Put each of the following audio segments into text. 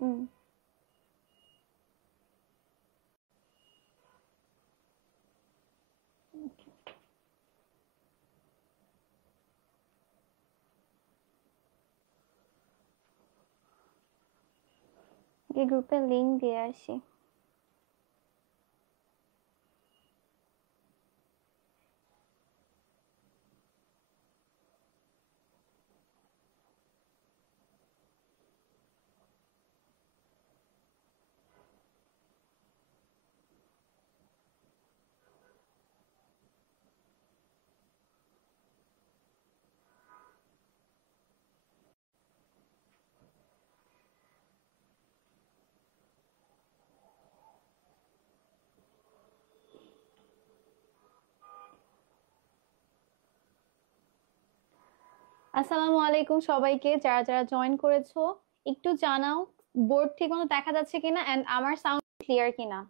হুম, এই গ্রুপে লিংক দিয়ে আসি। আসসালামু আলাইকুম সবাইকে, যারা যারা জয়েন করেছো একটু জানাও বোর্ড ঠিক মতো দেখা যাচ্ছে কিনা এন্ড আমার সাউন্ড ক্লিয়ার কিনা।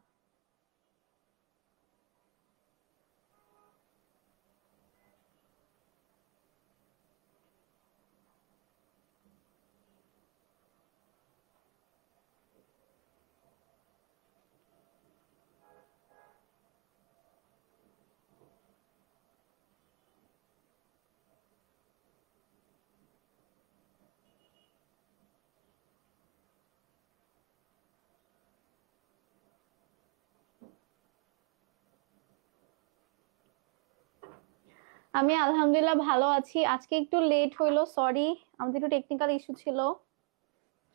আমি আলহামদুলিল্লাহ ভালো আছি। আজকে একটু লেট হইলো, সরি, আমাদের একটু টেকনিক্যাল ইস্যু ছিল।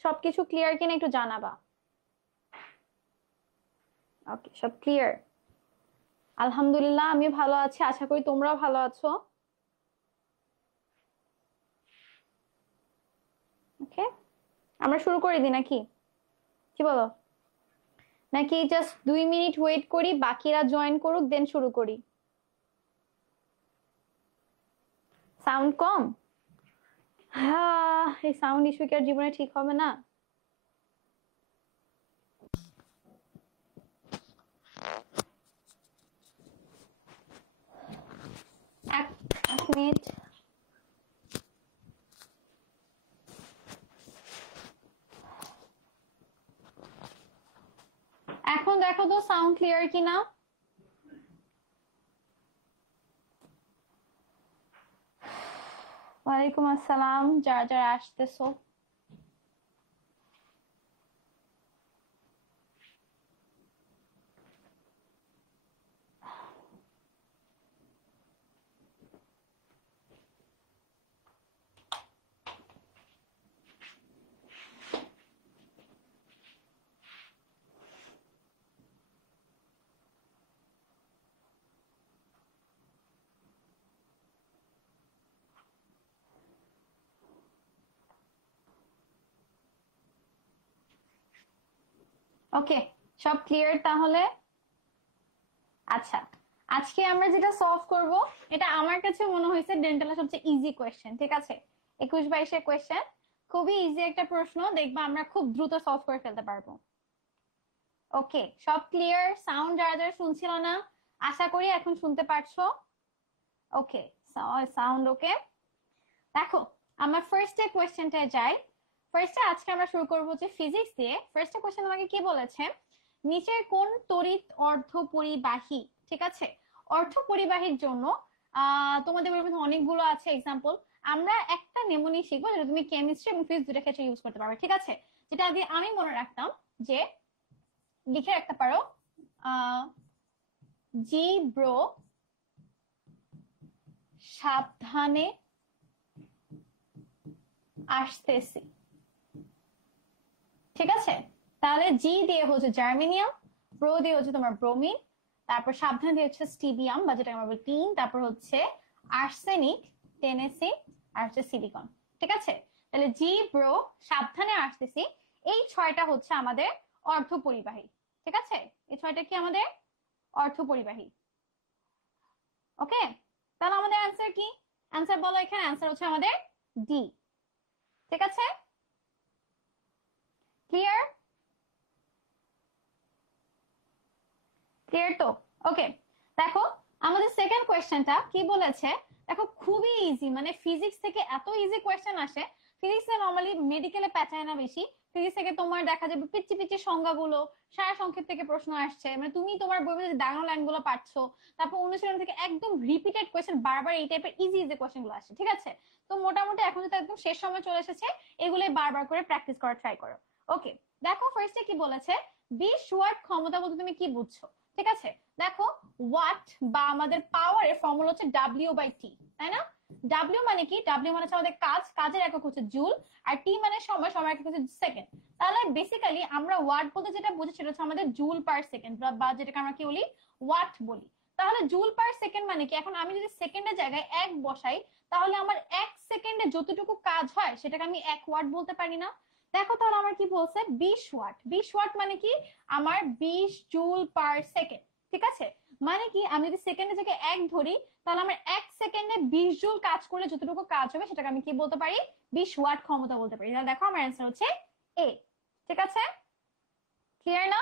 সবকিছু ক্লিয়ার কিনা একটু জানাবা। ওকে, সব ক্লিয়ার। আলহামদুলিল্লাহ আমি ভালো আছি, আশা করি তোমরাও ভালো আছো। ওকে, আমরা শুরু করে দিই নাকি, কি বলো? নাকি জাস্ট 2 মিনিট ওয়েট করি, বাকিরা জয়েন করুক দেন শুরু করি? সাউন্ড কম? হ্যাঁ, এই সাউন্ড ইস্যু কি আর জীবনে ঠিক হবে না? এক এক মিনিট। এখন দেখো তো সাউন্ড ক্লিয়ার কিনা। ওয়ালাইকুম আসসালাম যারা যারা আসতেছো। ওকে, সব ক্লিয়ার তাহলে। আচ্ছা, আজকে আমরা যেটা সলভ করব, এটা আমার কাছে মনে হয়েছে ডেন্টালের সবচেয়ে ইজি কোয়েশ্চেন। ঠিক আছে, 21-22-এর কোয়েশ্চেন, খুবই ইজি একটা প্রশ্ন, দেখবা আমরা খুব দ্রুত সলভ করে ফেলতে পারবো। ওকে, সব ক্লিয়ার? সাউন্ড যারা যারা শুনছিল না, আশা করি এখন শুনতে পারছো। ওকে, সাউন্ড ওকে। দেখো, আমরা ফার্স্টে কোয়েশ্চেনটায় যাই। ফার্স্টে আজকে আমরা শুরু করবো যে ফিজিক্স দিয়ে। ফার্স্টে কোয়েশ্চেন আমাকে কি বলেছে, নিচের কোন তড়িৎ অর্ধপরিবাহী, ঠিক আছে, অর্ধপরিবাহীর জন্য তোমাদের বইয়ের মধ্যে অনেকগুলো আছে এক্সাম্পল, আমরা একটা নেমোনি শিখবো যেটা তুমি কেমিস্ট্রি এবং ফিজিক্স দুটো ক্ষেত্রে ইউজ করতে পারবে। ঠিক আছে, যেটা দিয়ে আমি মনে রাখতাম যে লিখে রাখতে পারো, জি ব্রো সাবধানে আসতেছি। ঠিক আছে, তাহলে জি দিয়ে হচ্ছে জার্মেনিয়াম, ব্রো দিয়ে হচ্ছে তোমার ব্রোমিন, তারপর সাবধান দিয়ে হচ্ছে স্টিবিয়াম বা যেটা আমরা বলি টিন, তারপর হচ্ছে আর্সেনিক, টেনেসিন, আর হচ্ছে সিলিকন। ঠিক আছে, তাহলে জি ব্রো সাবধানে আসতেছি, এই ছয়টা হচ্ছে আমাদের অর্ধপরিবাহী। ঠিক আছে, এই ছয়টা কি আমাদের অর্ধপরিবাহী। ওকে, তাহলে আমাদের অ্যান্সার কি? অ্যান্সার বলো, এখানে অ্যান্সার হচ্ছে আমাদের ডি। ঠিক আছে, ক্লিয়ার? ক্লিয়ার তো? ওকে, দেখো আমাদের সেকেন্ড কোয়েশ্চেনটা কি বলেছে। দেখো খুবই ইজি, মানে ফিজিক্স থেকে এত ইজি কোয়েশ্চেন আসে ফিজিক্সে নর্মালি মেডিকেলে প্যাচায় না বেশি, ফিজিক্স থেকে তোমার দেখা যাবে পিচ্ছি পিচ্ছি সংজ্ঞাগুলো, সারা সংক্ষেপ থেকে প্রশ্ন আসছে, মানে তুমি তোমার বই মধ্যে দাগানো লাইন গুলো পাচ্ছো, তারপর অনুশীলন থেকে একদম রিপিটেড কোয়েশ্চেন বারবার এই টাইপের ইজি ইজি কোয়েশ্চেন গুলো আসে, ঠিক আছে? তো মোটামুটি এখন তো একদম শেষ সময় চলে এসেছে, এগুলোই বারবার করে প্র্যাকটিস করা ট্রাই করো। ওকে, দেখো ফার্স্টে কি বলেছে, 20 ওয়াট ক্ষমতা বলতে তুমি কি বুঝছো? ঠিক আছে, দেখো ওয়াট বা আমাদের পাওয়ারের ফর্মুলা হচ্ছে W/T, তাই না? ডাব্লিউ মানে কি? ডাব্লিউ মানে হচ্ছে আমাদের কাজ, কাজের একক হচ্ছে জুল, আর টি মানে সময়, সময় একক হচ্ছে সেকেন্ড। তাহলে বেসিক্যালি আমরা ওয়াট বলতে যেটা বুঝি সেটা হচ্ছে আমাদের জুল পার সেকেন্ড, বা যেটাকে আমরা কি বলি, ওয়াট বলি। তাহলে জুল পার সেকেন্ড মানে কি? এখন আমি যদি সেকেন্ডের জায়গায় এক বসাই, তাহলে আমার এক সেকেন্ডে যতটুকু কাজ হয় সেটাকে আমি 1 ওয়াট বলতে পারি না? দেখো তাহলে আমার কি বলছে, 20 ওয়াট। 20 ওয়াট মানে কি? আমার 20 জুল পার সেকেন্ড, ঠিক আছে? মানে কি, আমি যদি সেকেন্ডের জায়গায় এক ধরি, তাহলে আমার এক সেকেন্ডে 20 জুল কাজ করলে যতটুকু কাজ হবে সেটাকে আমি কি বলতে পারি, 20 ওয়াট ক্ষমতা বলতে পারি। তাহলে দেখো আমার অ্যান্সার হচ্ছে এ। ঠিক আছে, ক্লিয়ার না?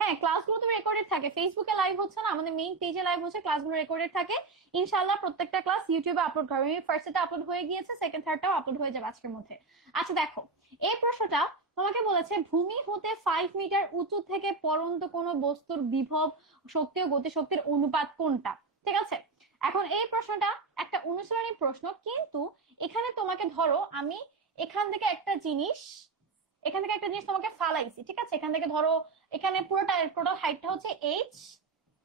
হ্যাঁ, ক্লাসগুলো তো রেকর্ডেড থাকে, ফেসবুকে লাইভ হচ্ছে না, আমাদের মেইন পেজে লাইভ হচ্ছে, ক্লাসগুলো রেকর্ডেড থাকে। ইনশাআল্লাহ প্রত্যেকটা ক্লাস ইউটিউবে আপলোড করবে, আমি ফার্স্টটা আপলোড হয়ে গিয়েছে, সেকেন্ড থার্ডটাও আপলোড হয়ে যাবে আজকের মধ্যে। আচ্ছা দেখো, এই প্রশ্নটা তোমাকে বলেছে ভূমি হতে 5 মিটার উঁচু থেকে পড়ন্ত কোন বস্তুর বিভব শক্তি ও গতি শক্তির অনুপাত কোনটা? ঠিক আছে, এখন এই প্রশ্নটা একটা অনুশীলনী প্রশ্ন, কিন্তু এখানে তোমাকে ধরো আমি এখান থেকে একটা জিনিস তোমাকে ফালাইছি, ঠিক আছে? এখান থেকে ধরো, এখানে পুরোটা টোটাল হাইটটা হচ্ছে h,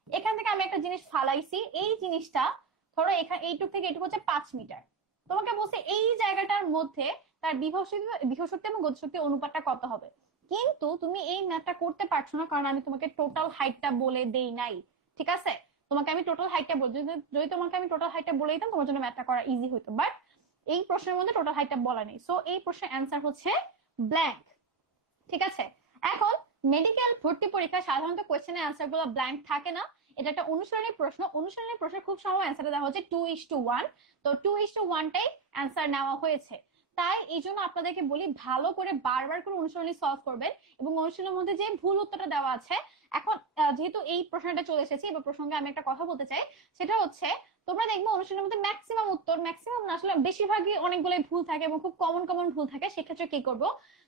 এখান থেকে আমি একটা জিনিস ফালাইছি, এই জিনিসটা ধরো এখানে এইটুক থেকে এইটুকু হচ্ছে 5 মিটার। তোমাকে বলছে এই জায়গাটার মধ্যে তার বিভব শক্তি এবং গতিশক্তির অনুপাতটা কত হবে। কিন্তু তুমি এই ম্যাথটা করতে পারছো না, কারণ আমি তোমাকে টোটাল হাইটটা বলে দেই নাই, ঠিক আছে? তোমাকে আমি টোটাল হাইটটা বলি, যদি তোমাকে আমি টোটাল হাইটটা বলে দিতাম তোমার জন্য ম্যাথটা করা ইজি হতো, বাট এই প্রশ্নের মধ্যে টোটাল হাইটটা বলা নেই, সো এই প্রশ্নের অ্যান্সার হচ্ছে ব্ল্যাঙ্ক। ঠিক আছে, এখন মেডিকেল ভর্তি পরীক্ষা সাধারণত কোয়েশ্চেনের অ্যান্সার গুলো ব্ল্যাঙ্ক থাকে না, এটা একটা অনুশীলনী প্রশ্ন। অনুশীলনী প্রশ্নের খুব সময় অ্যান্সারটা দেওয়া হচ্ছে 2:1, তো 2:1টাই অ্যান্সার নেওয়া হয়েছে। তাই এই জন্য আপনাদেরকে বলি ভালো করে বারবার করে অনুশীলনী সলভ করবেন, এবং অনুশীলনের মধ্যে যে ভুল উত্তরটা দেওয়া আছে, এখন যেহেতু এই প্রশ্নটা চলে এসেছে, এবার প্রসঙ্গে আমি একটা কথা বলতে চাই, সেটা হচ্ছে তোমরা দেখবে অনুশীলনের মধ্যে ম্যাক্সিমাম উত্তর, ম্যাক্সিমাম না আসলে বেশিরভাগই অনেকগুলোই ভুল থাকে এবং খুব কমন কমন ভুল থাকে। সেক্ষেত্রে কি করব,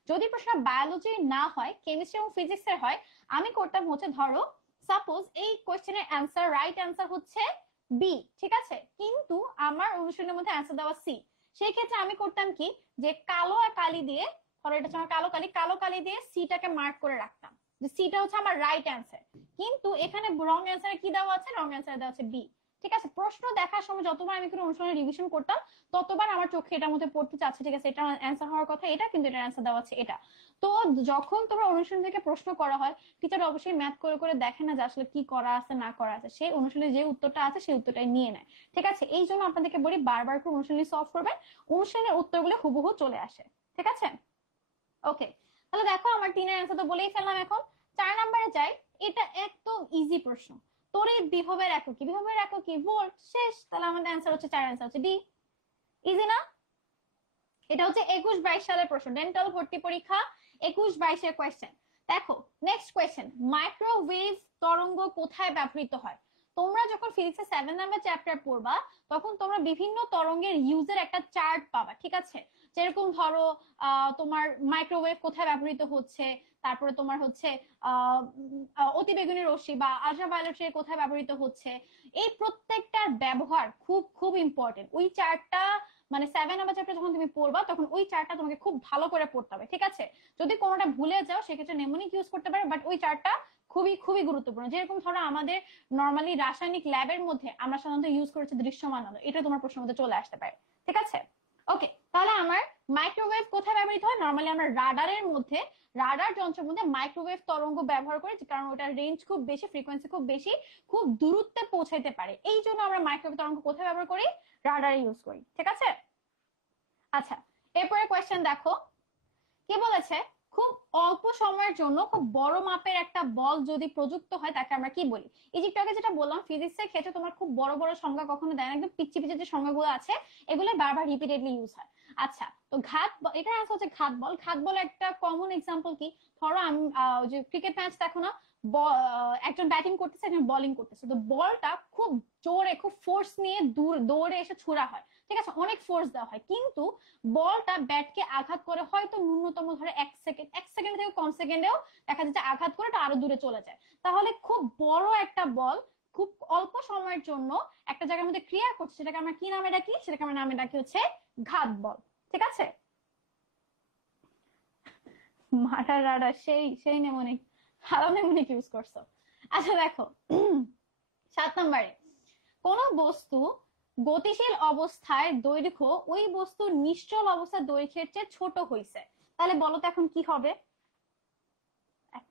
যদি প্রশ্ন বায়োলজি না হয়, কেমিস্ট্রি এবং ফিজিক্সের হয়, আমি করতাম হচ্ছে, ধরো সাপোজ এই কোশ্চেনের অ্যান্সার, রাইট অ্যান্সার হচ্ছে বি, ঠিক আছে, কিন্তু আমার অনুশীলনের মধ্যে অ্যান্সার দেওয়া সি, সেই ক্ষেত্রে আমি করতাম কি, যে কালো কালি দিয়ে, ধরো এটা হচ্ছে আমার কালো কালি দিয়ে সিটাকে মার্ক করে রাখতাম, যে সিটা হচ্ছে আমার রাইট অ্যান্সার, কিন্তু এখানে রং অ্যান্সারে কি দেওয়া আছে, রং অ্যান্সারে দেওয়া আছে বি। ঠিক আছে, প্রশ্ন দেখার সময় যতবার আমি কোনো অনুশীলনে রিভিশন করতাম, ততবার আমার চোখে এটার মধ্যে পড়তে চাচ্ছে, ঠিক আছে এটা অ্যান্সার হওয়ার কথা এটা, কিন্তু এটার অ্যান্সার দেওয়া আছে এটা। তো যখন তোমার অনুশীলন থেকে প্রশ্ন করা হয়, টিচার অবশ্যই ম্যাথ করে করে দেখে না যে আসলে কি করা আছে না করা আছে, সেই অনুশীলনে যে উত্তরটা আছে সেই উত্তরটাই নিয়ে নেয়। ঠিক আছে, এই জন্য আপনাদেরকে বলি বারবার করে অনুশীলনী সলভ করবেন, অনুশীলনের উত্তরগুলো হুবহু চলে আসে। ঠিক আছে, ওকে, তাহলে দেখো আমার 3 এর অ্যান্সার তো বলেই ফেললাম। এখন 4 নম্বরে যাই, এটা একদম ইজি প্রশ্ন, তড়িৎ বিভবের একক কি? বিভবের একক কি? ভোল্ট। শেষ, তাহলে আমাদের অ্যান্সার হচ্ছে 4 অ্যান্সার হচ্ছে ডি। ইজি না? এটা হচ্ছে 21-22 সালের প্রশ্ন, ডেন্টাল ভর্তি পরীক্ষা 21-22 এর কোয়েশ্চেন। দেখো নেক্সট কোয়েশ্চেন, মাইক্রোওয়েভ তরঙ্গ কোথায় ব্যবহৃত হয়? তোমরা যখন ফিজিক্সের 7 নাম্বার চ্যাপ্টার পড়বা, তখন তোমরা বিভিন্ন তরঙ্গের ইউজের একটা চার্ট পাবা, ঠিক আছে? যেরকম ধরো তোমার মাইক্রোওয়েভ কোথায় ব্যবহৃত হচ্ছে, তারপরে তোমার হচ্ছে অতিবেগুনি রশ্মি বা আল্ট্রাভায়োলেট রে কোথায় ব্যবহৃত হচ্ছে, এই প্রত্যেকটার ব্যবহার খুব খুব ইম্পর্টেন্ট। ওই চার্টটা মানে 7 নাম্বার চ্যাপ্টার যখন তুমি পড়বা, তখন ওই চার্টটা তোমাকে খুব ভালো করে পড়তে হবে, ঠিক আছে? যদি কোনোটা ভুলে যাও সেক্ষেত্রে নেমোনিক ইউজ করতে পারো, বাট ওই চার্টটা খুবই খুবই গুরুত্বপূর্ণ। যেরকম ধরো আমাদের নর্মালি রাসায়নিক ল্যাবের মধ্যে আমরা সাধারণত ইউজ করেছি দৃশ্যমান আলো, এটা তোমার প্রশ্নের মধ্যে চলে আসতে পারে। ঠিক আছে, ওকে, তাহলে আমার মাইক্রোওয়েভ কোথায় ব্যবহৃত হয়? নর্মালি আমরা রাডারের মধ্যে, রাডার যন্ত্রের মধ্যে মাইক্রোওয়েভ তরঙ্গ ব্যবহার করি, কারণ ওটার রেঞ্জ খুব বেশি, ফ্রিকোয়েন্সি খুব বেশি, খুব দূরত্বে পৌঁছাইতে পারে, এই জন্য আমরা মাইক্রোওয়েভ তরঙ্গ কোথায় ব্যবহার করি? রাডারে ইউজ করি। ঠিক আছে, আচ্ছা এরপরে কোয়েশ্চেন দেখো, কি বলেছে, খুব অল্প সময়ের জন্য খুব বড় মাপের একটা বল যদি প্রযুক্ত হয় তাকে আমরা কি বলি? এই যে আগে যেটা বললাম, ফিজিক্সের ক্ষেত্রে তোমার খুব বড় বড় সংখ্যা কখনো দেয় না, একদম পিচ্ছি পিচ্ছি যে সংখ্যাগুলো আছে এগুলো বারবার রিপিটেডলি ইউজ হয়। আচ্ছা, তো এটা হচ্ছে ঘাত বল। ঘাত বল একটা কমন এক্সাম্পল কি, ধরো আমি যে ক্রিকেট ম্যাচ দেখো না, একজন ব্যাটিং করতেছে, একজন বোলিং করতেছে, তো বলটা খুব জোরে, খুব ফোর্স নিয়ে দৌড়ে এসে ছুড়া হয়, ঠিক আছে, অনেক ফোর্স দেওয়া হয়, কিন্তু বলটা ব্যাটকে আঘাত করে হয়তো ন্যূনতম ধরে 1 সেকেন্ড থেকে কম সেকেন্ডেও দেখা যাচ্ছে আঘাত করে এটা আরো দূরে চলে যায়। তাহলে খুব বড় একটা বল খুব অল্প সময়ের জন্য একটা জায়গার মধ্যে ক্রিয়া করছে, সেটাকে আমরা কি নামে ডাকি? সেটাকে আমরা নামে ডাকি হচ্ছে ঘাত বল, ঠিক আছে। মারা রাডা সেই সেই নেমনিক, হারাম নেমনিক ইউজ করছো। আচ্ছা দেখো, 7 নম্বরে, কোন বস্তু গতিশীল অবস্থায় দৈর্ঘ্য ওই বস্তুর নিশ্চল অবস্থার দৈর্ঘ্যের চেয়ে ছোট হইছে, তাহলে বলো তো এখন কি হবে? 1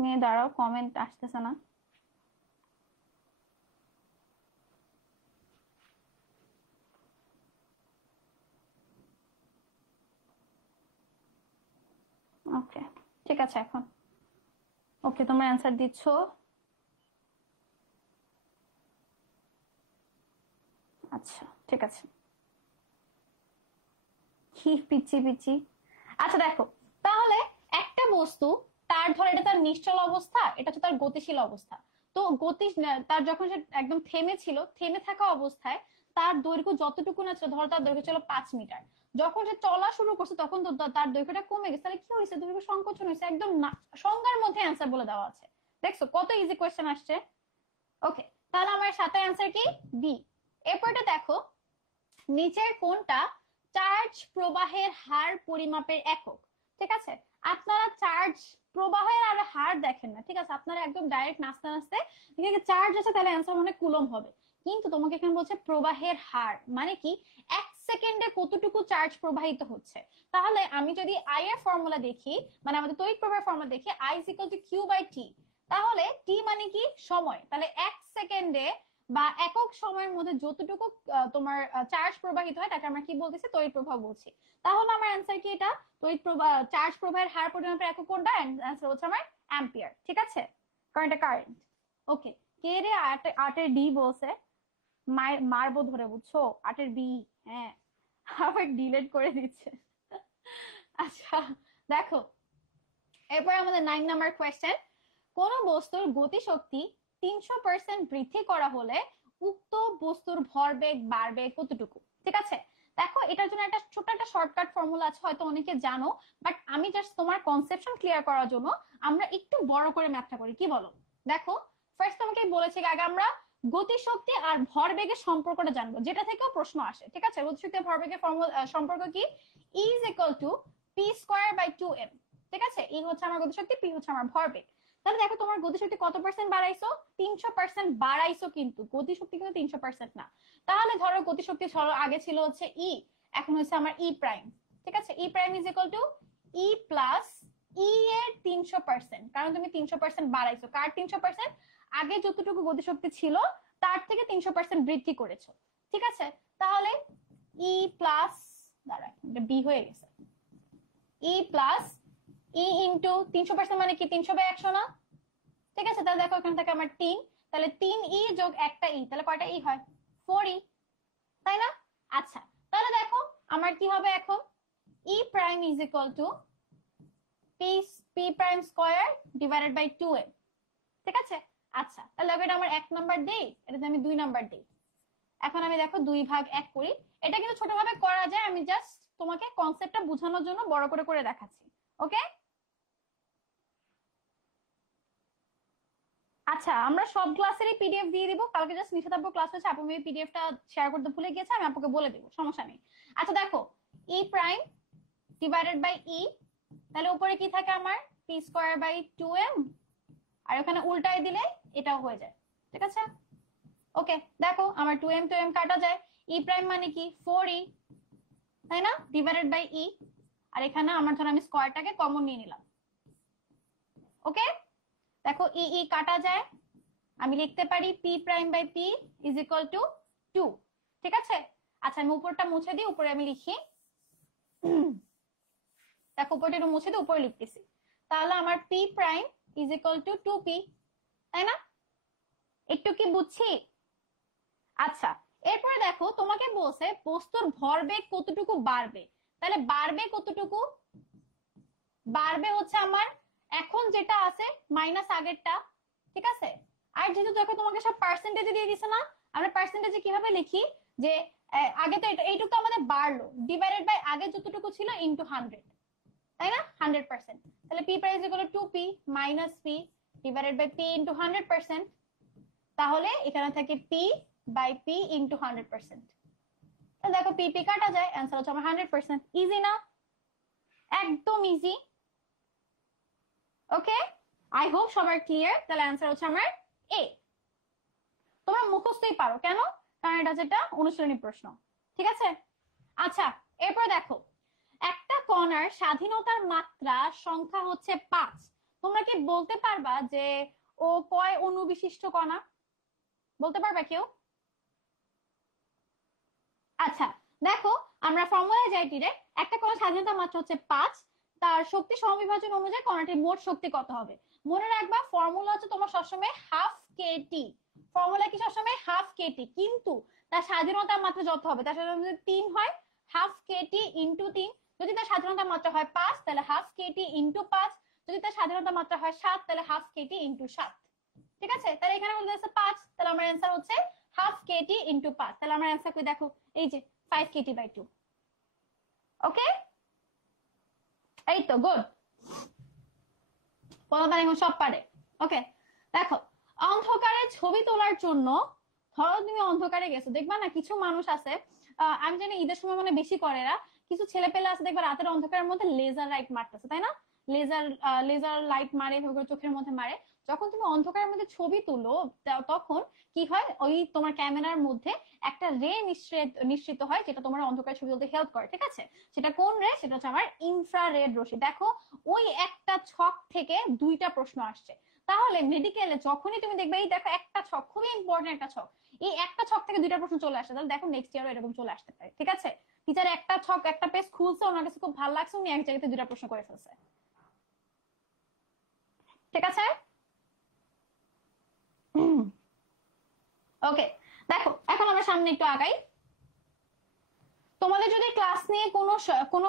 মিনিট। দাঁড়াও, কমেন্ট আসতেছে না। ওকে, ঠিক আছে, এখন ওকে তোমরা অ্যান্সার দিচ্ছ। আচ্ছা ঠিক আছে, কি পিচ্ছি পিচ্ছি। আচ্ছা দেখো, তাহলে একটা বস্তু, তার ধর এটা তার নিশ্চল অবস্থা, এটা হচ্ছে তার গতিশীল অবস্থা। তো তার যখন সে একদম থেমে ছিল, থেমে থাকা অবস্থায় তার দৈর্ঘ্য যতটুকু না ছিল, ধরো তার দৈর্ঘ্য ছিল 5 মিটার, যখন সে চলা শুরু করছে তখন তো তার দৈর্ঘ্যটা কমে গেছে, তাহলে কি হয়েছে? দৈর্ঘ্য সংকোচন হয়েছে, একদম সংজ্ঞার মধ্যে অ্যান্সার বলে দেওয়া আছে। দেখছো কত ইজি কোয়েশ্চেন আসছে। ওকে, তাহলে আমার সাথে অ্যান্সার কি? বি। এরপরটা দেখো, নিচের কোনটা চার্জ প্রবাহের হার পরিমাপের একক? ঠিক আছে, আপনারা চার্জ প্রবাহের আর হার দেখেন না, ঠিক আছে, আপনারা একদম ডাইরেক্ট নাচতে নাচতে চার্জ আছে তাহলে অ্যান্সার মানে কুলম হবে, কিন্তু তোমাকে এখানে বলছে প্রবাহের হার, মানে কি 1 সেকেন্ডে কতটুকু চার্জ প্রবাহিত হচ্ছে। তাহলে আমি যদি আই এর ফর্মুলা দেখি, মানে আমাদের তড়িৎ প্রবাহের ফর্মুলা দেখি, I is equal to Q by T, তাহলে টি মানে কি সময়, তাহলে 1 সেকেন্ডে বা একক সময়ের মধ্যে যতটুকু তোমার চার্জ প্রবাহিত হয় তাকে আমরা কি বলতেছি? তড়িৎ প্রবাহ বলছি। তাহলে আমার অ্যান্সার কি? এটা তড়িৎ প্রবাহ, চার্জ প্রবাহের হার পরিমাপের একক কোনটা? অ্যান্সার হচ্ছে আমার অ্যাম্পিয়ার, ঠিক আছে, কারণ এটা কারেন্ট। ওকে, কে রে 8-এর ডি বলছে? মারবো ধরে, বুঝছো? 8-এর বি, হ্যাঁ, আবার ডিলেট করে দিচ্ছে। আচ্ছা দেখো, এরপর আমাদের 9 নাম্বার কোয়েশ্চেন, কোন বস্তুর গতিশক্তি 300% বৃদ্ধি করা হলে উক্ত বস্তুর ভরবেগ বাড়বে কতটুকু? ঠিক আছে, দেখো এটার জন্য একটা ছোট্ট একটা শর্টকাট ফর্মুলা আছে, হয়তো অনেকে জানো, বাট আমি জাস্ট তোমার কনসেপশন ক্লিয়ার করার জন্য আমরা একটু বড় করে ম্যাথটা করি, কি বলো? দেখো, ফার্স্ট তোমাকে বলেছি আগে আমরা গতিশক্তি আর ভরবেগের সম্পর্কটা জানবো, যেটা থেকেও প্রশ্ন আসে, ঠিক আছে। গতিশক্তি আর ভরবেগের সম্পর্ক কি? E is equal to P square by 2m, ঠিক আছে, ই হচ্ছে আমার গতিশক্তি, পি হচ্ছে আমার ভরবেগ। তাহলে দেখো তোমার গতিশক্তি কত পার্সেন্ট বাড়াইছো? 300% বাড়াইছো, কিন্তু গতিশক্তি কিন্তু 300% না। তাহলে ধরো গতিশক্তি আগে ছিল হচ্ছে ই, এখন হচ্ছে আমার ই প্রাইম, ঠিক আছে, E prime is equal to E plus E এর 300%, কারণ তুমি 300% বাড়াইছো। কার 300%? আগে যতটুকু গতিশক্তি ছিল তার থেকে 300% বৃদ্ধি করেছো, ঠিক আছে। তাহলে ই প্লাস, দাঁড়া বি হয়ে গেছে, ই প্লাস ই ইন্টু 300% মানে কি 300/100 না? ঠিক আছে, তাহলে দেখো এখান থেকে আমার 3, তাহলে 3 ই যোগ একটা ই, তাহলে কয়টা ই হয়? 4 ই, তাই না? আচ্ছা, তাহলে দেখো আমার কি হবে এখন? E prime is equal to P prime square divided by 2m, ঠিক আছে। আচ্ছা, তাহলে এটা আমার 1 নাম্বার দেই, এটাতে আমি 2 নাম্বার দেই। এখন আমি দেখো 2 ভাগ 1 করি, এটা কিন্তু ছোটভাবে করা যায়, আমি জাস্ট তোমাকে কনসেপ্টটা বোঝানোর জন্য বড় করে করে দেখাচ্ছি, ওকে। আচ্ছা, আমরা সব ক্লাসেরই পিডিএফ দিয়ে দিব কালকে, জাস্ট নিশাত আপুর ক্লাস হচ্ছে, আপু মেবি পিডিএফটা শেয়ার করতে ভুলে গেছে, আমি আপুকে বলে দিব, সমস্যা নেই। আচ্ছা দেখো, ই প্রাইম ডিভাইডেড বাই ই, তাহলে উপরে কি থাকে আমার? পি স্কয়ার বাই 2m, আর ওখানে উল্টাই দিলে এটাও হয়ে যায়, ঠিক আছে। ওকে, দেখো আমার 2m কাটা যায়, ই প্রাইম মানে কি 4e, তাই না, ডিভাইডেড বাই ই, আর এখানে আমার ধর আমি স্কয়ারটাকে কমন নিয়ে নিলাম, ওকে। দেখো ই ই কাটা যায়, আমি লিখতে পারি P prime by P is equal to 2, ঠিক আছে। আচ্ছা, আমি উপরটা মুছে দিই, উপরে আমি লিখি, দেখো উপরটা একটু মুছে দিই, উপরে লিখতেছি, তাহলে আমার P prime is equal to 2p, তাই না? একটু কি বুঝছি? আচ্ছা, এরপরে দেখো তোমাকে বলছে বস্তুর ভরবেগ কতটুকু বাড়বে, তাহলে বাড়বে কতটুকু, বাড়বে হচ্ছে আমার এখন যেটা আছে মাইনাস আগেরটা, ঠিক আছে। আর যেহেতু দেখো তোমাকে সব পার্সেন্টেজে দিয়ে দিছে না, আমরা পার্সেন্টেজে কিভাবে লিখি যে আগে তো এইটুকু আমাদের বাড়লো ডিভাইডেড বাই আগে যতটুকু ছিল ইনটু 100, তাই না, 100%। তাহলে P price equal to 2p minus P divided by P into 100%। তাহলে এখানে থাকে পি বাই পি ইনটু 100%। দেখো পি পি কাটা যায়, অ্যান্সার হচ্ছে আমার 100%। ইজি না, একদম ইজি। ওকে, আই হোপ সবার ক্লিয়ার। তাহলে অ্যান্সার হচ্ছে আমার এ। তোমরা মুখস্থই পারো, কেন, কারণ এটা যেটা অনুশীলনী প্রশ্ন, ঠিক আছে। আচ্ছা, এরপর দেখো একটা কণার স্বাধীনতার মাত্রা সংখ্যা হচ্ছে 5। তোমরা কি বলতে পারবা যে ও কয় অণু বিশিষ্ট কণা, বলতে পারবা কেউ? আচ্ছা দেখো, আমরা ফর্মুলায় যাই ডিরেক্ট। একটা কণার স্বাধীনতার মাত্রা হচ্ছে 5, তার শক্তি সমবিভাজন অনুযায়ী কণাটির মোট শক্তি কত হবে। মনে রাখবা ফর্মুলা হচ্ছে তোমার সবসময় হাফ কেটি, ফর্মুলা কি সবসময় হাফ কেটি, কিন্তু তার স্বাধীনতার মাত্রা যত হবে, তার সাথে যদি 3 হয় হাফ কেটি ইন্টু 3, যদি তার স্বাধীনতার মাত্রা হয় 5 তাহলে হাফ কেটি ইন্টু 5, যদি তার স্বাধীনতার মাত্রা হয় 7 তাহলে হাফ কেটি ইন্টু 7, ঠিক আছে। তাহলে এখানে বলতে আছে 5, তাহলে আমার অ্যান্সার হচ্ছে হাফ কেটি ইন্টু 5। তাহলে আমার অ্যান্সার কি দেখো, এই যে 5 কেটি বাই 2। ওকে, এই তো গুড, কোনটা এখন সব পারে। ওকে দেখো, অন্ধকারে ছবি তোলার জন্য, ধরো তুমি অন্ধকারে গেছো, দেখবা না কিছু মানুষ আছে, আমি জানি ঈদের সময় মানে বেশি করে এরা, কিছু ছেলে পেলে আছে দেখবা রাতের অন্ধকারের মধ্যে লেজার লাইট মারতেছে, তাই না, লেজার লেজার লাইট মারে চোখের মধ্যে মারে। যখন তুমি অন্ধকারের মধ্যে ছবি তুলো তখন কি হয়, ওই তোমার ক্যামেরার মধ্যে একটা রে নিঃসৃত হয় যেটা তোমার অন্ধকার ছবি তুলতে হেল্প করে, ঠিক আছে। সেটা কোন রে, সেটা হচ্ছে আমার ইনফ্রারেড রশ্মি। দেখো ওই একটা ছক থেকে 2টা প্রশ্ন আসছে, তাহলে মেডিকেলে যখনই তুমি দেখবে এই দেখো একটা ছক, খুবই ইম্পর্টেন্ট একটা ছক, এই একটা ছক থেকে 2টা প্রশ্ন চলে আসে, তাহলে দেখো নেক্সট ইয়ারও এরকম চলে আসতে পারে, ঠিক আছে। টিচার একটা ছক একটা পেজ খুলছে, ওনার কাছে খুব ভালো লাগছে, উনি এক জায়গাতে 2টা প্রশ্ন করে ফেলছে, ঠিক আছে। ওকে দেখো, এখন আমরা সামনে একটু আগাই। তোমাদের যদি ক্লাস নিয়ে কোনো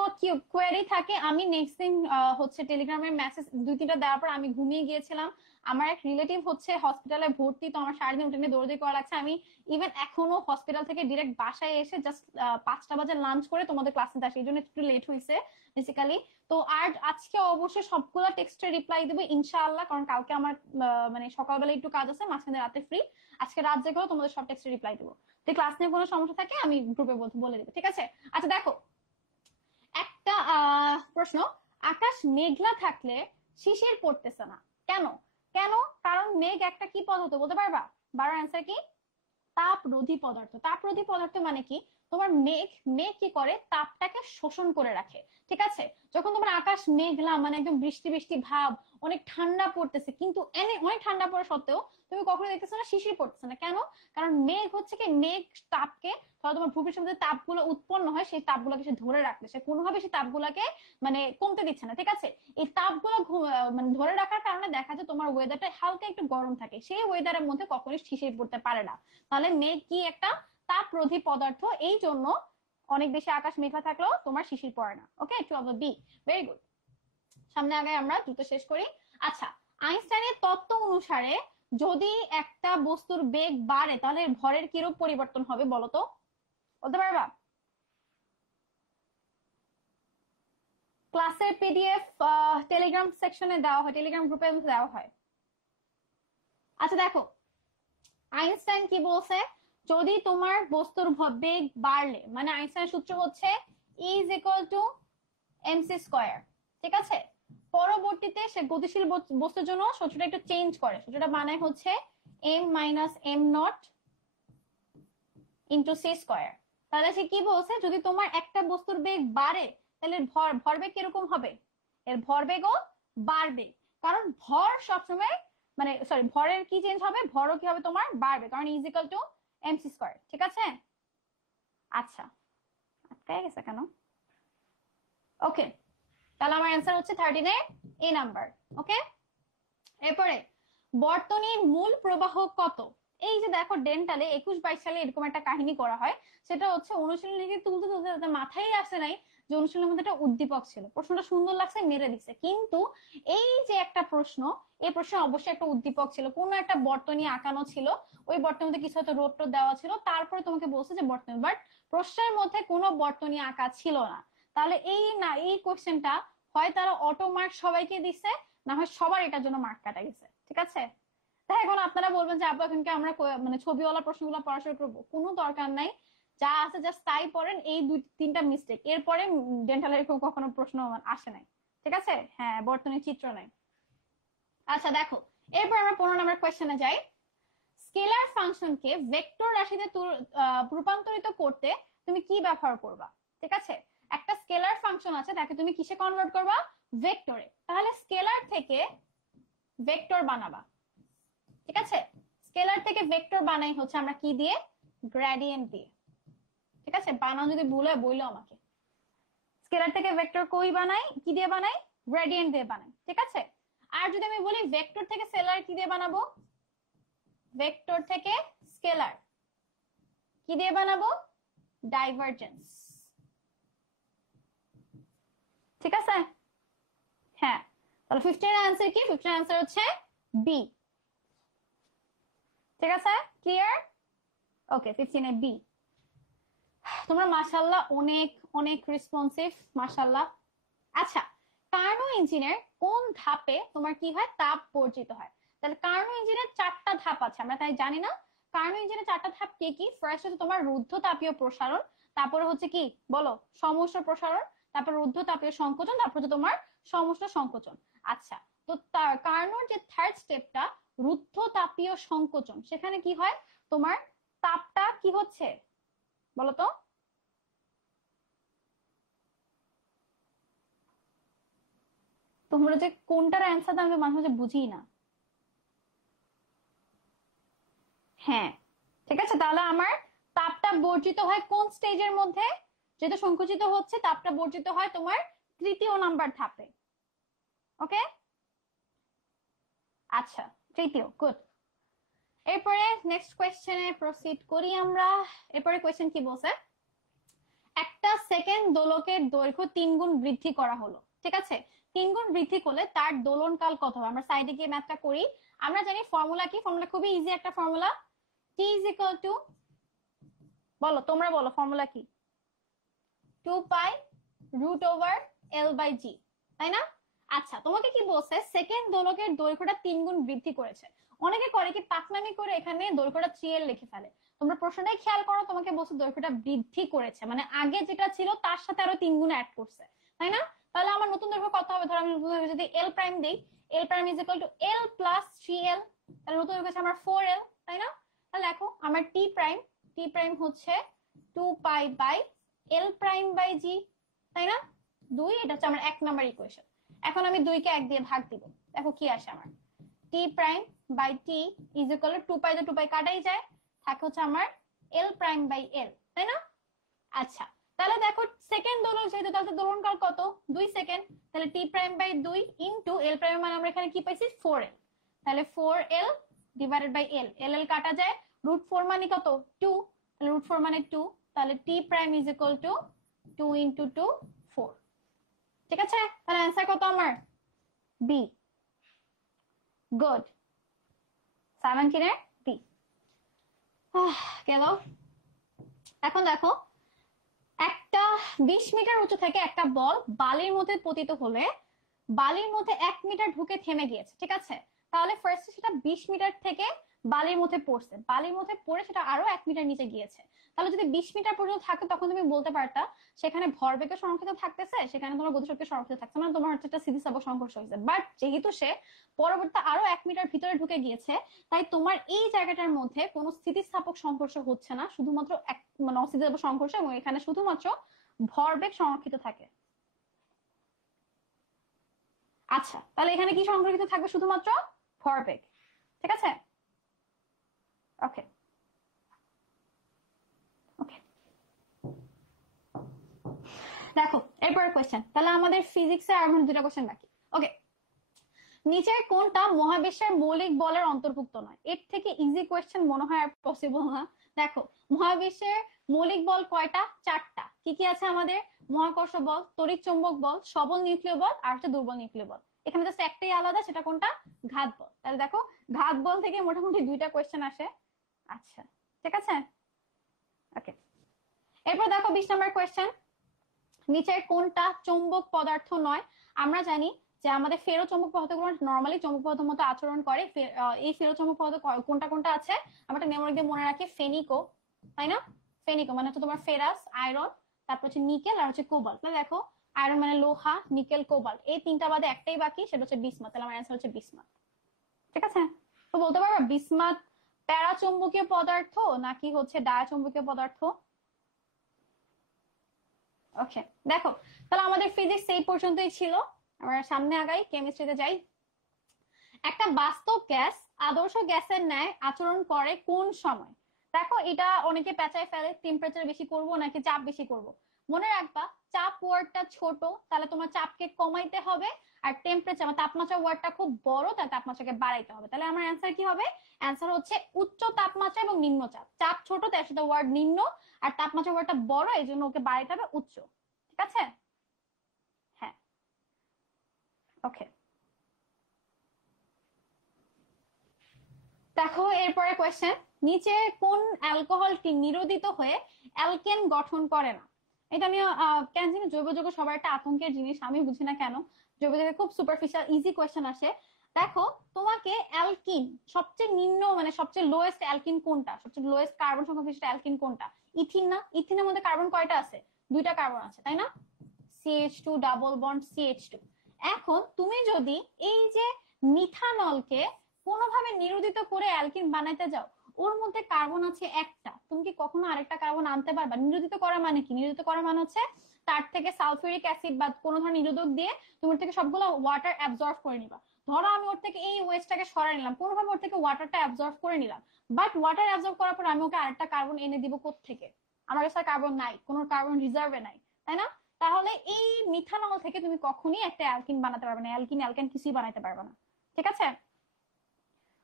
কোয়েরি থাকে, আমি নেক্সট দিন হচ্ছে টেলিগ্রামের মেসেজ 2-3টা দেওয়ার পর আমি ঘুমিয়ে গিয়েছিলাম, আমার এক রিলেটিভ হচ্ছে হসপিটালে ভর্তি, তো আমার সারাদিন উঠে দৌড়াদৌড়ি করা লাগছে। আমি ইভেন এখনো হসপিটাল থেকে ডিরেক্ট বাসায় এসে জাস্ট 5টা বাজে লাঞ্চ করে তোমাদের ক্লাস নিতে আসি, এই জন্য একটু লেট হয়েছে বেসিক্যালি। তো আর আজকে অবশ্যই সবগুলো টেক্সটে রিপ্লাই দেবো ইনশাআল্লাহ, কারণ কালকে আমার মানে সকালবেলা একটু কাজ আছে, মাঝখানে রাতে ফ্রি। আজকে রাত জেগেও তোমাদের সব টেক্সটে রিপ্লাই দেবো। তো ক্লাস নিয়ে কোনো সমস্যা থাকে আমি গ্রুপে বলে দেবো, ঠিক আছে। আচ্ছা দেখো, একটা প্রশ্ন, আকাশ মেঘলা থাকলে শিশির পড়তেছে না কেন, কেন, কারণ মেঘ একটা কি পদার্থ বলতে পারবা, 12 অ্যান্সার কি, তাপরোধী পদার্থ। তাপরোধী পদার্থ মানে কি, তোমার মেঘ মেঘ কি করে, তাপটাকে শোষণ করে রাখে, ঠিক আছে। যখন তোমার আকাশ মেঘলা মানে একদম বৃষ্টি বৃষ্টি ভাব, অনেক ঠান্ডা পড়তেছে, কিন্তু অনেক ঠান্ডা পড়া সত্ত্বেও তুমি কখনো দেখতেছো না শিশির পড়তেছে না, কেন, কারণ মেঘ হচ্ছে কি, মেঘ তাপকে, ধরো তোমার ভূপৃষ্ঠের মধ্যে তাপগুলো উৎপন্ন হয়, সেই তাপগুলোকে সে ধরে রাখতে, সে কোনোভাবে সেই তাপগুলোকে মানে কমতে দিচ্ছে না, ঠিক আছে। এই তাপগুলো মানে ধরে রাখার কারণে দেখা যায় তোমার ওয়েদারটা হালকা একটু গরম থাকে, সেই ওয়েদারের মধ্যে কখনোই শিশির পড়তে পারে না। তাহলে মেঘ কি একটা তাপরোধী পদার্থ, এই জন্য অনেক বেশি আকাশ মেঘলা থাকলেও তোমার শিশির পড়ে না। Okay, two of the B, very good. সামনে আগে আমরা দ্রুত শেষ করি। আচ্ছা, আইনস্টাইনের তত্ত্ব অনুসারে যদি একটা বস্তুর বেগ বাড়ে তাহলে ভরের কিরূপ পরিবর্তন হবে বলো তো, বলতে পারবা? ক্লাসের পিডিএফ টেলিগ্রাম সেকশনে দেওয়া হয়, টেলিগ্রাম গ্রুপে দেওয়া হয়। আচ্ছা দেখো, আইনস্টাইন কি বলছে, যদি তোমার বস্তুর বেগ বাড়লে, মানে আইনস্টাইনের সূত্র হচ্ছে E is equal to mc square, ঠিক আছে। পরবর্তীতে সে গতিশীল বস্তুর জন্য সূত্রটা একটু চেঞ্জ করে, সূত্রটা মানে হচ্ছে m minus M naught into C square. তাহলে সে কি বলছে, যদি তোমার একটা বস্তুর বেগ বাড়ে তাহলে ভরবেগ কিরকম হবে, এর ভরবেগও বাড়বে, কারণ ভর সবসময় মানে সরি ভরের কি চেঞ্জ হবে, ভরও কি হবে তোমার বাড়বে, কারণ is equal to MC square, ঠিক আছে। আচ্ছা, আটকে গেছে কেন, ওকে, তাহলে আমার অ্যান্সার হচ্ছে 13 এ নাম্বার। ওকে, এরপরে বর্তনীর মূল প্রবাহ কত, এই যে দেখো ডেন্টালে 21-22 সালে এরকম একটা কাহিনী করা হয়, সেটা হচ্ছে অনুশীলন লিখে তুলতে তুলতে তাদের মাথায় আসে নাই যে অনুশীলনের মধ্যে একটা উদ্দীপক ছিল। প্রশ্নটা সুন্দর লাগছে, মেরে দিছে, কিন্তু এই যে একটা প্রশ্ন, এই প্রশ্নে অবশ্যই একটা উদ্দীপক ছিল, কোন একটা বর্তনী আঁকানো ছিল, ওই বর্তনীর মধ্যে কিছু হয়তো রোড দেওয়া ছিল, তারপরে তোমাকে বলছে যে বর্তনী, বাট প্রশ্নের মধ্যে কোনো বর্তনী আঁকা ছিল না। তাহলে এই কোশ্চেনটা হয় তারা অটো মার্ক সবাইকে দিছে, না হয় সবার এটার জন্য মার্ক কাটা গেছে। ঠিক আছে, তাই এখন আপনারা বলবেন যে আপু এখনকে আমরা মানে ছবিওয়ালা প্রশ্নগুলো পড়াশোনা করবো, কোনো দরকার নাই, যা আছে জাস্ট তাই পড়েন। এই 2-3টা মিস্টেক, এরপরে ডেন্টালের এরকম কখনো প্রশ্ন আসে নাই। ঠিক আছে, হ্যাঁ, বর্তমানে চিত্র নাই। আচ্ছা দেখো, এরপর আমরা 15 নম্বর কোয়েশ্চেনে যাই। স্কেলার ফাংশনকে ভেক্টর রাশিতে রূপান্তরিত করতে তুমি কি ব্যবহার করবা? ঠিক আছে, একটা স্কেলার ফাংশন আছে, তাকে তুমি কিসে কনভার্ট করবা? ভেক্টরে। তাহলে স্কেলার থেকে ভেক্টর বানাবা। ঠিক আছে, স্কেলার থেকে ভেক্টর বানাই হচ্ছে আমরা কি দিয়ে? গ্রেডিয়েন্ট দিয়ে। ঠিক আছে, বানাও যদি ভুল হয় বললো আমাকে। স্কেলার থেকে ভেক্টর কই বানাই, কি দিয়ে বানাই? গ্রেডিয়েন্ট দিয়ে বানাই। ঠিক আছে, আর যদি আমি বলি ভেক্টর থেকে স্কেলার কি দিয়ে বানাবো? ভেক্টর থেকে স্কেলার কি দিয়ে বানাবো? ডাইভারজেন্স। ঠিক আছে, হ্যাঁ, তাহলে 15 এর आंसर কি? 15 এর आंसर হচ্ছে বি। ঠিক আছে, ক্লিয়ার? Okay, 15 A B. তোমরা মাশাআল্লাহ অনেক অনেক রেসপন্সিভ, মাশাআল্লাহ। আচ্ছা, কার্নো ইঞ্জিনের কোন ধাপে তোমার কি হয়? তাপ বর্জিত হয়। তাহলে কার্নো ইঞ্জিনের 4টা ধাপ আছে, আমরা তাই জানি না? কার্নো ইঞ্জিনের 4টা ধাপ কি কি? ফার্স্ট হচ্ছে তোমার রুদ্ধতাপীয় প্রসারণ, তারপরে হচ্ছে কি বলো? সমুষ্ণ প্রসারণ, তারপর রুদ্ধতাপীয় সংকোচন, তারপর হচ্ছে তোমার সমুষ্ণ সংকোচন। আচ্ছা, তো কার্নোর যে থার্ড স্টেপটা রুদ্ধতাপীয় সংকোচন, সেখানে কি হয়? তোমার তাপটা কি হচ্ছে বলতো? তোমরা যে কোনটার অ্যান্সার আমি মাঝে মাঝে বুঝি না। হ্যাঁ, ঠিক আছে, তাহলে আমার তাপটা বর্জিত হয় কোন স্টেজের মধ্যে? যেটা সংকুচিত হচ্ছে, তাপটা বর্জিত হয় তোমার 3য় নাম্বার ধাপে। ওকে, আচ্ছা, 3য়, গুড। এরপরে নেক্সট কোয়েশ্চেনে প্রসিড করি আমরা। এরপরে কোয়েশ্চেন কি বলছে? একটা সেকেন্ড দোলকের দৈর্ঘ্য 3 গুণ বৃদ্ধি করা হলো। ঠিক আছে, 3 গুণ বৃদ্ধি করলে তার দোলন কাল কত হবে? আমরা সাইডে গিয়ে ম্যাথটা করি। আমরা জানি ফর্মুলা কি? ফর্মুলা খুবই ইজি একটা formula, t is equal to, বলো তোমরা বলো ফর্মুলা কি? 2 পাই root over L by G, তাই না? আচ্ছা, তোমাকে কি বলছে? সেকেন্ড দোলকের দৈর্ঘ্যটা 3 গুণ বৃদ্ধি করেছে। অনেকে করে কি পাকনামি করে এখানে দৈর্ঘ্যটা 3l লিখে ফেলে। তোমরা প্রশ্নটাই খেয়াল করো, তোমাকে বলছে দৈর্ঘ্যটা বৃদ্ধি করেছে, মানে আগে যেটা ছিল তার সাথে আরো 3 গুণ অ্যাড করছে, তাই না? তাহলে আমার নতুন দৈর্ঘ্য কত হবে? ধরো আমি নতুন দৈর্ঘ্য যদি এল প্রাইম দিই, L prime is equal to L plus 3l, তাহলে নতুন দৈর্ঘ্য হচ্ছে আমার 4l, তাই না? তাহলে দেখো আমার টি প্রাইম হচ্ছে 2 pi by L prime by G, তাই না? 2, এটা হচ্ছে আমার 1 নাম্বার ইকুয়েশন। এখন আমি 2 কে 1 দিয়ে ভাগ দিব, দেখো কি আসে আমার? T prime by T is equal to 2 pi, তো 2 পাই কাটাই যায়, থাকে হচ্ছে আমার এল প্রাইম বাই এল, তাই না? আচ্ছা, তাহলে দেখো সেকেন্ড দোলক যেহেতু, তাহলে দোলনকাল কত? 2 সেকেন্ড। তাহলে T prime by 2 into L prime, মানে আমরা এখানে কি পাইছি? 4l। তাহলে 4l ডিভাইডেড বাই এল, এল কাটা যায়, রুট 4 মানে কত? 2, তাহলে রুট 4 মানে 2, তাহলে T prime is equal to 2 into 2, 4। ঠিক আছে, তাহলে অ্যান্সার কত আমার? বি। গুড, 17 এর বি গেল। এখন দেখো, একটা 20 মিটার উঁচু থেকে একটা বল বালির মধ্যে পতিত হলে বালির মধ্যে 1 মিটার ঢুকে থেমে গিয়েছে। ঠিক আছে, তাহলে ফার্স্টে সেটা 20 মিটার থেকে বালির মধ্যে পড়ছে, বালির মধ্যে পড়ে সেটা আরো 1 মিটার নিচে গিয়েছে। তাহলে যদি 20 মিটার পর্যন্ত থাকে, তখন তুমি বলতে পারতা সেখানে ভরবেগের সংরক্ষিত থাকতেছে, সেখানে তোমার গতিশক্তি সংরক্ষিত থাকছে, মানে তোমার হচ্ছে একটা স্থিতিস্থাপক সংঘর্ষ হয়েছে। বাট যেহেতু সে পরবর্তী আরো 1 মিটার ভিতরে ঢুকে গিয়েছে, তাই তোমার এই জায়গাটার মধ্যে কোনো স্থিতিস্থাপক সংঘর্ষ হচ্ছে না, শুধুমাত্র মানে অস্থিতিস্থাপক সংঘর্ষ, এবং এখানে শুধুমাত্র ভরবেগ সংরক্ষিত থাকে। আচ্ছা, তাহলে এখানে কি সংরক্ষিত থাকবে? শুধুমাত্র ভরবেগ। ঠিক আছে, ওকে ওকে। দেখো এরপর কোয়েশ্চেন, তাহলে আমাদের ফিজিক্সে আর 2টা কোয়েশ্চেন বাকি। ওকে, নিচের কোনটা মহাবিশ্বের মৌলিক বলের অন্তর্ভুক্ত নয়? এর থেকে ইজি কোয়েশ্চেন মনে হয় আর পসিবল না। দেখো, মহাবিশ্বের মৌলিক বল কয়টা? 4টা। কি কি আছে আমাদের? মহাকর্ষ বল, তড়িৎ চৌম্বক বল, সবল নিউক্লিয় বল আর হচ্ছে দুর্বল নিউক্লিয় বল। এখানে জাস্ট একটাই আলাদা, সেটা কোনটা? ঘাত বল। তাহলে দেখো, ঘাত বল থেকে মোটামুটি 2টা কোয়েশ্চেন আসে। আচ্ছা, ঠিক আছে, ওকে। এরপর দেখো 20 নম্বর কোয়েশ্চেন, নিচের কোনটা চৌম্বক পদার্থ নয়? আমরা জানি যে আমাদের ফেরো চৌম্বক পদার্থগুলো নর্মালি চৌম্বক পদার্থের মতো আচরণ করে। এই ফেরো চৌম্বক পদার্থ কোনটা কোনটা আছে? আমরা একটা মেমোরি দিয়ে মনে রাখি, ফেনিকো, তাই না? ফেনিকো মানে হচ্ছে তোমার ফেরাস, আয়রন, তারপর হচ্ছে নিকেল আর হচ্ছে কোবাল্ট। তাহলে দেখো, আয়রন মানে লোহা, নিকেল, কোবাল্ট, এই 3টা বাদে একটাই বাকি, সেটা হচ্ছে বিসমাথ। তাহলে আমার অ্যান্সার হচ্ছে বিসমাথ। ঠিক আছে, তো বলতে পারবা বিসমাথ প্যারাচৌম্বকীয় পদার্থ নাকি হচ্ছে ডায়াচৌম্বকীয় পদার্থ? ওকে, দেখো, তাহলে আমাদের ফিজিক্স এই পর্যন্তই ছিল। আমরা সামনে আগাই, কেমিস্ট্রিতে যাই। একটা বাস্তব গ্যাস আদর্শ গ্যাসের ন্যায় আচরণ করে কোন সময়? দেখো, এটা অনেকে পেঁচায় ফেলে, টেম্পারেচার বেশি করব নাকি চাপ বেশি করব। মনে রাখবা, চাপ ওয়ার্ডটা ছোট, তাহলে তোমার চাপকে কমাইতে হবে, আর টেম্পারেচার মানে তাপমাত্রা ওয়ার্ডটা খুব বড়, তাহলে তাপমাত্রাকে বাড়াইতে হবে। তাহলে আমার অ্যান্সার কি হবে? অ্যান্সার হচ্ছে উচ্চ তাপমাত্রা এবং নিম্ন চাপ। চাপ ছোট, তার সাথে ওয়ার্ড নিম্ন, আর তাপমাত্রা ওয়ার্ডটা বড়, এই জন্য ওকে বাড়াইতে হবে উচ্চ। ঠিক আছে, হ্যাঁ, ওকে। দেখো, এরপরে কোয়েশ্চেন, নিচে কোন অ্যালকোহলটি নিরোধিত হয়ে অ্যালকেন গঠন করে না? এটা নিয়ে কেন জানি জৈব যৌগ সবার একটা আতঙ্কের জিনিস, আমি বুঝি না কেন। জৈব যৌগে খুব সুপারফিশিয়াল ইজি কোয়েশ্চেন আসে। দেখো, তোমাকে অ্যালকিন সবচেয়ে নিম্ন মানে সবচেয়ে লোয়েস্ট অ্যালকিন কোনটা? সবচেয়ে লোয়েস্ট কার্বন সংখ্যা বিশিষ্ট অ্যালকিন কোনটা? ইথিন না? ইথিনের মধ্যে কার্বন কয়টা আছে? 2টা কার্বন আছে, তাই না? CH2 double bond CH2। এখন তুমি যদি এই যে মিথানলকে কোনোভাবে নিরোধিত করে অ্যালকিন বানাইতে যাও, ওর মধ্যে কার্বন আছে একটা, তুমি কি কখনো আরেকটা কার্বন আনতে পারবা? নিরোধিত করা মানে কি? নিরোধিত করা মানে হচ্ছে তার থেকে সালফিউরিক অ্যাসিড বা কোনো ধরনের নিরোধক দিয়ে তুমি ওর থেকে সবগুলো ওয়াটার অ্যাবজর্ব করে নিবা। ধরো আমি ওর থেকে এই ওয়েস্টটাকে সরাই নিলাম, কোনোভাবে ওর থেকে ওয়াটারটা অ্যাবজর্ব করে নিলাম, বাট ওয়াটার অ্যাবজর্ব করার পর আমি ওকে আরেকটা কার্বন এনে দিব কোত্থেকে? আমার কাছে কার্বন নাই, কোনো কার্বন রিজার্ভে নাই, তাই না? তাহলে এই মিথানল থেকে তুমি কখনই একটা অ্যালকিন বানাতে পারবে না, অ্যালকিন অ্যালকেন কিছুই বানাতে পারবে না। ঠিক আছে,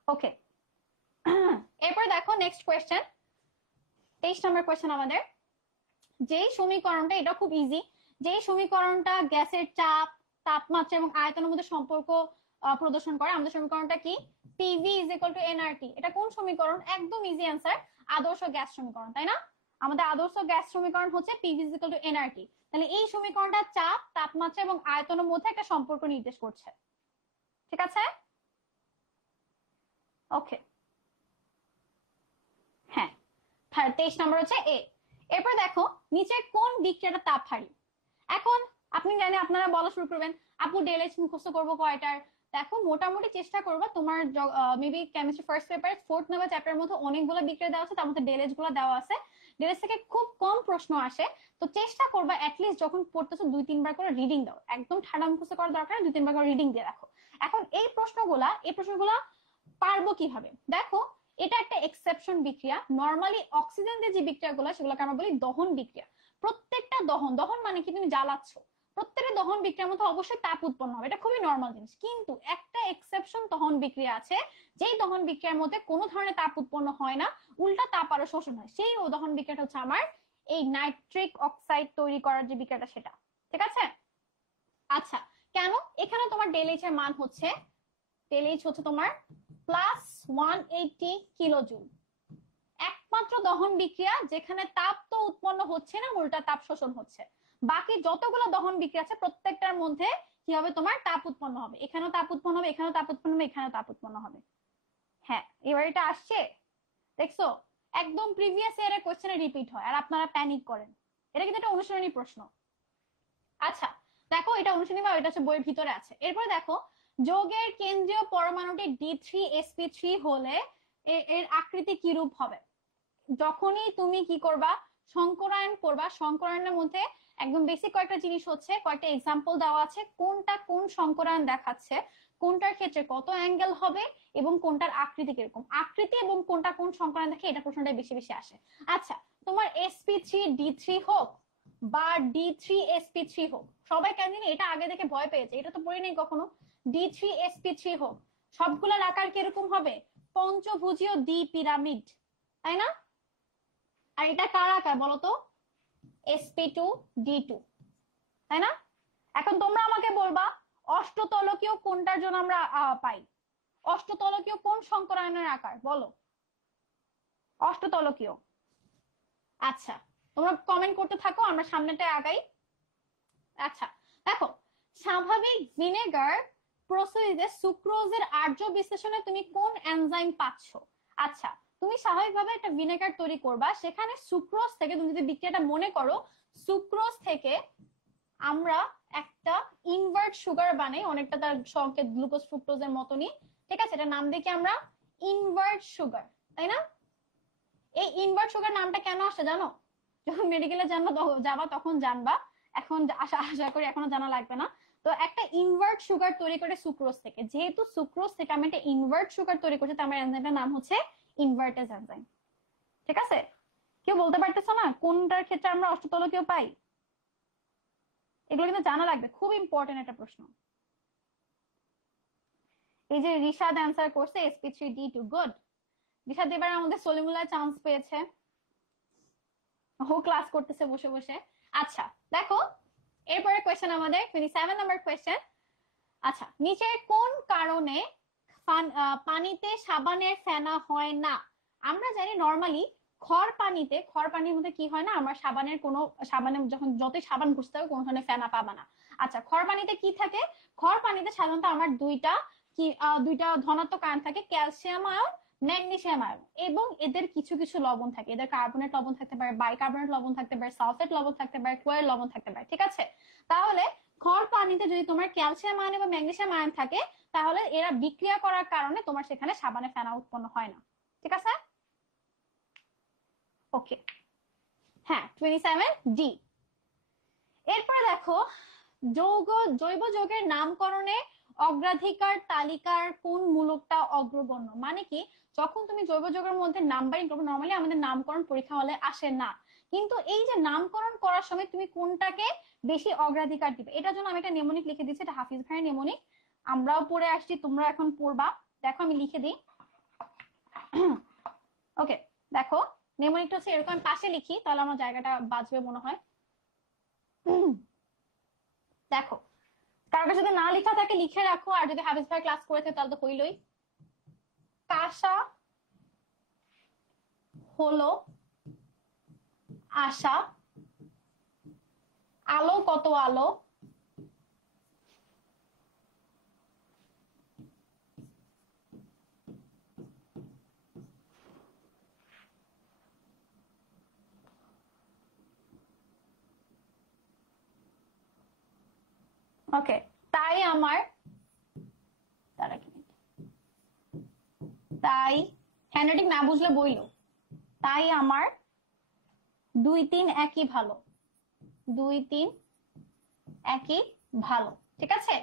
ওকে। এরপর দেখো নেক্সট কোয়েশ্চেন, 23 নম্বর কোয়েশ্চেন আমাদের। যেই সমীকরণটা, এটা খুব ইজি, যেই সমীকরণটা গ্যাসের চাপ, তাপমাত্রা এবং আয়তনের মধ্যে সম্পর্ক প্রদর্শন করে, আমাদের সমীকরণটা কি? PV is equal two nRT. এটা কোন সমীকরণ? একদম ইজি অ্যান্সার, আদর্শ গ্যাস সমীকরণ, তাই না? আমাদের আদর্শ গ্যাস সমীকরণ হচ্ছে PV is equal two nRT. তাহলে এই সমীকরণটা চাপ, তাপমাত্রা এবং আয়তনের মধ্যে একটা সম্পর্ক নির্দেশ করছে। ঠিক আছে, ওকে, হ্যাঁ। 23 নম্বর হচ্ছে এ। এরপর দেখো, নিচে কোন বিক্রিয়াটা তাপহারী? এখন আপনি জানেন, আপনারা বলা শুরু করবেন, আপু ডেলএইচ মুখস্থ করবো কয়টার? দেখো, মোটামুটি চেষ্টা করবা, তোমার maybe chemistry first paper 4th number চ্যাপ্টারের মধ্যে অনেকগুলো বিক্রিয়া দেওয়া আছে, তার মধ্যে ডেলএইচ গুলো দেওয়া আছে। ডেলএইচ থেকে খুব কম প্রশ্ন আসে, তো চেষ্টা করবা অ্যাটলিস্ট যখন পড়তেছো 2-3 বার করে রিডিং দাও। একদম ঠান্ডা মুখস্থ করার দরকার, 2-3 বার করে রিডিং দিয়ে রাখো। এখন এই প্রশ্নগুলা পারবো কিভাবে? দেখো, এটা একটা এক্সেপশন বিক্রিয়া। নর্মালি অক্সিজেন দিয়ে যে বিক্রিয়াগুলো, সেগুলোকে আমরা বলি দহন বিক্রিয়া। প্রত্যেকটা দহন, দহন মানে কি? তুমি জ্বালাচ্ছ। প্রত্যেকটা দহন বিক্রিয়ার মধ্যে অবশ্যই তাপ উৎপন্ন হবে, এটা খুবই নর্মাল জিনিস। কিন্তু একটা এক্সেপশন দহন বিক্রিয়া আছে, যেই দহন বিক্রিয়ার মধ্যে কোনো ধরনের তাপ উৎপন্ন হয় না, উল্টা তাপ আরো শোষণ হয়। সেই দহন বিক্রিয়াটা হচ্ছে আমার এই নাইট্রিক অক্সাইড তৈরি করার যে বিক্রিয়াটা, সেটা। ঠিক আছে, আচ্ছা, কেন? এখানে তোমার ডেলএইচ এর মান হচ্ছে, ডেলএইচ হচ্ছে তোমার +180 কিলোজুল। একমাত্র দহন বিক্রিয়া যেখানে তাপ তো উৎপন্ন হচ্ছে না, উল্টা তাপ শোষণ হচ্ছে। বাকি যতগুলো দহন বিক্রিয়া আছে প্রত্যেকটার মধ্যে কি হবে? তোমার তাপ উৎপন্ন হবে, এখানেও তাপ উৎপন্ন হবে, এখানেও তাপ উৎপন্ন হবে, এখানেও তাপ উৎপন্ন হবে। হ্যাঁ, এবার এটা আসছে, দেখছো? একদম প্রিভিয়াস ইয়ারের কোশ্চেনে রিপিট হয়, আর আপনারা প্যানিক করেন। এটা কিন্তু একটা অনুশীলনী প্রশ্ন। আচ্ছা, দেখো, এটা অনুশীলনী বা এটা হচ্ছে বইয়ের ভিতরে আছে। এরপরে দেখো, যৌগের কেন্দ্রীয় পরমাণুটি D3sp3 হলে এর আকৃতি কি রূপ হবে? যখনই তুমি কি করবা? সংকরায়ন করবা। সংকরায়নের মধ্যে একদম বেসিক কয়েকটা জিনিস হচ্ছে, কয়েকটা এক্সাম্পল দেওয়া আছে, কোনটা কোন সংকরায়ন দেখাচ্ছে, কোনটার ক্ষেত্রে কত অ্যাঙ্গেল হবে, এবং কোনটার আকৃতি কিরকম। আকৃতি এবং কোনটা কোন সংকরায়ন দেখে, এটা প্রশ্নটা বেশি বেশি আসে। আচ্ছা, তোমার sp3d3 হোক বা D3sp3 হোক, সবাই কেন জানি এটা আগে দেখে ভয় পেয়েছে, এটা তো পড়ি নাই কখনো। D3sp3 হোক, সবগুলোর আকার কিরকম হবে? পঞ্চভুজীয় দ্বি পিরামিড, তাই না? আর এটা কার আকার বলতো? sp2d2, তাই না? এখন তোমরা আমাকে বলবা অষ্টতলকীয় কোনটার জন্য আমরা পাই? অষ্টতলকীয় কোন সংকরায়নের আকার বলো? অষ্টতলকীয়। আচ্ছা, তোমরা কমেন্ট করতে থাকো, আমরা সামনেটায় আগাই। আচ্ছা দেখো, স্বাভাবিক ভিনেগার প্রসেসে সুক্রোজের আর্য বিশ্লেষণে তুমি কোন এনজাইম পাচ্ছ? আচ্ছা, তুমি স্বাভাবিকভাবে একটা ভিনেগার তৈরি করবা, সেখানে সুক্রোজ থেকে তুমি যদি বিক্রিয়াটা মনে করো, সুক্রোজ থেকে আমরা একটা ইনভার্ট সুগার বানাই, অনেকটা তার সংকেত গ্লুকোজ ফ্রুক্টোজের মতনই, ঠিক আছে? এটা নাম দেখি আমরা ইনভার্ট সুগার, তাই না? এই ইনভার্ট সুগার নামটা কেন আসে জানো? যখন মেডিকেলে যাবা তখন জানবা, এখন আশা আশা করি এখনো জানা লাগবে না। তো একটা ইনভার্ট সুগার তৈরি করে সুক্রোজ থেকে, যেহেতু সুক্রোজ থেকে আমি একটা ইনভার্ট সুগার তৈরি করছি, তো আমার এনজাইমটার নাম হচ্ছে ইনভার্টেজ এনজাইম, ঠিক আছে? কেউ বলতে পারতেছো না কোনটার ক্ষেত্রে আমরা অষ্টতলকীয় পাই? এগুলো কিন্তু জানা লাগবে, খুব ইম্পর্টেন্ট একটা প্রশ্ন। এই যে রিশাদ অ্যান্সার করছে sp3d2, গুড। রিশাদ এবার আমাদের সলিমুল্লাহ চান্স পেয়েছে, ও ক্লাস করতেছে বসে বসে। আচ্ছা দেখো, এরপরে কোয়েশ্চেন আমাদের 27 নাম্বার কোয়েশ্চেন। আচ্ছা, নিচের কোন কারণে পানিতে সাবানের ফেনা হয় না? আমরা জানি নরমালি খড় পানির মধ্যে কি হয় না, আমরা সাবানের যখন যতই সাবান ঘুষতে হবে কোনো ধরনের ফেনা পাবা না। আচ্ছা, খড় পানিতে কি থাকে? খড় পানিতে সাধারণত আমার দুইটা ধনাত্মক আয়ন থাকে, ক্যালসিয়াম আয়ন, ম্যাগনেসিয়াম আয়ন, এবং এদের কিছু কিছু লবণ থাকে। এদের কার্বনেট লবণ থাকতে পারে, বাইকার্বনেট লবণ থাকতে পারে, সালফেট লবণ থাকতে পারে, ক্লোরাইড লবণ থাকতে পারে, ঠিক আছে? তাহলে খড় পানিতে যদি তোমার ক্যালসিয়াম আয়ন এবং ম্যাগনেসিয়াম আয়ন থাকে, তাহলে এরা বিক্রিয়া করার কারণে তোমার সেখানে সাবানে ফেনা উৎপন্ন হয় না, ঠিক আছে? ওকে, হ্যাঁ 27D। এরপরে দেখো, জৈব যৌগের নামকরণে অগ্রাধিকার তালিকার কোন মূলকটা অগ্রগণ্য? মানে কি, যখন তুমি জৈব যৌগের মধ্যে নাম্বারিং করবে, নর্মালি আমাদের নামকরণ পরীক্ষা হলে আসে না, কিন্তু এই যে নামকরণ করার সময় তুমি কোনটাকে বেশি অগ্রাধিকার দিবে, এটার জন্য আমি একটা নেমোনিক লিখে দিচ্ছি, এটা হাফিজ ভাইয়ের নেমোনিক, আমরাও পড়ে আসছি, তোমরা এখন পড়বা। দেখো আমি লিখে দিই, ওকে দেখো নেমোনিকটা হচ্ছে এরকম, আমি পাশে লিখি তাহলে আমার জায়গাটা বাঁচবে মনে হয়। দেখো, কারো কাছে যদি না লেখা থাকে লিখে রাখো, আর যদি হাফিজ ভাই ক্লাস করে থাকে তাহলে তো হইলই। কাঁসা হলো আশা, আলো কত আলো, ওকে তাই আমার, তাই হ্যান্ডরাইটিং না বুঝলে বইলো, তাই আমার 2-3 একই ভালো, 2-3 একই ভালো, ঠিক আছে?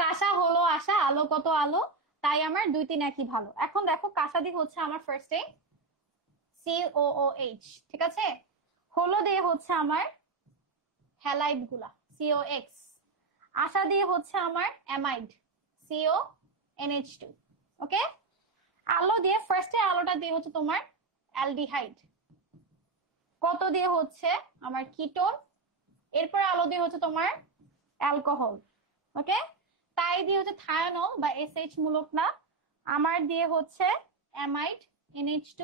কাঁসা হলো আশা, আলো কত আলো, তাই আমার 2-3 একই ভালো। এখন দেখো, কাঁসা দিয়ে হচ্ছে আমার ফার্স্টে COOH, ঠিক আছে? হলো দিয়ে হচ্ছে আমার হ্যালাইড গুলা COX, আশা দিয়ে হচ্ছে আমার অ্যামাইড CONH2, ওকে? আলো দিয়ে ফার্স্টে, আলোটা দিয়ে হচ্ছে তোমার অ্যালডিহাইড, কত দিয়ে হচ্ছে আমার কিটোন, এরপর আলো দিয়ে হচ্ছে তোমার অ্যালকোহল, ওকে? তাই দিয়ে হচ্ছে থায়োনল বা SH মূলক না, আমার দিয়ে হচ্ছে অ্যামাইড NH2,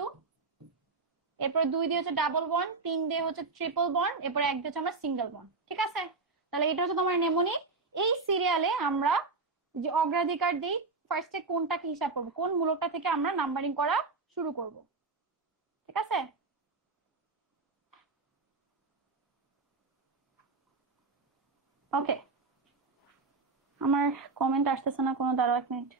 এরপর 2 দিয়ে হচ্ছে ডাবল বন্ড, 3 দিয়ে হচ্ছে ট্রিপল বন্ড, এরপর 1 দিয়ে হচ্ছে আমার সিঙ্গেল বন্ড, ঠিক আছে? তাহলে এটা হচ্ছে তোমার নেমোনিক। এই সিরিয়ালে আমরা যে অগ্রাধিকার দিই, ফার্স্টে কোনটাকে হিসাব করবো, কোন মূলকটা থেকে আমরা নাম্বারিং করা শুরু করব, ঠিক আছে? ওকে, আমার কমেন্ট আসতেছে না কোনো, দাঁড়াও 1 মিনিট।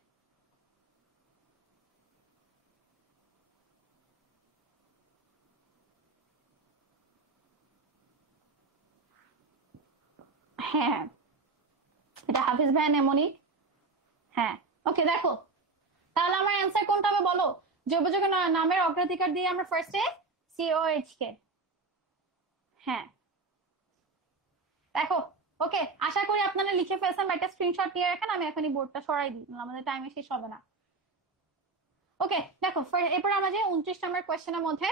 হ্যাঁ, এটা হাফিজ ভাই নেমোনিক, হ্যাঁ। ওকে দেখো, তাহলে আমার অ্যান্সার কোনটা হবে বলো? জৈব যৌগের নামের অগ্রাধিকার দিয়ে আমরা ফার্স্টে COH কে, হ্যাঁ দেখো ওকে, আশা করি আপনারা লিখে ফেলছেন বা একটা স্ক্রিনশট নিয়ে রাখেন, আমি এখনই বোর্ডটা সরাই দিই, আমাদের টাইমে শেষ হবে না। ওকে দেখো, এরপর আমরা যে 29 নম্বর কোয়েশ্চেনের মধ্যে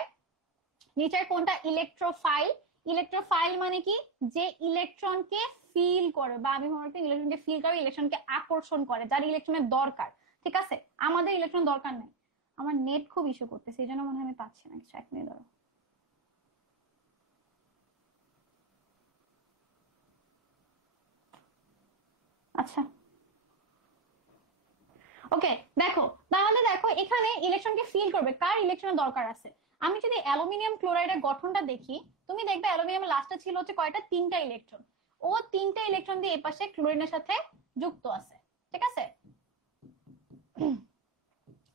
নিচের কোনটা ইলেকট্রোফাইল? ইলেকট্রোফাইল মানে কি? যে ইলেকট্রনকে ফিল করে, বা আমি মনে করি ইলেকট্রনকে ফিল করে, ইলেকট্রনকে আকর্ষণ করে, যার ইলেকট্রনের দরকার। ঠিক আছে, আমাদের ইলেকট্রন দরকার নেই। আমার নেট খুব ইস্যু করতেছে, এই জন্য মনে হয় আমি পাচ্ছি না কিছু, 1 মিনিট ধরো। আচ্ছা ওকে দেখো, তাহলে দেখো এখানে ইলেকট্রনকে ফিল করবে, কার ইলেকট্রনের দরকার আছে। আমি যদি অ্যালুমিনিয়াম ক্লোরাইডের গঠনটা দেখি, তুমি দেখবে অ্যালুমিনিয়ামের লাস্টে ছিল হচ্ছে কয়টা, 3টা ইলেকট্রন। ও 3টা ইলেকট্রন দিয়ে এই পাশে ক্লোরিনের সাথে যুক্ত আছে। ঠিক আছে,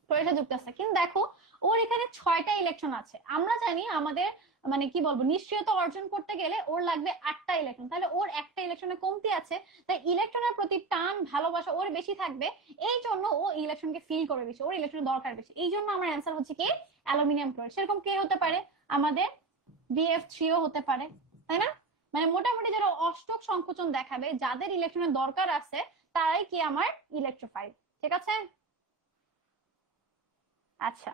ক্লোরিনের যুক্ত আছে, কিন্তু দেখো ওর এখানে 6টা ইলেকট্রন আছে। আমরা জানি আমাদের মানে কি বলবো, নিশ্চয়তা অর্জন করতে গেলে ওর লাগবে 8টা ইলেকট্রন, তাহলে ওর একটা ইলেকট্রনের কমতি আছে। তাই ইলেকট্রনের প্রতি টান ভালোবাসা ওর বেশি থাকবে, এই জন্য ও ইলেকট্রনকে ফিল করবে বেশি, ওর ইলেকট্রনের দরকার বেশি। এই জন্য আমার অ্যান্সার হচ্ছে কি অ্যালুমিনিয়াম ক্লোরাইড। সেরকম কে হতে পারে, আমাদের BF3ও হতে পারে, তাই না? মানে মোটামুটি যারা অষ্টক সংকোচন দেখাবে, যাদের ইলেকট্রনের দরকার আছে, তারাই কি আমার ইলেকট্রোফাইল। ঠিক আছে, আচ্ছা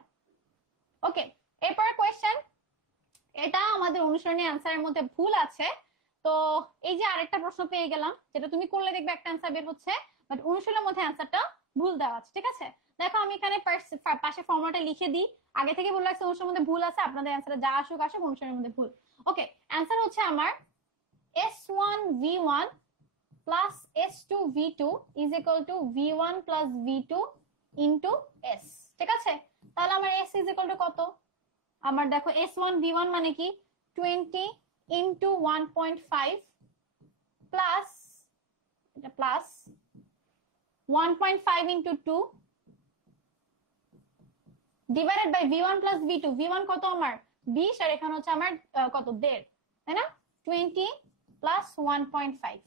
ওকে। এরপর কোয়েশ্চেন, এটা আমাদের অনুসরণী অ্যান্সারের মধ্যে ভুল আছে। তো এই যে আরেকটা প্রশ্ন পেয়ে গেলাম, যেটা তুমি করলে দেখবে একটা অ্যান্সার বের হচ্ছে, বাট অনুসরণের মধ্যে অ্যান্সারটা ভুল দেওয়া আছে। ঠিক আছে, দেখো আমি এখানে পাশে ফর্মুলাটা লিখে দিই। আগে থেকে বলে রাখছি অনুসরণের মধ্যে ভুল আছে, আপনাদের অ্যান্সারে যা আসুক আসুক, অনুসরণের মধ্যে ভুল। ওকে, অ্যান্সার হচ্ছে আমার S1V1 plus S2V2 is equal two V1 plus V2 into S। ঠিক আছে, তাহলে আমার S ইজ ইকুয়াল টু কত? আমার দেখো S1V1 মানে কি 20 ইন্টু 1.5 প্লাস, এটা plus 1.5 into 2 divided by V1 plus V2। V1 কত আমার 20, আর এখানে হচ্ছে আমার কত 1.5, তাই না? 20 প্লাস 1.5।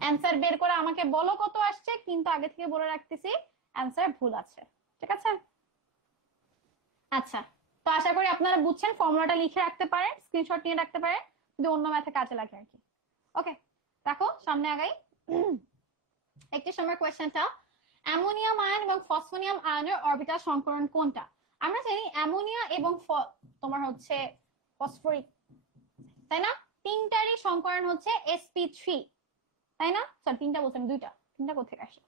অ্যান্সার বের করে আমাকে বলো কত আসছে, কিন্তু আগে থেকে বলে রাখতেছি অ্যান্সার ভুল আছে। ঠিক আছে, আচ্ছা তো আশা করি আপনারা বুঝছেন, ফর্মুলাটা লিখে রাখতে পারেন, স্ক্রিনশট নিয়ে রাখতে পারেন, যদি অন্য ম্যাথে কাজে লাগে আর কি। ওকে দেখো সামনে আগাই। 31 নম্বর কোয়েশ্চেনটা, অ্যামোনিয়াম আয়ন এবং ফসফোনিয়াম আয়নের অরবিটাল সংকরণ কোনটা? আমরা জানি অ্যামোনিয়া এবং তোমার হচ্ছে ফসফরিক, তাই না? তিনটারই সংকরণ হচ্ছে sp3, তাই না? সরি তিনটা বলছেন, তিনটা কোথেকে আসে,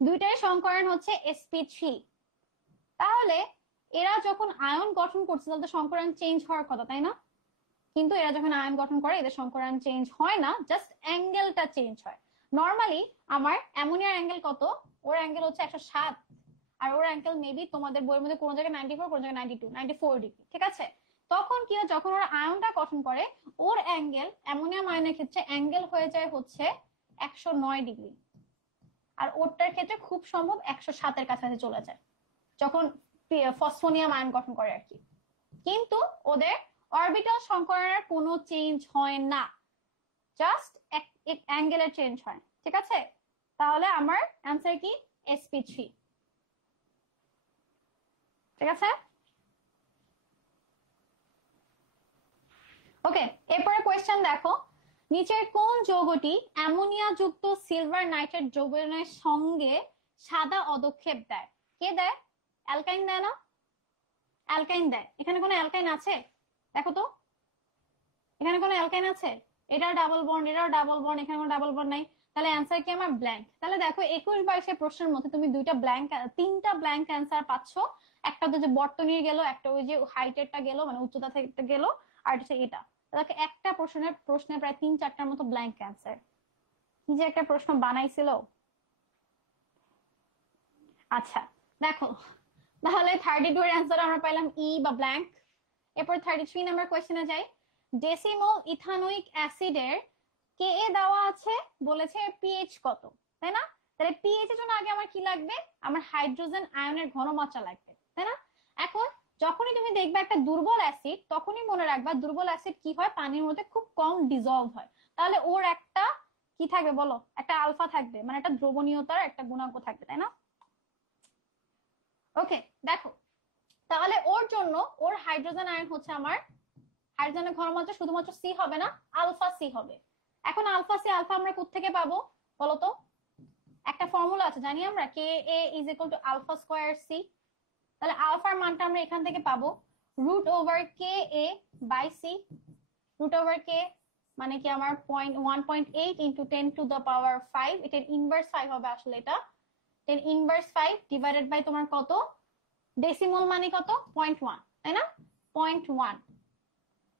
দুইটারই সংকরণ হচ্ছে sp3। তাহলে এরা যখন আয়ন গঠন করছে তাহলে তো সংকরণ চেঞ্জ হওয়ার কথা, তাই না? কিন্তু এরা যখন আয়ন গঠন করে এদের সংকরণ চেঞ্জ হয় না, জাস্ট অ্যাঙ্গেলটা চেঞ্জ হয়। নর্মালি আমার অ্যামোনিয়ার অ্যাঙ্গেল কত, ওর অ্যাঙ্গেল হচ্ছে 107, আর ওর অ্যাঙ্গেল মেবি তোমাদের বইয়ের মধ্যে কোনো জায়গায় 94, কোনো জায়গায় 92, 94 ডিগ্রি। ঠিক আছে, তখন কি হয়, যখন ওরা আয়নটা গঠন করে ওর অ্যাঙ্গেল, অ্যামোনিয়াম আয়নের ক্ষেত্রে অ্যাঙ্গেল হয়ে যায় হচ্ছে 109 ডিগ্রি, আর ওরটার ক্ষেত্রে খুব সম্ভব 107-এর কাছাকাছি চলে যায় যখন ফসফোনিয়াম আয়ন গঠন করে আর কি। কিন্তু ওদের অরবিটাল সংকরণের কোনো চেঞ্জ হয় না, জাস্ট অ্যাঙ্গেলের চেঞ্জ হয়। ঠিক আছে, তাহলে আমার অ্যান্সার কি sp3। ঠিক আছে, ওকে। এরপরে কোয়েশ্চেন দেখো, নিচের কোন যৌগটি অ্যামোনিয়া যুক্ত সিলভার নাইট্রেট যৌবনের সঙ্গে সাদা অদক্ষেপ দেয়? কে দেয়? অ্যালকাইন দেয় না? অ্যালকাইন দেয়। এখানে কোনো অ্যালকাইন আছে? দেখো তো, এখানে কোনো অ্যালকাইন আছে? এটাও ডাবল বন্ড, এটাও ডাবল বন্ড, এখানে কোনো ডাবল বন্ড নাই। তাহলে অ্যান্সার কি আমার ব্ল্যাঙ্ক। তাহলে দেখো 21-22 প্রশ্নের মধ্যে তুমি তিনটা ব্ল্যাঙ্ক অ্যান্সার পাচ্ছ। একটা তো যে বর্তনীর গেল, একটা ওই যে হাইটেরটা গেল, মানে উচ্চতা থেকে গেল, আর হচ্ছে এটা। দেখো একটা প্রশ্নের প্রায় 3-4টার মতো ব্ল্যাঙ্ক অ্যান্সার। কি যে একটা প্রশ্ন বানাইছিল। আচ্ছা দেখো, তাহলে 32 এর অ্যান্সার আমরা পাইলাম ই বা ব্ল্যাঙ্ক। এরপর 33 নাম্বার কোয়েশ্চেনে যাই। ডেসিমল ইথানোইক অ্যাসিডের কে এ দেওয়া আছে, বলেছে পিএইচ কত, তাই না? তাহলে পিএইচ এর জন্য আগে আমার কি লাগবে, আমার হাইড্রোজেন আয়নের ঘনমাত্রা লাগবে, তাই না? এখন যখনই তুমি দেখবে একটা দুর্বল অ্যাসিড, তখনই মনে রাখবা দুর্বল অ্যাসিড কি হয়, পানির মধ্যে খুব কম ডিজলভ হয়। তাহলে ওর একটা কি থাকবে বলো, একটা আলফা থাকবে, মানে একটা দ্রবণীয়তার একটা গুণাঙ্ক থাকবে, তাই না? ওকে দেখো, তাহলে ওর জন্য ওর হাইড্রোজেন আয়ন হচ্ছে আমার, হাইড্রোজেনের ঘনমাত্রা শুধুমাত্র সি হবে না, আলফা সি হবে। এখন আলফা সি আলফা আমরা কোত্থেকে পাবো বলো তো? একটা ফর্মুলা আছে জানি আমরা, K A is equal to alpha square C. তাহলে আলফার মানটা আমরা এখান থেকে পাবো root over K A by C. Root over K মানে কি আমার 1.8 ইন্টু 10⁵, এটা ইনভার্স 5 হবে আসলে, এটা 10 ইনভার্স 5 ডিভাইডেড বাই তোমার কত, ডেসিমল মানে কত 0.1, তাই না? 0.1।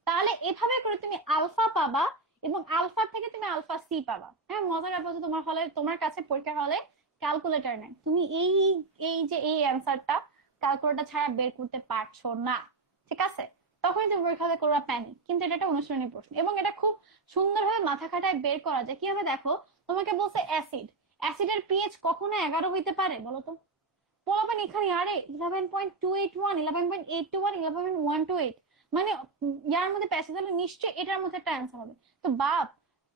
তাহলে এভাবে করে তুমি আলফা পাবা এবং আলফার থেকে তুমি আলফা সি পাবা। হ্যাঁ, মজার ব্যাপার হচ্ছে তোমার হলে, তোমার কাছে পরীক্ষার হলে ক্যালকুলেটর নেই, তুমি এই এই যে এই অ্যান্সারটা ক্যালকুলেটর ছাড়া বের করতে পারছো না, ঠিক আছে? তখনই তুমি পরীক্ষা হলে করবা প্যানিক। কিন্তু এটা একটা অনুশীলনী প্রশ্ন এবং এটা খুব সুন্দরভাবে মাথা খাটায় বের করা যায়। কিভাবে দেখো, তোমাকে বলছে অ্যাসিড, অ্যাসিডের পিএইচ কখনো 11 হইতে পারে বলো তো? বলবেন এখানে আরে 11.281, 11.821, 11.128, মানে ইয়ার মধ্যে প্যাসেজ হলে নিশ্চয়ই এটার মধ্যে একটা অ্যান্সার হবে। তো বাপ,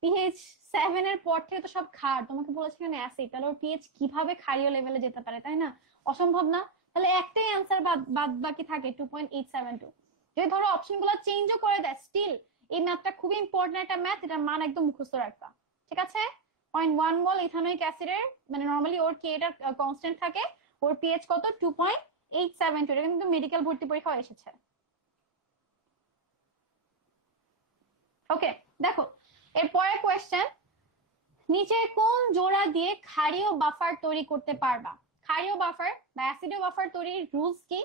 পিএইচ 7 এর পর থেকে তো সব ক্ষার, তোমাকে বলেছে এখানে অ্যাসিড, তাহলে ওর পিএইচ কিভাবে ক্ষারীয় লেভেলে যেতে পারে, তাই না? অসম্ভব না। তাহলে একটাই অ্যান্সার বাদ বাকি থাকে 2.872। যদি ধরো অপশন গুলো চেঞ্জও করে দেয়, স্টিল এই ম্যাথটা খুবই ইম্পর্টেন্ট একটা ম্যাথ, এটার মান একদম মুখস্থ রাখবা, ঠিক আছে? 0.1 মোল ইথানোয়িক অ্যাসিডের, মানে নরমালি ওর কে এটা কনস্ট্যান্ট থাকে, ওর পিএইচ কত 2.872। এটা কিন্তু মেডিকেল ভর্তি পরীক্ষায় এসেছে। ওকে, দেখো এরপরে কোয়েশ্চেন, নিচে কোন জোড়া দিয়ে ক্ষারীয় বাফার তৈরি করতে পারবা? ক্ষারীয় বাফার বা অ্যাসিডীয় বাফার তৈরির রুলস কি?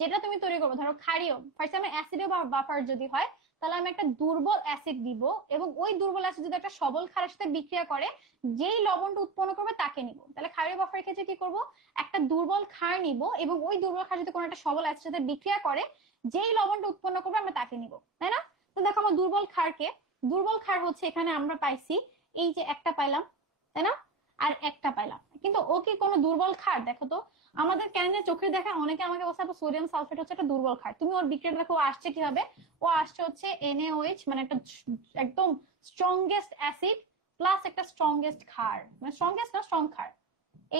যেটা তুমি তৈরি করবে, ধরো ক্ষারীয়, ফার্স্ট আমি অ্যাসিডীয় বাফার যদি হয় তাহলে আমি একটা দুর্বল অ্যাসিড দিব এবং ওই দুর্বল অ্যাসিড যদি একটা সবল ক্ষারের সাথে বিক্রিয়া করে যেই লবণটা উৎপন্ন করবে তাকে নিব। তাহলে ক্ষারীয় বাফারের ক্ষেত্রে কি করব, একটা দুর্বল ক্ষার নিব এবং ওই দুর্বল ক্ষার যদি কোনো একটা সবল অ্যাসিডের সাথে বিক্রিয়া করে যেই লবণটা উৎপন্ন করবে আমরা তাকে নিব, তাই না? তো দেখো আমার দুর্বল ক্ষারকে, দুর্বল ক্ষার হচ্ছে এখানে আমরা পাইছি এই যে একটা পাইলাম, তাই না? আর একটা পাইলাম, কিন্তু ও কি কোনো দুর্বল ক্ষার? দেখো তো, আমাদের কেন চোখে দেখা, অনেকে আমাকে বলছে সোডিয়াম সালফেট হচ্ছে একটা দুর্বল ক্ষার। তুমি ওর বিক্রিয়া দেখো আসছে কিভাবে, ও আসছে হচ্ছে NaOH, মানে একটা একদম স্ট্রংগেস্ট অ্যাসিড প্লাস একটা স্ট্রংগেস্ট ক্ষার, মানে স্ট্রংগেস্ট না স্ট্রং ক্ষার,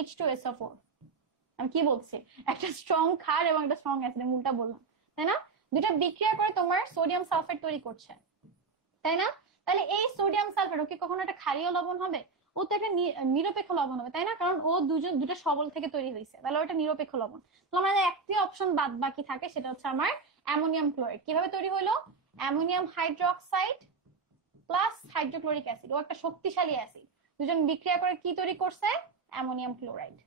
H2SO4। আমি কি বলছি, একটা স্ট্রং ক্ষার এবং একটা স্ট্রং অ্যাসিড, মূলটা বললাম, তাই না? দুটা বিক্রিয়া করে তোমার সোডিয়াম সালফেট তৈরি করছে, তাই না? তাহলে এই সোডিয়াম সালফেট কি কখনো একটা ক্ষারীয় লবণ হবে? ও তো একটা নিরপেক্ষ লবণ হবে, তাই না? কারণ ও দুটা সবল থেকে তৈরি হয়েছে, তাহলে ওটা নিরপেক্ষ লবণ। তো আমাদের একটি অপশন বাদ বাকি থাকে, সেটা হচ্ছে আমার অ্যামোনিয়াম ক্লোরাইড। কিভাবে তৈরি হলো? Ammonium hydroxide plus hydrochloric acid, ও একটা শক্তিশালী অ্যাসিড, দুজন বিক্রিয়া করে কি তৈরি করছে? Ammonium chloride.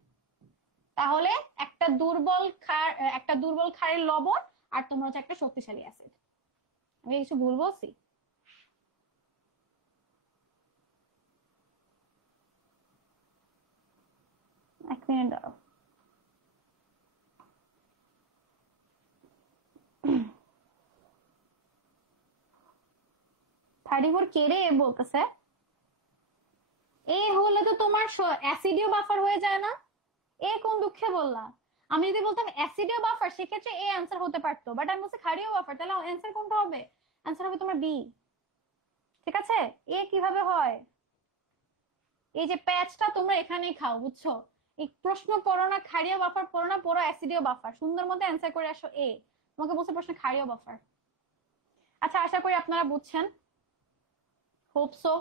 তাহলে একটা দুর্বল ক্ষারের লবণ আর তোমার হচ্ছে একটা শক্তিশালী অ্যাসিড। আমি কিছু ভুল বলছি? এক মিনিট দাঁড়াও। 34 কে রে বলতেছে? এ হলে তো তোমার অ্যাসিডীয় বাফার হয়ে যায় না? এ কোন দুঃখে বললা? আমি যদি বলতাম অ্যাসিডীয় বাফার সেক্ষেত্রে এ অ্যান্সার হতে পারতো, বাট আমি বলছি ক্ষারীয় বাফার, তাহলে অ্যান্সার কোনটা হবে? অ্যান্সার হবে তোমার বি, ঠিক আছে? এ কিভাবে হয়? এই যে প্যাচটা তোমরা এখানেই খাও, বুঝছো? এই প্রশ্ন পড়ো না ক্ষারীয় বাফার, পড়ো না, পড়ো অ্যাসিডীয় বাফার, সুন্দর মতো অ্যান্সার করে আসো এ। তোমাকে বলছে প্রশ্ন ক্ষারীয় বাফার। আচ্ছা, আশা করি আপনারা বুঝছেন, হোপ সো।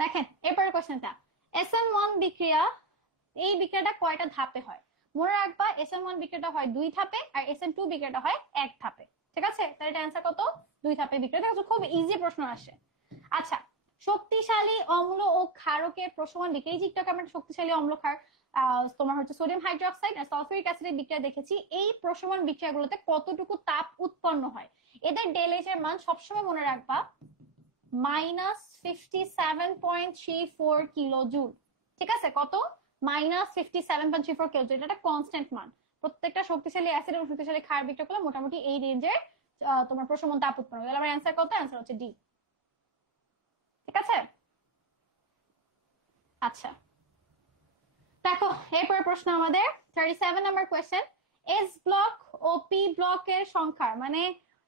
দেখেন এরপরের কোশ্চেনটা, SN1 বিক্রিয়া, এই বিক্রিয়াটা কয়টা ধাপে হয়? মনে রাখবা SN1 বিক্রিয়াটা হয় 2 ধাপে আর SN2 বিক্রিয়াটা হয় 1 ধাপে, ঠিক আছে? তাহলে এটা অ্যান্সার কত? 2 ধাপে বিক্রিয়া। দেখো খুব ইজি প্রশ্ন আসে। আচ্ছা, শক্তিশালী অম্ল ও ক্ষারকের প্রশমন বিক্রিয়া, এই যে একটু আমরা শক্তিশালী অম্ল ক্ষার তোমার হচ্ছে সোডিয়াম হাইড্রোক্সাইড আর সালফিউরিক অ্যাসিডের বিক্রিয়া দেখেছি, এই প্রশমন বিক্রিয়াগুলোতে কতটুকু তাপ উৎপন্ন হয়? এদের ডেলএইচ এর মান সবসময় মনে রাখবা -57.34 কিলো জুল, ঠিক আছে? কত? -57.34 কিলো জুল, এটা একটা কনস্ট্যান্ট মান। প্রত্যেকটা শক্তিশালী অ্যাসিড এবং শক্তিশালী ক্ষার বিক্রিয়া করলে মোটামুটি এই রেঞ্জের তোমার প্রশমন তাপ উৎপন্ন হবে। আমার অ্যান্সার কত? অ্যান্সার হচ্ছে ডি, ঠিক আছে? আচ্ছা, দেখো এরপর প্রশ্ন আমাদের 37 নাম্বার কোয়েশ্চেন, এস ব্লক ও পি ব্লকের সংখ্যা, মানে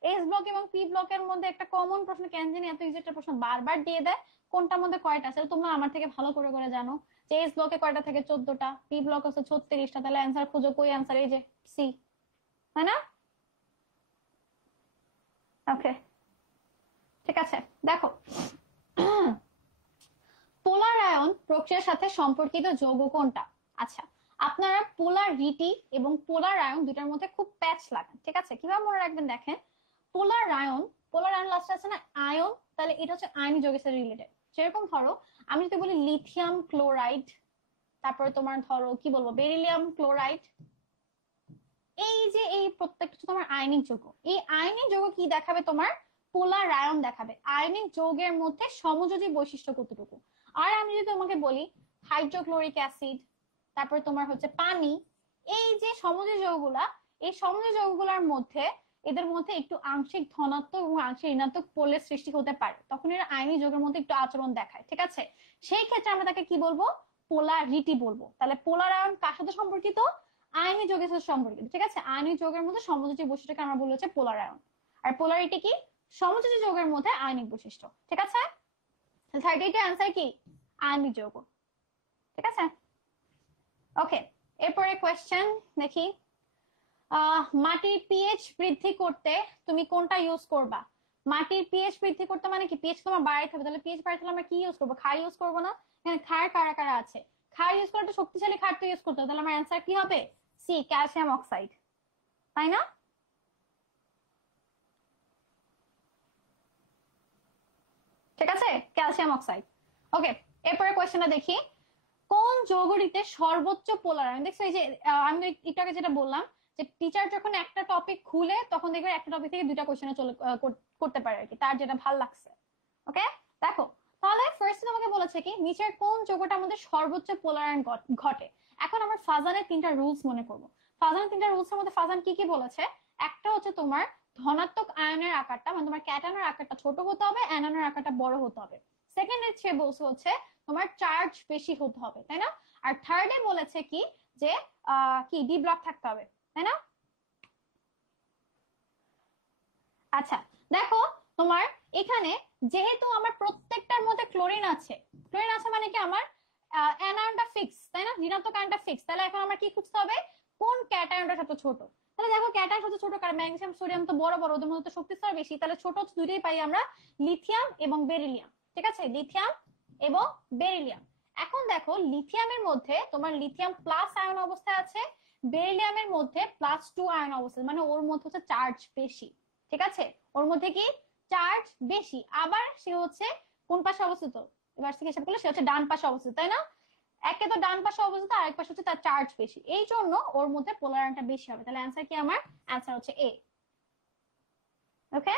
এস ব্লক এবং পি ব্লকের মধ্যে একটা কমন প্রশ্ন, কেন জানি এত ইজি একটা প্রশ্ন বারবার দিয়ে দেয়, কোনটার মধ্যে কয়টা আছে? তোমরা আমার থেকে ভালো করে করে জানো যে এস ব্লকে কয়টা থেকে 14টা, পি ব্লক হচ্ছে 36টা, তাহলে অ্যান্সার খুঁজো, কই অ্যান্সার? এই যে সি, তাই না? ওকে, ঠিক আছে। দেখো পোলার আয়ন প্রক্রিয়ার সাথে সম্পর্কিত যৌগ কোনটা? আচ্ছা, আপনারা পোলারিটি এবং পোলার আয়ন দুটার মধ্যে খুব প্যাচ লাগান, ঠিক আছে? কিভাবে মনে রাখবেন দেখেন, পোলার আয়ন লাস্টে আছে না আয়ন, তাহলে এটা হচ্ছে আয়নিক যৌগের সাথে রিলেটেড। যেরকম ধরো আমি যদি বলি লিথিয়াম ক্লোরাইড, তারপরে তোমার ধরো কি বলবো বেরিলিয়াম ক্লোরাইড, এই যে এই প্রত্যেকটা তোমার আয়নিক যৌগ। এই আয়নিক যৌগ কি দেখাবে? তোমার পোলার আয়ন দেখাবে। আয়নিক যৌগের মধ্যে সমযোজী বৈশিষ্ট্য কতটুকু। আর আমি যদি তোমাকে বলি হাইড্রোক্লোরিক অ্যাসিড, তারপরে তোমার হচ্ছে পানি, এই যে সমযোজী যৌগগুলা, এই সমযোজী যৌগগুলোর মধ্যে এদের মধ্যে একটু আংশিক ধনাত্মক এবং আংশিক ঋণাত্মক পোলের সৃষ্টি হতে পারে, তখন এরা আয়নিক যৌগের মধ্যে একটু আচরণ দেখায়, ঠিক আছে? সেই ক্ষেত্রে আমরা তাকে কি বলবো? পোলারিটি বলবো। তাহলে পোলার আয়ন কার সাথে সম্পর্কিত? আয়নিক যৌগের সাথে সম্পর্কিত, ঠিক আছে? আয়নিক যৌগের মধ্যে সমযোজী বৈশিষ্ট্যকে আমরা বলি হচ্ছে পোলার আয়ন। আর পোলারিটি কি? সমযোজী যৌগের মধ্যে আয়নিক বৈশিষ্ট্য, ঠিক আছে? 38 অ্যান্সার কি? আয়নিক যৌগ, ঠিক আছে? ওকে, এরপরে কোয়েশ্চেন দেখি। মাটির পিএইচ বৃদ্ধি করতে তুমি কোনটা ইউজ করবা? মাটির পিএইচ বৃদ্ধি করতে মানে কি? পিএইচ তোমার বাড়াইতে হবে, তাহলে পিএইচ বাড়াইতে হলে আমরা কি ইউজ করবো? ক্ষার ইউজ করবো না? এখানে ক্ষার কারা কারা আছে? ক্ষার ইউজ করতে শক্তিশালী ক্ষার তো ইউজ করতে হবে, তাহলে আমার অ্যান্সার কি হবে? সি, ক্যালসিয়াম অক্সাইড, তাই না? ঠিক আছে, ক্যালসিয়াম অক্সাইড। ওকে, এরপরে কোয়েশ্চেনটা দেখি। কোন যৌগটিতে সর্বোচ্চ পোলার আয়ন? দেখছো এই যে আমি একটু আগে যেটা বললাম যে টিচার যখন একটা টপিক খুলে তখন দেখবে একটা টপিক থেকে দুইটা কোয়েশ্চেনে চলে করতে পারে আর কি, তার যেটা ভাল লাগছে। ওকে, দেখো তাহলে ফার্স্ট তোমাকে বলেছে কি নিচের কোন যৌগটার মধ্যে সর্বোচ্চ পোলার আয়ন ঘটে। এখন আমরা ফাজানের তিনটা রুলস মনে করব। ফাজানের তিনটা রুলস এর মধ্যে ফাজান কি কি বলেছে? একটা হচ্ছে তোমার ধনাত্মক আয়নের আকারটা মানে তোমার ক্যাটায়নের আকারটা ছোট হতে হবে, অ্যানায়নের আকারটা বড় হতে হবে। সেকেন্ড এর চেয়ে বলছে হচ্ছে তোমার চার্জ বেশি হতে হবে, তাই না? আর থার্ডে বলেছে কি যে কি ডি ব্লক থাকতে হবে, তাই না? আচ্ছা, দেখো তোমার এখানে যেহেতু আমার প্রত্যেকটার মধ্যে ক্লোরিন আছে, ক্লোরিন আছে মানে কি আমার অ্যানায়নটা ফিক্স, তাই না? ঋণাত্মক আয়নটা ফিক্স, তাহলে এখন আমরা কি খুঁজতে হবে? কোন ক্যাটায়নটা সবচেয়ে ছোট। তাহলে দেখো ক্যাটায়ন সবচেয়ে ছোট কার? ম্যাগনেসিয়াম সোডিয়াম তো বড় বড়, ওদের মধ্যে তো শক্তি স্তর বেশি, তাহলে ছোট দুইটাই পাই আমরা, লিথিয়াম এবং বেরিলিয়াম, ঠিক আছে? লিথিয়াম এবং বেরিলিয়াম। এখন দেখো লিথিয়ামের মধ্যে তোমার লিথিয়াম প্লাস আয়ন অবস্থায় আছে, বেরিলিয়ামের মধ্যে +2 আয়ন অবস্থায়, মানে ওর মধ্যে হচ্ছে চার্জ বেশি, ঠিক আছে? ওর মধ্যে কি চার্জ বেশি, আবার সে হচ্ছে কোন পাশে অবস্থিত? এবার থেকে হিসাব করলে সে হচ্ছে ডান পাশে অবস্থিত, তাই না? একে তো ডান পাশে অবস্থিত, আরেক পাশে হচ্ছে তার চার্জ বেশি, এই জন্য ওর মধ্যে পোলার আয়নটা বেশি হবে। তাহলে অ্যান্সার কি? আমার অ্যান্সার হচ্ছে এ। ওকে,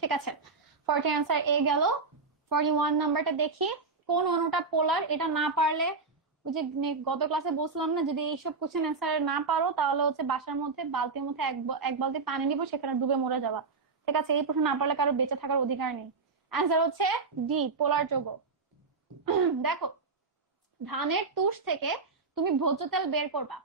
ঠিক আছে, 40 অ্যান্সার এ গেল। 41 নাম্বারটা দেখি। কোন অণুটা পোলার? এটা না পারলে ওই যে গত ক্লাসে বলছিলাম না, যদি এইসব কোশ্চেন অ্যান্সার না পারো তাহলে হচ্ছে বাসার মধ্যে বালতির মধ্যে এক বালতি পানি নিবো, সেখানে ডুবে মরে যাবা, ঠিক আছে? এই প্রশ্ন না পারলে কারো বেঁচে থাকার অধিকার নেই। অ্যান্সার হচ্ছে ডি, পোলার যৌগ। দেখো ধানের তুষ থেকে তুমি ভোজ্য তেল বের করবা,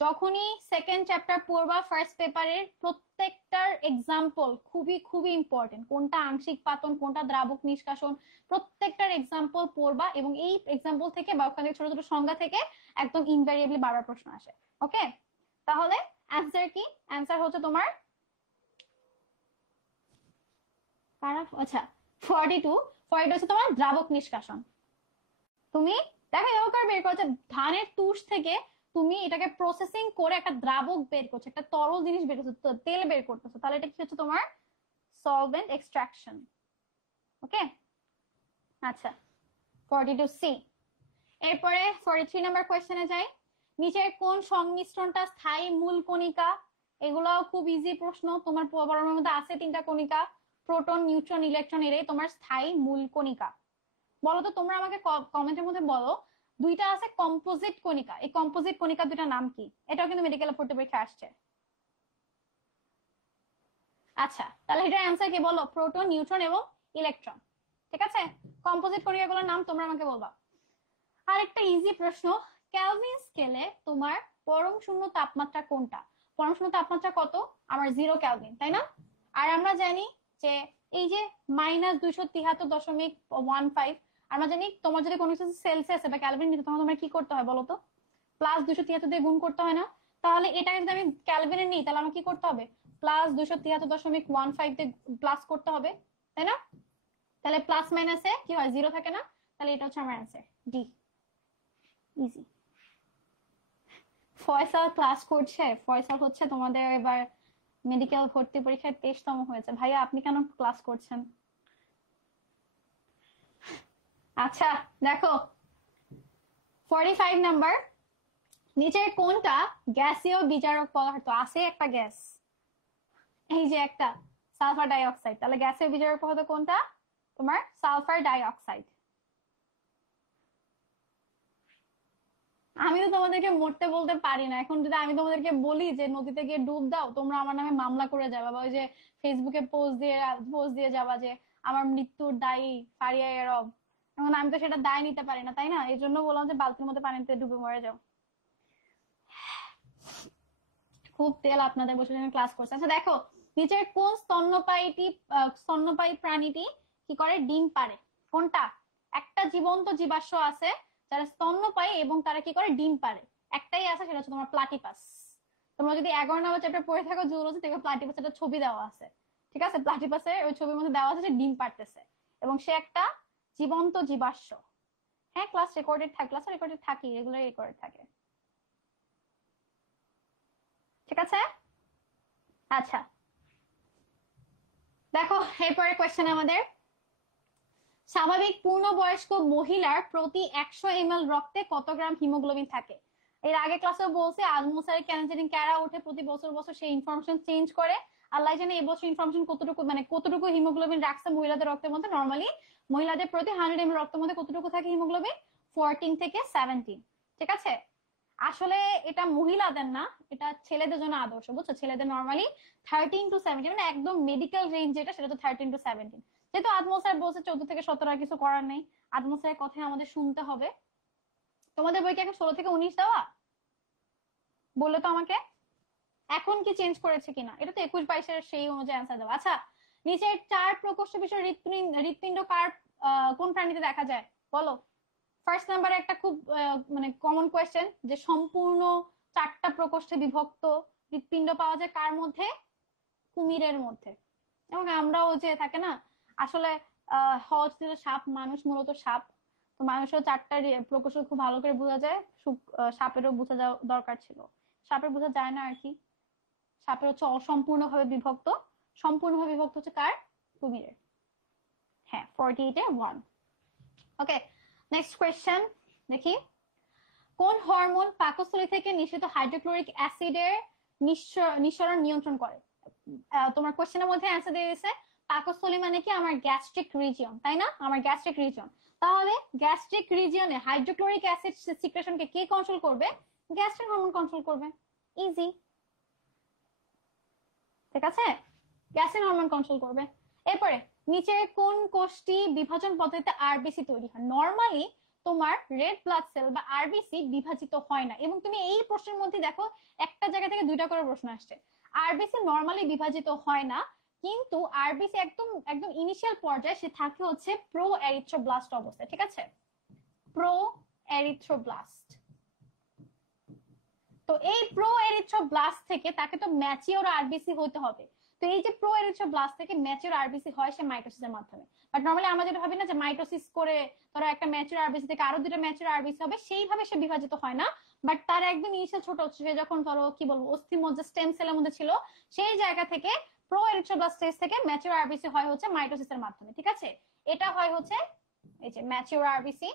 যখনই সেকেন্ড চ্যাপ্টার পড়বা ফার্স্ট পেপারের প্রত্যেকটার এক্সাম্পল খুবই খুবই ইম্পর্টেন্ট, কোনটা আংশিক পাতন কোনটা দ্রাবক নিষ্কাশন, প্রত্যেকটার এক্সাম্পল পড়বা, এবং এই এক্সাম্পল থেকে বা ওখানে ছোট ছোট সংজ্ঞা থেকে একদম ইনভ্যারিয়েবলি বারবার প্রশ্ন আসে। ওকে, তাহলে অ্যান্সার কি? অ্যান্সার হচ্ছে তোমার আচ্ছা 42 হচ্ছে তোমার দ্রাবক নিষ্কাশন। তুমি দেখো এভাবে করে বের করছো, ধানের তুষ থেকে তুমি এটাকে প্রসেসিং করে একটা দ্রাবক বের করছো, একটা তরল জিনিস বের করছো, তেল বের করতেছো, তাহলে এটা কি হচ্ছে তোমার সলভেন্ট এক্সট্রাকশন। ওকে, আচ্ছা 42 সি। এরপরে 43 নাম্বার কোয়েশ্চেনে যাই। নিচের কোন সংমিশ্রণটা স্থায়ী মূল কণিকা? এগুলাও খুব ইজি প্রশ্ন, তোমার পরমাণুর মধ্যে আছে তিনটা কণিকা, প্রোটন নিউট্রন ইলেকট্রন, এরাই তোমার স্থায়ী মূল কণিকা। বলো তো তোমরা আমাকে কমেন্টের মধ্যে বলো, দুইটা আছে কম্পোজিট কণিকা, এই কম্পোজিট কণিকা দুইটা নাম কি? এটাও কিন্তু মেডিকেল পড়তে পরীক্ষা আসছে। আচ্ছা, তাহলে এটার অ্যান্সার কি বলো? প্রোটন নিউট্রন এবং ইলেকট্রন, ঠিক আছে? কম্পোজিট কণিকাগুলোর নাম তোমরা আমাকে বলবা। আরেকটা ইজি প্রশ্ন, কেলভিন স্কেলে তোমার পরম শূন্য তাপমাত্রা কোনটা? পরম শূন্য তাপমাত্রা কত? আমার 0 কেলভিন, তাই না? আর আমরা জানি যে এই যে -273.15, আমরা জানি তোমার যদি কোনো কিছু সেলসিয়াস বা কেলভিন নিতে তখন তোমার কি করতে হয় বলো তো? +273 দিয়ে গুণ করতে হয় না? তাহলে এটাকে যদি আমি কেলভিনে নিই তাহলে আমার কি করতে হবে? +273.15 দিয়ে প্লাস করতে হবে, তাই না? তাহলে প্লাস মাইনাসে কি হয়, জিরো থাকে না, তাহলে এটা হচ্ছে আমার answer D. Easy. Faisal class করছে, ফয়সাল হচ্ছে তোমাদের এবার মেডিকেল ভর্তি পরীক্ষায় 23তম হয়েছে, ভাইয়া আপনি কেন ক্লাস করছেন? আচ্ছা দেখো 45 নাম্বার, নিচের কোনটা গ্যাসীয় বিজারক পদার্থ? আছে একটা গ্যাস, এই যে একটা সালফার ডাই অক্সাইড, তাহলে গ্যাসীয় বিজারক পদার্থ কোনটা? তোমার সালফার ডাই অক্সাইড। আমি তো তোমাদেরকে মরতে বলতে পারি না, এখন যদি আমি তোমাদেরকে বলি যে নদীতে গিয়ে ডুব দাও, তোমরা আমার নামে মামলা করে যাবা, বা ওই যে ফেসবুকে পোস্ট দিয়ে যাবা যে আমার মৃত্যুর দায়ী ফারিয়া এরব। এখন আমি তো সেটা দায় নিতে পারি না, তাই না? এই জন্য বললাম যে বালতির মধ্যে পানিতে ডুবে মরে যাও। খুব তেল আপনাদের, বসে ক্লাস করছে। আচ্ছা দেখো, নিচের কোন স্তন্যপায়ী প্রাণীটি কি করে, ডিম পাড়ে? কোনটা? একটা জীবন্ত জীবাশ্ম আছে যারা স্তন্যপায়ী এবং তারা কি করে, ডিম পাড়ে। একটাই আছে, সেটা হচ্ছে তোমার প্লাটিপাস। তোমরা যদি 11 নম্বর চ্যাপ্টার পড়ে থাকো জুলজি থেকে, প্লাটিপাস একটা ছবি দেওয়া আছে, ঠিক আছে? প্লাটিপাসের ওই ছবির মধ্যে দেওয়া আছে যে ডিম পাড়তেছে এবং সে একটা জীবন্ত জীবাশ্ম। হ্যাঁ, ক্লাস রেকর্ডেড থাকে, ক্লাস রেকর্ডেড থাকি, রেগুলার রেকর্ডেড থাকে, ঠিক আছে? আচ্ছা দেখো এরপরে কোয়েশ্চেন আমাদের, স্বাভাবিক পূর্ণবয়স্ক মহিলার প্রতি 100 ml রক্তে কত গ্রাম হিমোগ্লোবিন থাকে? এর আগে ক্লাসে বলছে আজমোসারি ক্যানজারিন ক্যারা উঠে প্রতি বছর বছর সেই ইনফরমেশন চেঞ্জ করে। আল্লাহ জানে এই বছর ইনফরমেশন কতটুকু, মানে কতটুকু হিমোগ্লোবিন রাখছে মহিলাদের রক্তের মধ্যে। নর্মালি মহিলাদের প্রতি 100 ml রক্তের মধ্যে কতটুকু থাকে হিমোগ্লোবিন? 14 থেকে 17, ঠিক আছে? আসলে এটা মহিলাদের না, এটা ছেলেদের জন্য আদর্শ, বুঝছো? ছেলেদের নর্মালি 13 to 17, মানে একদম মেডিকেল রেঞ্জ যেটা, সেটা তো 13 to 17। যেহেতু আদমল স্যার বলছে 14 থেকে 17, আর কিছু করার নেই, আদমল স্যারের কথাই আমাদের শুনতে হবে। তোমাদের বই কি এখন 16 থেকে 19 দেওয়া? বললে তো আমাকে এখন কি চেঞ্জ করেছে কিনা, এটা তো 21-22-এর সেই অনুযায়ী অ্যান্সার দেওয়া। আচ্ছা, নিচের 4 প্রকোষ্ঠ বিষয় হৃৎপিণ্ড কার কোন প্রাণীতে দেখা যায় বলো? ফার্স্ট নাম্বারে একটা খুব মানে কমন কোয়েশ্চেন, যে সম্পূর্ণ 4টা প্রকোষ্ঠে বিভক্ত হৃৎপিণ্ড পাওয়া যায় কার মধ্যে? কুমিরের মধ্যে। এবং আমরাও যে থাকে না, আসলে হজ ছিল সাপ, মানুষ মূলত সাপ, তো মানুষের 4টা প্রকোষ্ঠ খুব ভালো করে বোঝা যায়, সাপেরও বোঝা যাওয়া দরকার ছিল, সাপের বোঝা যায় না আর কি। সাপের হচ্ছে অসম্পূর্ণভাবে বিভক্ত, সম্পূর্ণভাবে বিভক্ত হচ্ছে কার? কুমিরের। হ্যাঁ, 48-এ 1। ওকে, নেক্সট কোয়েশ্চেন দেখি, কোন হরমোন পাকস্থলী থেকে নিঃসৃত হাইড্রোক্লোরিক অ্যাসিডের নিঃসরণ নিয়ন্ত্রণ করে? তোমার কোশ্চেনের মধ্যে অ্যান্সার দিয়ে দিয়েছে পাকস্থলী মানে কি, আমার গ্যাস্ট্রিক রিজিয়ন, তাই না? আমার গ্যাস্ট্রিক রিজিয়ন। তাহলে গ্যাস্ট্রিক রিজিয়নে হাইড্রোক্লোরিক অ্যাসিড সিক্রেশনকে কে কন্ট্রোল করবে? গ্যাস্ট্রিন হরমোন কন্ট্রোল করবে। ইজি, ঠিক আছে? গ্যাস্ট্রিন হরমোন কন্ট্রোল করবে। এরপরে নিচে কোন কোষটি বিভাজন পদ্ধতিতে আরবিসি তৈরি হয়? নর্মালি তোমার রেড ব্লাড সেল বা আরবিসি বিভাজিত হয় না, এবং তুমি এই প্রশ্নের মধ্যে দেখো একটা জায়গা থেকে 2টা করে প্রশ্ন আসছে। আরবিসি নর্মালি বিভাজিত হয় না, কিন্তু আরবিসি একদম একদম ইনিশিয়াল পর্যায়ে সে থাকে হচ্ছে প্রো এরিথ্রোব্লাস্ট অবস্থায়, ঠিক আছে? Pro erythroblast. তো এই প্রো এরিথ্রোব্লাস্ট থেকে তাকে তো ম্যাচিওর আরবিসি হতে হবে। তো এই যে প্রো এরিথ্রোব্লাস্ট থেকে ম্যাচিওর আরবিসি হয় সে মাইটোসিসের মাধ্যমে। বাট নরমালি আমরা যেটা ভাবি না যে মাইটোসিস করে ধরো একটা ম্যাচিওর আরবিসি থেকে আরো 2টা ম্যাচিওর আরবিসি হবে, সেইভাবে সে বিভাজিত হয় না। বাট তার একদম ইনিশিয়াল ছোট হচ্ছে, সে যখন ধরো কি বলবো অস্থি মজ্জা স্টেম সেলের মধ্যে ছিল, সেই জায়গা থেকে প্রো এরিথ্রোব্লাস্ট স্টেজ থেকে ম্যাচিওর আরবিসি হয় হচ্ছে মাইটোসিসের মাধ্যমে, ঠিক আছে? এটা হয় হচ্ছে এই যে ম্যাচিওর আরবিসি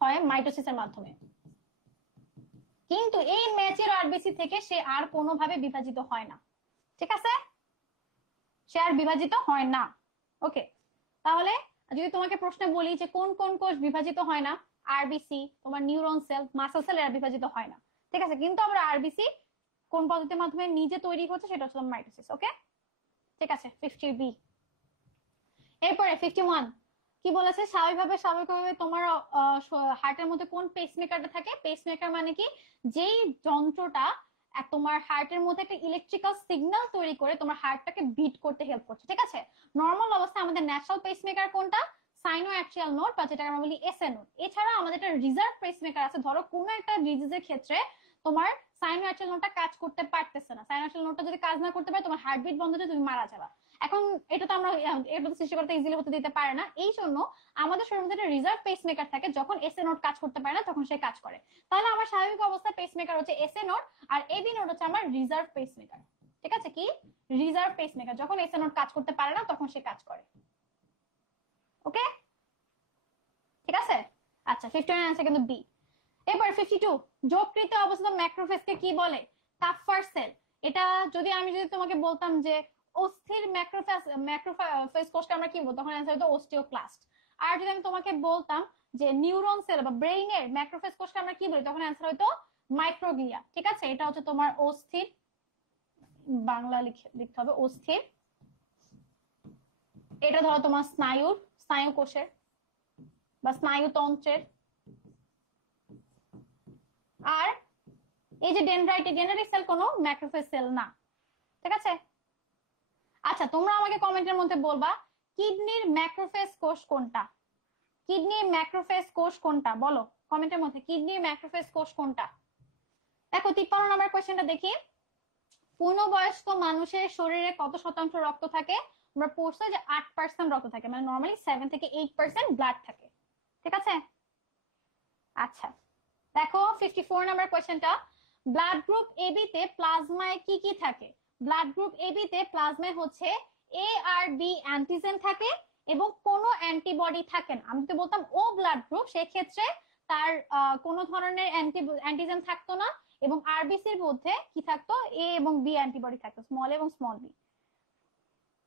হয় মাইটোসিসের মাধ্যমে, কিন্তু এই ম্যাচের আরবিসি থেকে সে আর কোনোভাবে বিভাজিত হয় না, ঠিক আছে? সে আর বিভাজিত হয় না। ওকে, তাহলে যদি তোমাকে প্রশ্নে বলি যে কোন কোন কোষ বিভাজিত হয় না, আরবিসি, তোমার নিউরন সেল, মাসেল সেল এরা বিভাজিত হয় না, ঠিক আছে? কিন্তু আমরা আরবিসি কোন পদ্ধতির মাধ্যমে নিজে তৈরি হচ্ছে, সেটা হচ্ছে মাইটোসিস। ওকে, ঠিক আছে, 50B। এরপরে 51 কি বলেছে, স্বাভাবিকভাবে তোমার হার্টের মধ্যে কোন পেসমেকারটা থাকে? পেসমেকার মানে কি, যেই যন্ত্রটা তোমার হার্টের মধ্যে একটা ইলেকট্রিক্যাল সিগন্যাল তৈরি করে তোমার হার্টটাকে বিট করতে হেল্প করছে, ঠিক আছে? নর্মাল অবস্থায় আমাদের ন্যাচারাল পেসমেকার কোনটা? সাইনো অ্যাট্রিয়াল নোড, বা যেটা আমরা বলি এসএ নোড। এছাড়া আমাদের একটা রিজার্ভ পেসমেকার আছে, ধরো কোনো একটা ডিজিজের ক্ষেত্রে তোমার সাইনো অ্যাট্রিয়াল নোডটা কাজ করতে পারতেছে না, সাইনো অ্যাট্রিয়াল নোডটা যদি কাজ না করতে পারে তোমার হার্টবিট বন্ধ হয়ে তুমি মারা যাবা। এখন এটা তো আমরা এটা তো সৃষ্টিকর্তা ইজিলি হতে দিতে পারে না, এই জন্য আমাদের শরীরের মধ্যে একটা রিজার্ভ পেস মেকার থাকে, যখন এসএ নোড কাজ করতে পারে না তখন সে কাজ করে। তাহলে আমার স্বাভাবিক অবস্থায় পেস মেকার হচ্ছে এসএ নোড, আর এবি নোড হচ্ছে আমার রিজার্ভ পেস মেকার। ঠিক আছে, কি রিজার্ভ পেস মেকার, যখন এসএ নোড কাজ করতে পারে না তখন সে কাজ করে। ওকে, ঠিক আছে। আচ্ছা 51 আনসার কিন্তু বি। এবার 52, যকৃতে অবস্থিত ম্যাক্রোফেজকে কি বলে? কাফার সেল। এটা যদি তোমাকে বলতাম যে অস্থির ম্যাক্রোফেজ কোষকে আমরা কি বলতাম, তখন অ্যান্সার হতো অস্টিওক্লাস্ট। আর যদি আমি তোমাকে বলতাম যে নিউরন সেল বা ব্রেইনের ম্যাক্রোফেজ কোষকে আমরা কি বলি, তখন অ্যান্সার হতো মাইক্রোগ্লিয়া। ঠিক আছে, এটা হচ্ছে তোমার অস্থির, বাংলা লিখতে হবে অস্থির। এটা ধরো তোমার স্নায়ু কোষের বা স্নায়ুতন্ত্রের। আর এই যে ডেনড্রাইটিক সেল কোনো ম্যাক্রোফেজ সেল না। ঠিক আছে। আচ্ছা তোমরা আমাকে কমেন্টের মধ্যে বলবা কিডনির ম্যাক্রোফেজ কোষ কোনটা? কিডনির ম্যাক্রোফেজ কোষ কোনটা বলো কমেন্টের মধ্যে, কিডনির ম্যাক্রোফেজ কোষ কোনটা? দেখো 53 নম্বর কোশ্চেনটা দেখি। পূর্ণবয়স্ক মানুষের শরীরে কত শতাংশ রক্ত থাকে? আমরা পড়ছি যে 8% রক্ত থাকে, মানে নরমালি 7 থেকে 8% ব্লাড থাকে। ঠিক আছে। আচ্ছা দেখো 54 নম্বর কোশ্চেনটা, ব্লাড গ্রুপ এবি তে প্লাজমায় কি কি থাকে? ব্লাড গ্রুপ এবি তে প্লাজমায় হচ্ছে এ আর বি অ্যান্টিজেন থাকে এবং কোনো অ্যান্টিবডি থাকে না। আমি যদি বলতাম ও ব্লাড গ্রুপ, সেক্ষেত্রে তার কোনো ধরনের অ্যান্টিজেন থাকতো না, এবং আরবিসির মধ্যে কি থাকতো? এ এবং বি অ্যান্টিবডি থাকতো, স্মল এবং স্মল বি।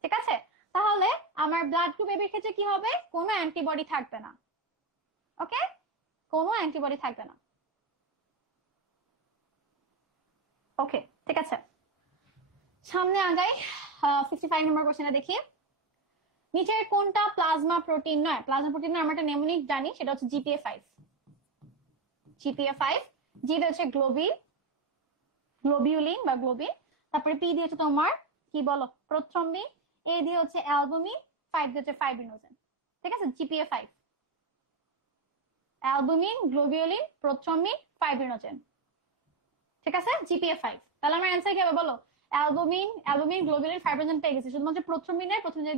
ঠিক আছে, তাহলে আমার ব্লাড গ্রুপ এবির ক্ষেত্রে কি হবে? কোনো অ্যান্টিবডি থাকবে না। ওকে, কোনো অ্যান্টিবডি থাকবে না। ওকে ঠিক আছে, সামনে আগাই। 55 নম্বর কোশ্চেনটা দেখি। নিচের কোনটা প্লাজমা প্রোটিন নয়? প্লাজমা প্রোটিন আমরা একটা নেমোনিক জানি, সেটা হচ্ছে জিপিএ5। জিপিএ5, জি দিয়ে হচ্ছে গ্লোবিউলিন বা গ্লোবিন, তারপরে পি দিয়ে হচ্ছে তোমার কি বলো প্রোথ্রম্বিন, এ দিয়ে হচ্ছে অ্যালবুমিন, 5 দিয়ে হচ্ছে ফাইব্রিনোজেন। ঠিক আছে, জিপিএ5, অ্যালবুমিন, গ্লোবিউলিন, প্রোথ্রম্বিন, ফাইব্রিনোজেন। ঠিক আছে, জিপিএ5। তাহলে আমার অ্যান্সার কি হবে বলো? অ্যালবুমিন, গ্লোবিউলিন, ফাইব্রিনোজেন পেয়ে গেছি, শুধুমাত্র প্রথম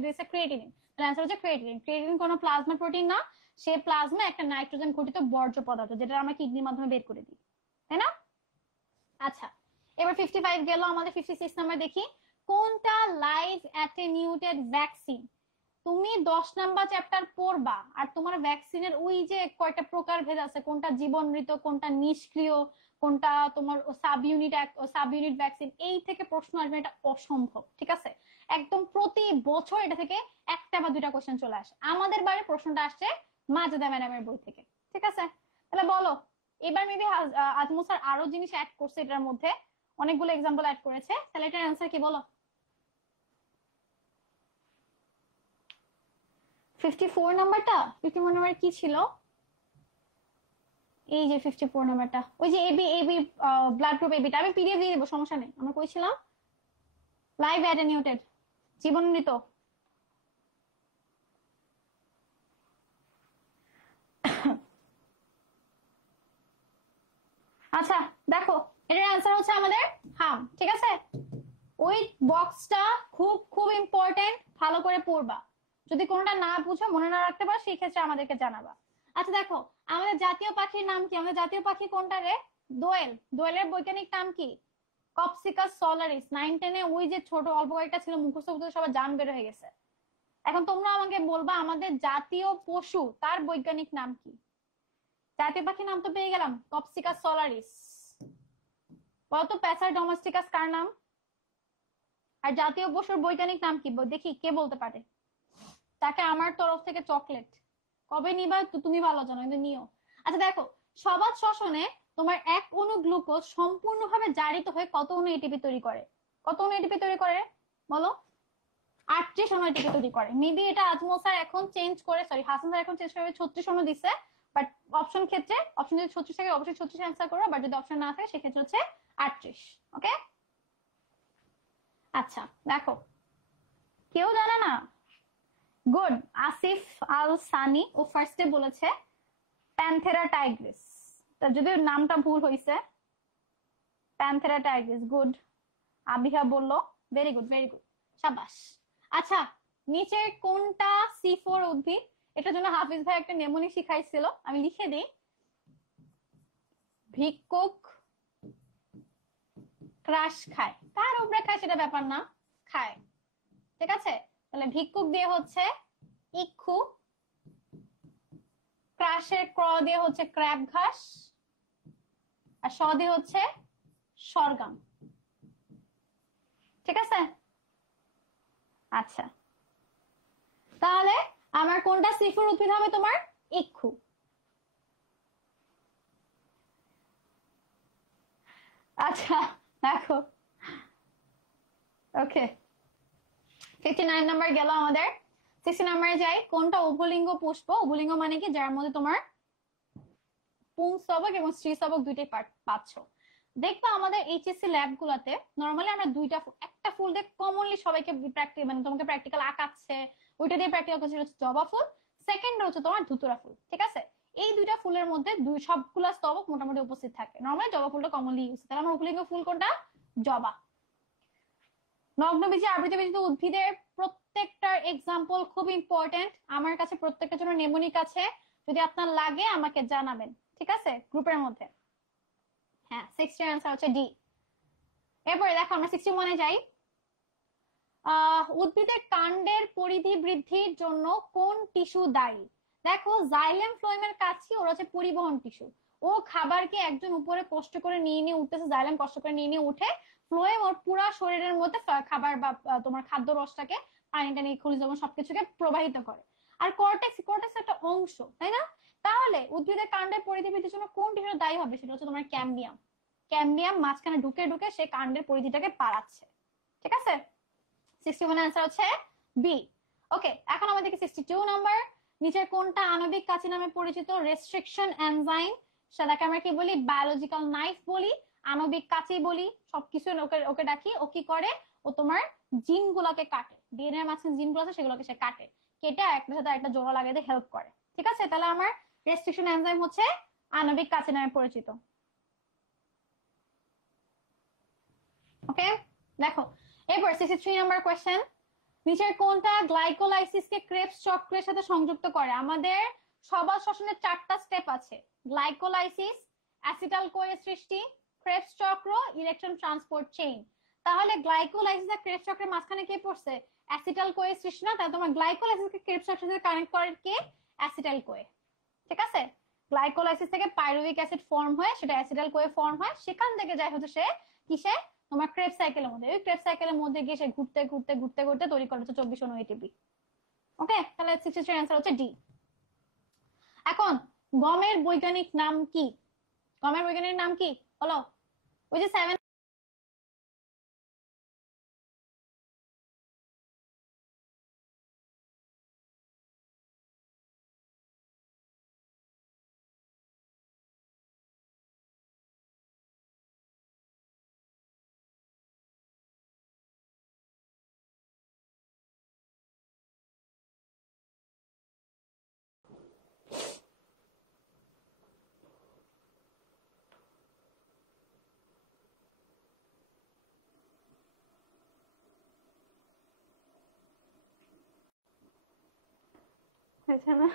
দিয়েছে ক্রিয়েটিনিন। তাহলে অ্যান্সার হচ্ছে ক্রিয়েটিনিন। ক্রিয়েটিনিন কোনো প্লাজমা প্রোটিন না, সে প্লাজমা একটা নাইট্রোজেন ঘটিত বর্জ্য পদার্থ, যেটা আমরা কিডনির মাধ্যমে বের করে দিই, তাই না? আচ্ছা এবার 55 গেল, আমাদের 56 নাম্বার দেখি। কোনটা লাইভ অ্যাটেনিউটেড ভ্যাকসিন? তুমি 10 নাম্বার চ্যাপ্টার পড়বা, আর তোমার ভ্যাকসিনের ওই যে কয়টা প্রকার ভেদ আছে, কোনটা জীবনমৃত, কোনটা নিষ্ক্রিয়, কোনটা তোমার সাব ইউনিট ভ্যাকসিন, এই থেকে প্রশ্ন আসবে, এটা অসম্ভব। ঠিক আছে, একদম প্রতি বছর এটা থেকে একটা বা দুইটা কোশ্চেন চলে আসে। আমাদের বারে প্রশ্নটা আসছে মাজেদা ম্যাডামের বই থেকে। ঠিক আছে, তাহলে বলো এবার মেবি আজমু স্যার আরো জিনিস অ্যাড করছে, এটার মধ্যে অনেকগুলো এক্সাম্পল অ্যাড করেছে, তাহলে এটার অ্যান্সার কি বলো? 54 নাম্বারটা, 54 নাম্বার কি ছিল? এই যে 54 নাম্বারটা, ওই যে এবি ব্লাড গ্রুপ এবিটা আমি পিডিএফ দিয়ে দেবো, সমস্যা নেই। আমরা কইছিলাম লাইভ অ্যাটেনিউটেড জীবনমৃত। আচ্ছা দেখো এটার অ্যান্সার হচ্ছে আমাদের হাম। ঠিক আছে, ওই বক্সটা খুব খুব ইম্পর্টেন্ট, ভালো করে পড়বা। যদি কোনটা না বুঝো, মনে না রাখতে পারো, সেই ক্ষেত্রে আমাদেরকে জানাবা। আচ্ছা দেখো আমাদের জাতীয় পাখির নাম কি? আমাদের জাতীয় পাখি কোনটা রে? দোয়েল। দোয়েলের বৈজ্ঞানিক নাম কি? কপসিকাস সলারিস। 9-10 ওই যে ছোট অল্প কয়েকটা ছিল মুখস্থ করতে সবার জান বের হয়ে গেছে। এখন তোমরা আমাকে বলবা আমাদের জাতীয় পশু তার বৈজ্ঞানিক নাম কি? জাতীয় পাখির নাম তো পেয়ে গেলাম, কপসিকাস সলারিস। বলতো প্যাসার ডোমেস্টিকাস কার নাম? আর জাতীয় পশুর বৈজ্ঞানিক নাম কি দেখি, কে বলতে পারে? তাকে আমার তরফ থেকে চকলেট। কবে নিবা তুমি ভালো জানো, কিন্তু নিও। আচ্ছা দেখো সবাত শ্বসনে তোমার এক অণু গ্লুকোজ সম্পূর্ণভাবে জারিত হয়ে কত অণু এটিপি তৈরি করে? কত অণু এটিপি তৈরি করে বলো? 38 অণু এটিপি তৈরি করে। মেবি এটা আজমল স্যার এখন চেঞ্জ করে, সরি হাসান স্যার এখন চেঞ্জ করে 36 অণু দিছে, বাট অপশন ক্ষেত্রে অপশন যদি 36 থাকে অবশ্যই 36 অ্যান্সার করো, বাট যদি অপশন না থাকে সেক্ষেত্রে হচ্ছে 38। ওকে আচ্ছা দেখো কেউ জানে না? গুড, আসিফ আল সানি ও ফার্স্টে বলেছে প্যান্থেরা টাইগ্রিস, যদি নামটা ভুল হয়েছে। Panthera Tigris, good. আবিহা বললো ভেরি গুড, ভেরি গুড, সাবাস। আচ্ছা, নিচের কোনটা C4 উদ্ভিদ? এটার জন্য হাফিজ ভাই একটা নেমোনি শিখাইছিল, আমি লিখে দিই। ভিক্ষুক ক্রাশ খায়, কার উপরে খায় সেটা ব্যাপার না, খায়। ঠিক আছে, তাহলে ভিক্ষুক দিয়ে হচ্ছে ইক্ষু, ক্রাশের ক্র দিয়ে হচ্ছে ক্র্যাব ঘাস, আর স দিয়ে হচ্ছে সরগাম। ঠিক আছে, আচ্ছা তাহলে আমার কোনটা C4 উদ্ভিদ হবে? তোমার ইক্ষু। আচ্ছা দেখো, ওকে 59 নাম্বার গেল আমাদের। 60 নাম্বারে যাই, কোনটা উভলিঙ্গ পুষ্প? উভলিঙ্গ মানে কি? যার মধ্যে তোমার পুংস্তবক এবং স্ত্রীস্তবক দুইটাই পাচ্ছ। দেখবা আমাদের এইচএসসি ল্যাব গুলাতে নর্মালি আমরা একটা ফুল দিয়ে কমনলি সবাইকে মানে তোমাকে প্র্যাকটিক্যাল আঁকাচ্ছে, ওইটা দিয়ে প্র্যাকটিক্যাল করছে হচ্ছে জবা ফুল, সেকেন্ড হচ্ছে তোমার ধুতুরা ফুল। ঠিক আছে, এই দুইটা ফুলের মধ্যে সবগুলা স্তবক মোটামুটি উপস্থিত থাকে। নর্মালি জবা ফুলটা কমনলি ইউজ, তাহলে আমার উভলিঙ্গ ফুল কোনটা? জবা। নগ্নবীজি আবৃতবীজিত উদ্ভিদের প্রত্যেকটার এক্সাম্পল খুব ইম্পর্টেন্ট আমার কাছে, প্রত্যেকটার জন্য নেমোনিক আছে, যদি আপনার লাগে আমাকে জানাবেন, ঠিক আছে, গ্রুপের মধ্যে। হ্যাঁ, 60 এর আনসার হচ্ছে ডি। এরপরে দেখো আমরা 61-এ যাই। উদ্ভিদের কাণ্ডের পরিধি বৃদ্ধির জন্য কোন টিস্যু দায়ী? দেখো জাইলেম ফ্লোয়েমের কাছে ওরা হচ্ছে পরিবহন টিস্যু। ও খাবারকে একজন উপরে কষ্ট করে নিয়ে নিয়ে উঠতেছে, জাইলেম কষ্ট করে নিয়ে নিয়ে উঠে, ফ্লোয়েম ওর পুরা শরীরের মধ্যে খাবার বা তোমার খাদ্য রসটাকে, পানিটা নিয়ে, খনিজ লবণ সবকিছুকে প্রবাহিত করে। আর কর্টেক্স একটা অংশ, তাই না? তাহলে উদ্ভিদের কাণ্ডের পরিধি বৃদ্ধির জন্য কোন টিস্যু দায়ী হবে? সেটা হচ্ছে তোমার ক্যাম্বিয়াম। ক্যাম্বিয়াম মাঝখানে ঢুকে ঢুকে সে কাণ্ডের পরিধিটাকে বাড়াচ্ছে। ঠিক আছে, 61 আনসার হচ্ছে বি। ওকে, এখন আমাদেরকে 62 নাম্বার। নিচের কোনটা আণবিক কাঁচি নামে পরিচিত? রেস্ট্রিকশন এনজাইম, সেটাকে আমরা কি বলি? বায়োলজিক্যাল নাইফ বলি, আণবিক কাঁচি বলি, সবকিছু ওকে ওকে ডাকি। ও কি করে? ও তোমার জিন গুলাকে কাটে, ডিএনএ এর মাঝখানে জিন গুলো আছে সেগুলোকে সে কাটে, কেটে একটার সাথে একটা জোড়া লাগিয়ে দিয়ে হেল্প করে। ঠিক আছে, তাহলে আমার রেস্ট্রিকশন এনজাইম হচ্ছে আণবিক কাঁচি নামে পরিচিত। ওকে, দেখো এরপর 63 নাম্বার কোয়েশ্চেন। নিচের কোনটা গ্লাইকোলাইসিসকে ক্রেবস চক্রের সাথে সংযুক্ত করে? আমাদের সবার শ্বসনের 4টা স্টেপ আছে: গ্লাইকোলাইসিস, অ্যাসিটাইল কোয়ে সৃষ্টি, ক্রেবস চক্র, ইলেকট্রন ট্রান্সপোর্ট চেইন। তাহলে গ্লাইকোলাইসিস আর ক্রেবস চক্রের মাঝখানে কে পড়ছে? অ্যাসিটাইল কোয়ে সৃষ্টি না? তাহলে তোমার গ্লাইকোলাইসিসকে ক্রেবস চক্রের সাথে কানেক্ট করে কে? Acetyl CoA. ঠিক আছে, গ্লাইকোলাইসিস থেকে পাইরুভিক অ্যাসিড ফর্ম হয়ে সেটা অ্যাসিটাইল কোয়ে ফর্ম হয়, সেখান থেকে যায় হচ্ছে সে কিসে? তোমার ক্রেবস সাইকেলের মধ্যে। ওই ক্রেবস সাইকেলের মধ্যে গিয়ে সে ঘুরতে ঘুরতে ঘুরতে ঘুরতে তৈরি করে হচ্ছে 24 অণু এটিপি। ওকে, তাহলে 63 অ্যান্সার হচ্ছে ডি। এখন গমের বৈজ্ঞানিক নাম কি? গমের বৈজ্ঞানিক নাম কি বলো? ওই যে 7। হয়েছে না?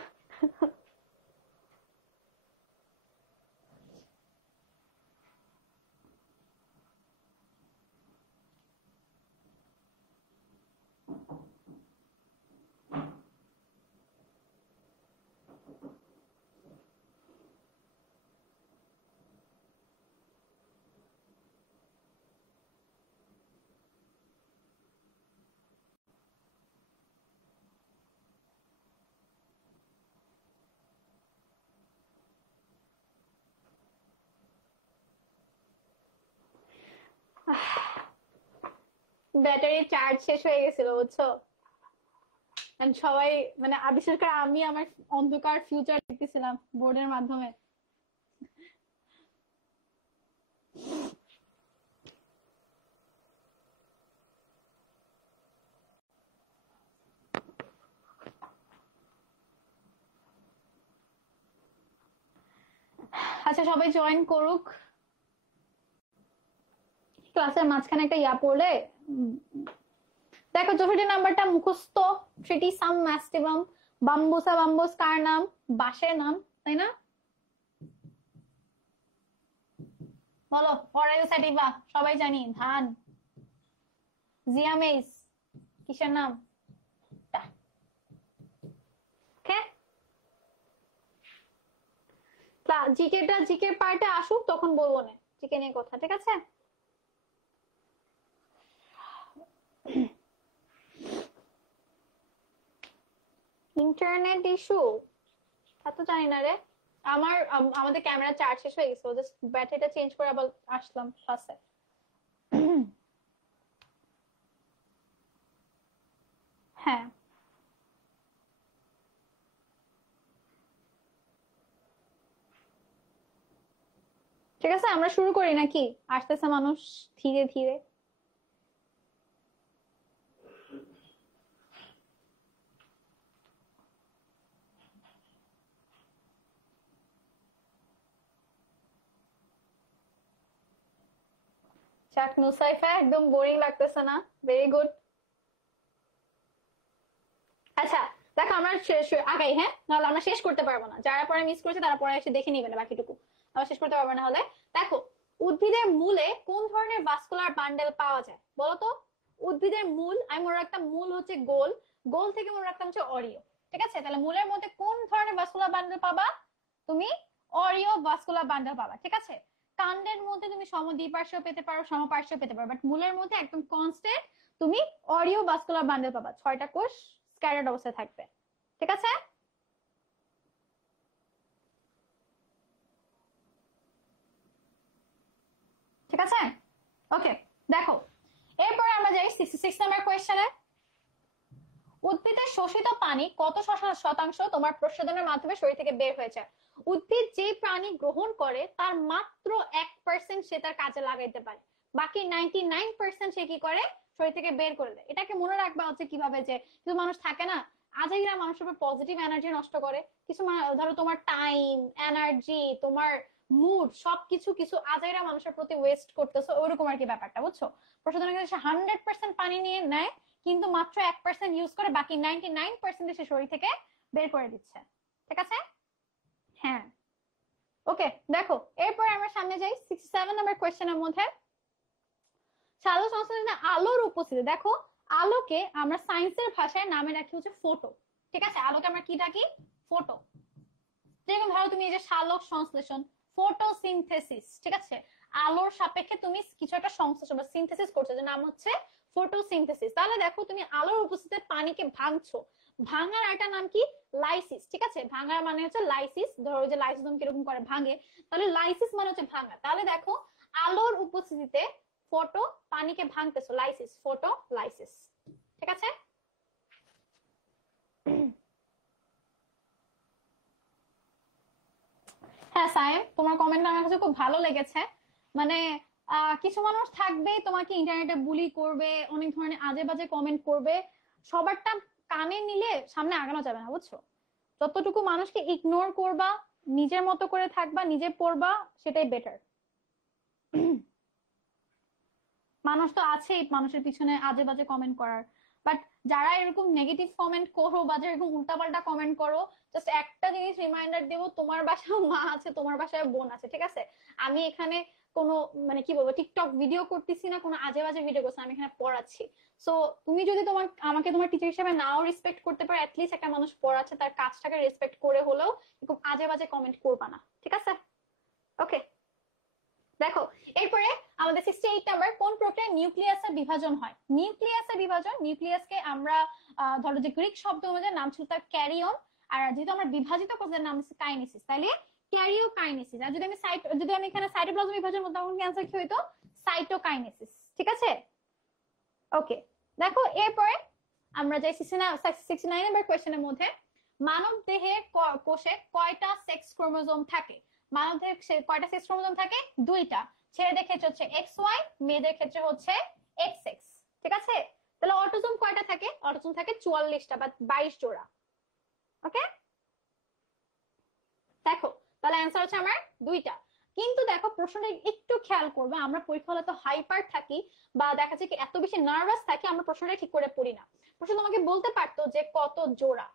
ব্যাটারি চার্জ শেষ হয়ে গেছিল বুঝছো, সবাই মানে বিশেষ করে আমি আমার অন্ধকার ফিউচার দেখতেছিলাম বোর্ডের মাধ্যমে। আচ্ছা সবাই জয়েন করুক, ক্লাসের মাঝখানে একটা ইয়া পড়লে দেখো জোফিডি নাম্বারটা মুখস্থ। ট্রিটিসাম ম্যাস্টিভাম, বাম্বুসা বাম্বুস কার নাম? বাঁশের নাম, তাই না? বলো। অরাইল স্যাটিভা সবাই জানি, ধান। জিয়ামেইস কিসের নাম? ওকে, জিকে পার্টে আসুক তখন বলবো না জিকে নিয়ে কথা, ঠিক আছে? ইন্টারনেট ইস্যু তা তো জানি না রে। আমাদের ক্যামেরা চার্জ শেষ হয়ে গেছে, জাস্ট ব্যাটারিটা চেঞ্জ করে আবার আসলাম ক্লাসে। হ্যাঁ, ঠিক আছে আমরা শুরু করি নাকি? আসতেছে মানুষ ধীরে ধীরে। যাক, নুসাইফা একদম বোরিং লাগতেছে না? Very good. আচ্ছা দেখো, আমরা আগাই, হ্যাঁ, নাহলে আমরা শেষ করতে পারবো না। যারা পরে মিস করেছে তারা পরে এসে দেখে নিবে না বাকিটুকু, আমরা শেষ করতে পারবো না হলে। দেখো, উদ্ভিদের মূলে কোন ধরনের ভাস্কুলার বান্ডেল পাওয়া যায় বলো তো? উদ্ভিদের মূল, আমি মনে রাখতাম মূল হচ্ছে গোল, গোল থেকে মনে রাখতাম হচ্ছে অরিও। ঠিক আছে, তাহলে মূলের মধ্যে কোন ধরনের ভাস্কুলার বান্ডেল পাবা তুমি? অরিও ভাস্কুলার বান্ডেল পাবা, ঠিক আছে? কাণ্ডের মধ্যে তুমি সমদ্বিপার্শ্ব পেতে পারো, সমপার্শ্ব পেতে পারো, বাট মূলের মধ্যে একদম কনস্ট্যান্ট তুমি অরিও ভাস্কুলার বান্ডেল পাবা। 6টা কোষ স্ক্যাটার্ড অবস্থায় থাকবে, ঠিক আছে? ঠিক আছে, ওকে। দেখো, এরপরে আমরা যাই 66 নাম্বার কোয়েশ্চেনে। উদ্ভিদের শোষিত পানি কত শতাংশ তোমার প্রস্রবণের মাধ্যমে শরীর থেকে বের হয়েছে? উদ্ভিদ যে পানি গ্রহণ করে তার মাত্র 1% সে তার কাজে লাগাইতে পারে, বাকি 99% সে কি করে? শরীর থেকে বের করে দেয়। এটাকে মনে রাখবা হচ্ছে কিভাবে, যে কিছু মানুষ থাকে না আজাইরা মানুষের উপর পজিটিভ এনার্জি নষ্ট করে। কিছু ধরো তোমার টাইম, এনার্জি, তোমার মুড সবকিছু কিছু আজাইরা মানুষের প্রতি ওয়েস্ট করতেছো, ওইরকম আর কি ব্যাপারটা, বুঝছো? প্রশোধনের ক্ষেত্রে সে 100% পানি নিয়ে নেয়, কিন্তু মাত্র 1% ইউজ করে, বাকি 99% সে শরীর থেকে বের করে দিচ্ছে, ঠিক আছে? হ্যাঁ, ওকে। দেখো, এরপরে আমরা সামনে যাই 67 নাম্বার কোয়েশ্চেনের মধ্যে। সালো সংশ্লেষণে আলোর উপস্থিতি। দেখো, আলোকে আমরা সায়েন্সের ভাষায় নামে রাখি হচ্ছে ফোটো, ঠিক আছে? আলোকে আমরা কি ডাকি? ফোটো। যেরকম ধরো তুমি এই যে সালোক সংশ্লেষণ, ফটোসিনথেসিস, ঠিক আছে? আলোর সাপেক্ষে তুমি কিছু একটা সংশ্লেষণ বা সিনথেসিস করছো, যে নাম হচ্ছে ফটোসিনথেসিস। তাহলে দেখো, তুমি আলোর উপস্থিতিতে পানিকে ভাঙছো, ভাঙার একটা নাম কি? লাইসিস, ঠিক আছে? ভাঙার মানে হচ্ছে লাইসিস। ধরো যে লাইসোজোম কিরকম করে ভাঙে, তাহলে লাইসিস মানে হচ্ছে ভাঙা। তাহলে দেখো, আলোর উপস্থিতিতে ফটো পানিকে ভাঙতেছো, লাইসিস, ফটো লাইসিস, ঠিক আছে? হ্যাঁ সায়েম, তোমার কমেন্টটা আমার কাছে খুব ভালো লেগেছে। মানে কিছু মানুষ থাকবে তোমাকে ইন্টারনেটে বুলি করবে, অনেক ধরনের আজে বাজে কমেন্ট করবে, সবারটা কানে নিলে সামনে আগানো যাবে না, বুঝছো? যতটুকু মানুষকে ইগনোর করবা, নিজের মতো করে থাকবা, নিজে পড়বা, সেটাই বেটার। মানুষ তো আছেই মানুষের পিছনে আজে বাজে কমেন্ট করার, বাট যারা এরকম নেগেটিভ কমেন্ট করো বা এরকম উল্টাপাল্টা কমেন্ট করো, জাস্ট একটা জিনিস রিমাইন্ডার দেবো, তোমার বাসায় মা আছে, তোমার বাসায় বোন আছে, ঠিক আছে? আমি এখানে কোনো মানে কি বলবো টিকটক ভিডিও করতেছি না, কোনো আজে বাজে ভিডিও করছি, আমি এখানে পড়াচ্ছি। সো তুমি যদি আমাকে তোমার টিচার হিসেবে নাও রেসপেক্ট করতে পারো, অ্যাটলিস্ট একটা মানুষ পড়াচ্ছে তার কাজটাকে রেসপেক্ট করে হলেও এরকম আজে বাজে কমেন্ট করবা না, ঠিক আছে? ওকে। দেখো, এরপরে আমাদের 68 নাম্বার, কোন প্রক্রিয়ায় নিউক্লিয়াসের বিভাজন হয়? নিউক্লিয়াসের বিভাজন, নিউক্লিয়াসকে আমরা ধরো যে গ্রিক শব্দ অনুযায়ী নাম ছিল তার ক্যারিয়ন, আর যেহেতু আমরা বিভাজিত করতে নাম হচ্ছে কাইনেসিস, তাইলে ক্যারিওকাইনেসিস। আর যদি আমি এখানে সাইটোপ্লাজম বিভাজন করতাম, তখন ক্যান্সার কি হইতো? সাইটোকাইনেসিস, ঠিক আছে? ওকে। দেখো, এরপরে আমরা যাই 69 নাম্বার কোয়েশ্চেনের মধ্যে। মানব দেহের কোষে কয়টা সেক্স ক্রোমোজোম থাকে? মানব দেহে কয়টা সেক্স ক্রোমোজোম থাকে? 2টা। ছেলেদের ক্ষেত্রে হচ্ছে XY, মেয়েদের ক্ষেত্রে হচ্ছে XX, ঠিক আছে? তাহলে অটোজোম কয়টা থাকে? অটোজোম থাকে 44টা বা 22 জোড়া, ওকে? দেখো, তাহলে অ্যান্সার হচ্ছে আমার 2টা। কিন্তু দেখো প্রশ্নটা একটু খেয়াল করবে, আমরা পরীক্ষা হলে তো হাইপার থাকি বা দেখা যায় কি এত বেশি নার্ভাস থাকি, আমরা প্রশ্নটা ঠিক করে পড়ি না। প্রশ্ন তোমাকে বলতে পারতো যে কত জোড়া,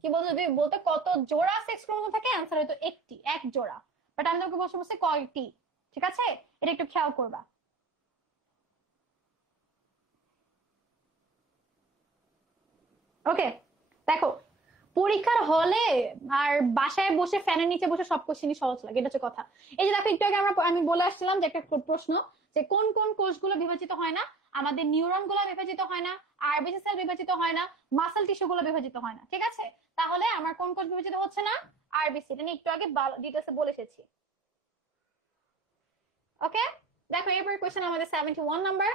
কি বলতো, যদি বলতে কত জোড়া সেক্স ক্রোমোজোম থাকে, অ্যান্সার হয়তো একটি, এক জোড়া। বাট আমি তোমাকে প্রশ্ন বলছি কয়টি। ঠিক আছে, এটা একটু খেয়াল করবা। ওকে, দেখো পরীক্ষার হলে আর বাসায় বসে ফ্যানের নিচে বসে সব কোশ্চেনই সহজ লাগে, এটা হচ্ছে কথা। এই যে দেখো একটু আগে আমি বলে আসছিলাম যে একটা প্রশ্ন, যে কোন কোন কোষগুলো বিভাজিত হয় না, আমাদের নিউরন গুলো বিভাজিত হয় না, আরবিসি সেল বিভাজিত হয় না, মাসল টিস্যু গুলো বিভাজিত হয় না। ঠিক আছে, তাহলে আমার কোন কোষ বিভাজিত হচ্ছে না? আরবিসি। এটা নিয়ে একটু আগে ডিটেলসে বলে এসেছি। ওকে, দেখো এরপর কোশ্চেন আমাদের 71 নাম্বার,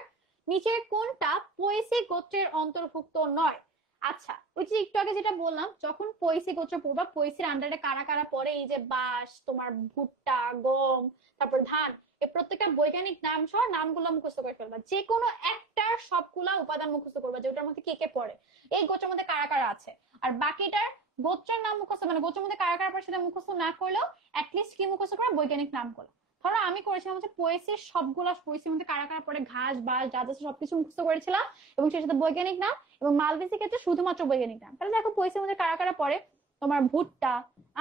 নিচের কোনটা পয়সি গোত্রের অন্তর্ভুক্ত নয়? আচ্ছা, ওই যে একটু আগে যেটা বললাম, যখন পয়সি গোত্র পড়বা, পয়সির আন্ডারে কারা কারা পড়ে, এই যে বাঁশ, তোমার ভুট্টা, গম, তারপর ধান, এই প্রত্যেকটা বৈজ্ঞানিক নাম সহ নামগুলো মুখস্থ করে ফেলবা। যে কোনো একটার সবগুলা উপাদান মুখস্থ করবা, যে ওটার মধ্যে কে কে পড়ে, এই গোত্রের মধ্যে কারা কারা আছে। আর বাকিটার গোত্রের নাম মুখস্থ, মানে গোত্রের মধ্যে কারা কারা পড়ে সেটা মুখস্থ না করলেও অ্যাটলিস্ট কি মুখস্থ করা, বৈজ্ঞানিক নামগুলো। ধরো আমি করেছিলাম হচ্ছে পয়েসির সবগুলা, পয়েসির মধ্যে কারা কারা পড়ে, ঘাস বাস যা যা সবকিছু মুখস্থ করেছিলাম, এবং সেই সাথে বৈজ্ঞানিক নাম, এবং মালবেসি ক্ষেত্রে শুধুমাত্র বৈজ্ঞানিক নাম। তাহলে দেখো পয়েসির মধ্যে কারা কারা পড়ে, তোমার ভুট্টা,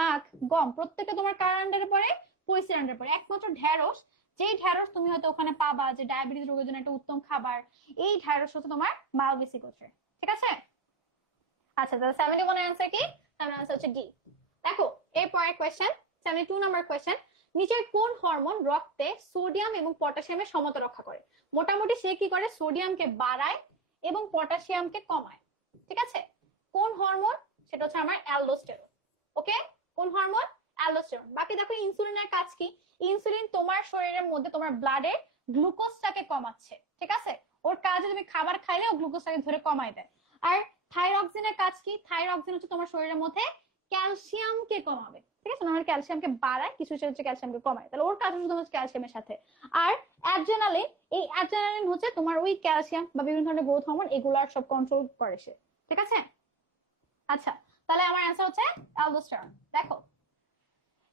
আখ, গম, প্রত্যেকটা তোমার কার আন্ডারে পড়ে, পয়েসির আন্ডারে পড়ে। একমাত্র ঢেঁড়স, যেই ঢেঁড়স তুমি হয়তো ওখানে পাবা যে ডায়াবেটিস রোগের জন্য একটা উত্তম খাবার, এই ঢেঁড়স হচ্ছে তোমার মালবেসি গোত্রে। ঠিক আছে, আচ্ছা তাহলে 71 এর আনসার কি? তাহলে আনসার হচ্ছে ডি। দেখো এরপরের কোয়েশ্চেন, 72 নাম্বার কোয়েশ্চেন, নিচের কোন হরমোন রক্তে সোডিয়াম এবং পটাশিয়ামের সমতা রক্ষা করে? মোটামুটি সে কি করে, সোডিয়ামকে বাড়ায় এবং পটাশিয়ামকে কমায়। ঠিক আছে, কোন হরমোন? সেটা হচ্ছে আমার অ্যালডোস্টেরন। ওকে, কোন হরমোন? অ্যালডোস্টেরন। বাকি দেখো ইনসুলিনের কাজ কি? ইনসুলিন তোমার শরীরের মধ্যে তোমার ব্লাডে গ্লুকোজটাকে কমাচ্ছে। ঠিক আছে, ওর কাজে তুমি খাবার খাইলে ও গ্লুকোজটাকে ধরে কমায় দেয়। আর থাইরক্সিনের কাজ কি? থাইরক্সিন হচ্ছে তোমার শরীরের মধ্যে ক্যালসিয়ামকে কমাবে। ঠিক আছে, নরমাল ক্যালসিয়ামকে বাড়ায়, কিছু হচ্ছে ক্যালসিয়ামকে কমায়, তাহলে ওর কাজ শুধুমাত্র ক্যালসিয়ামের সাথে। আর অ্যাড্রেনালিন, এই অ্যাড্রেনালিন হচ্ছে তোমার ওই ক্যালসিয়াম বা বিভিন্ন ধরনের গ্রোথ হরমোন, এগুলার সব কন্ট্রোল করে সে। ঠিক আছে, আচ্ছা তাহলে আমার অ্যান্সার হচ্ছে অ্যালডোস্টেরন। দেখো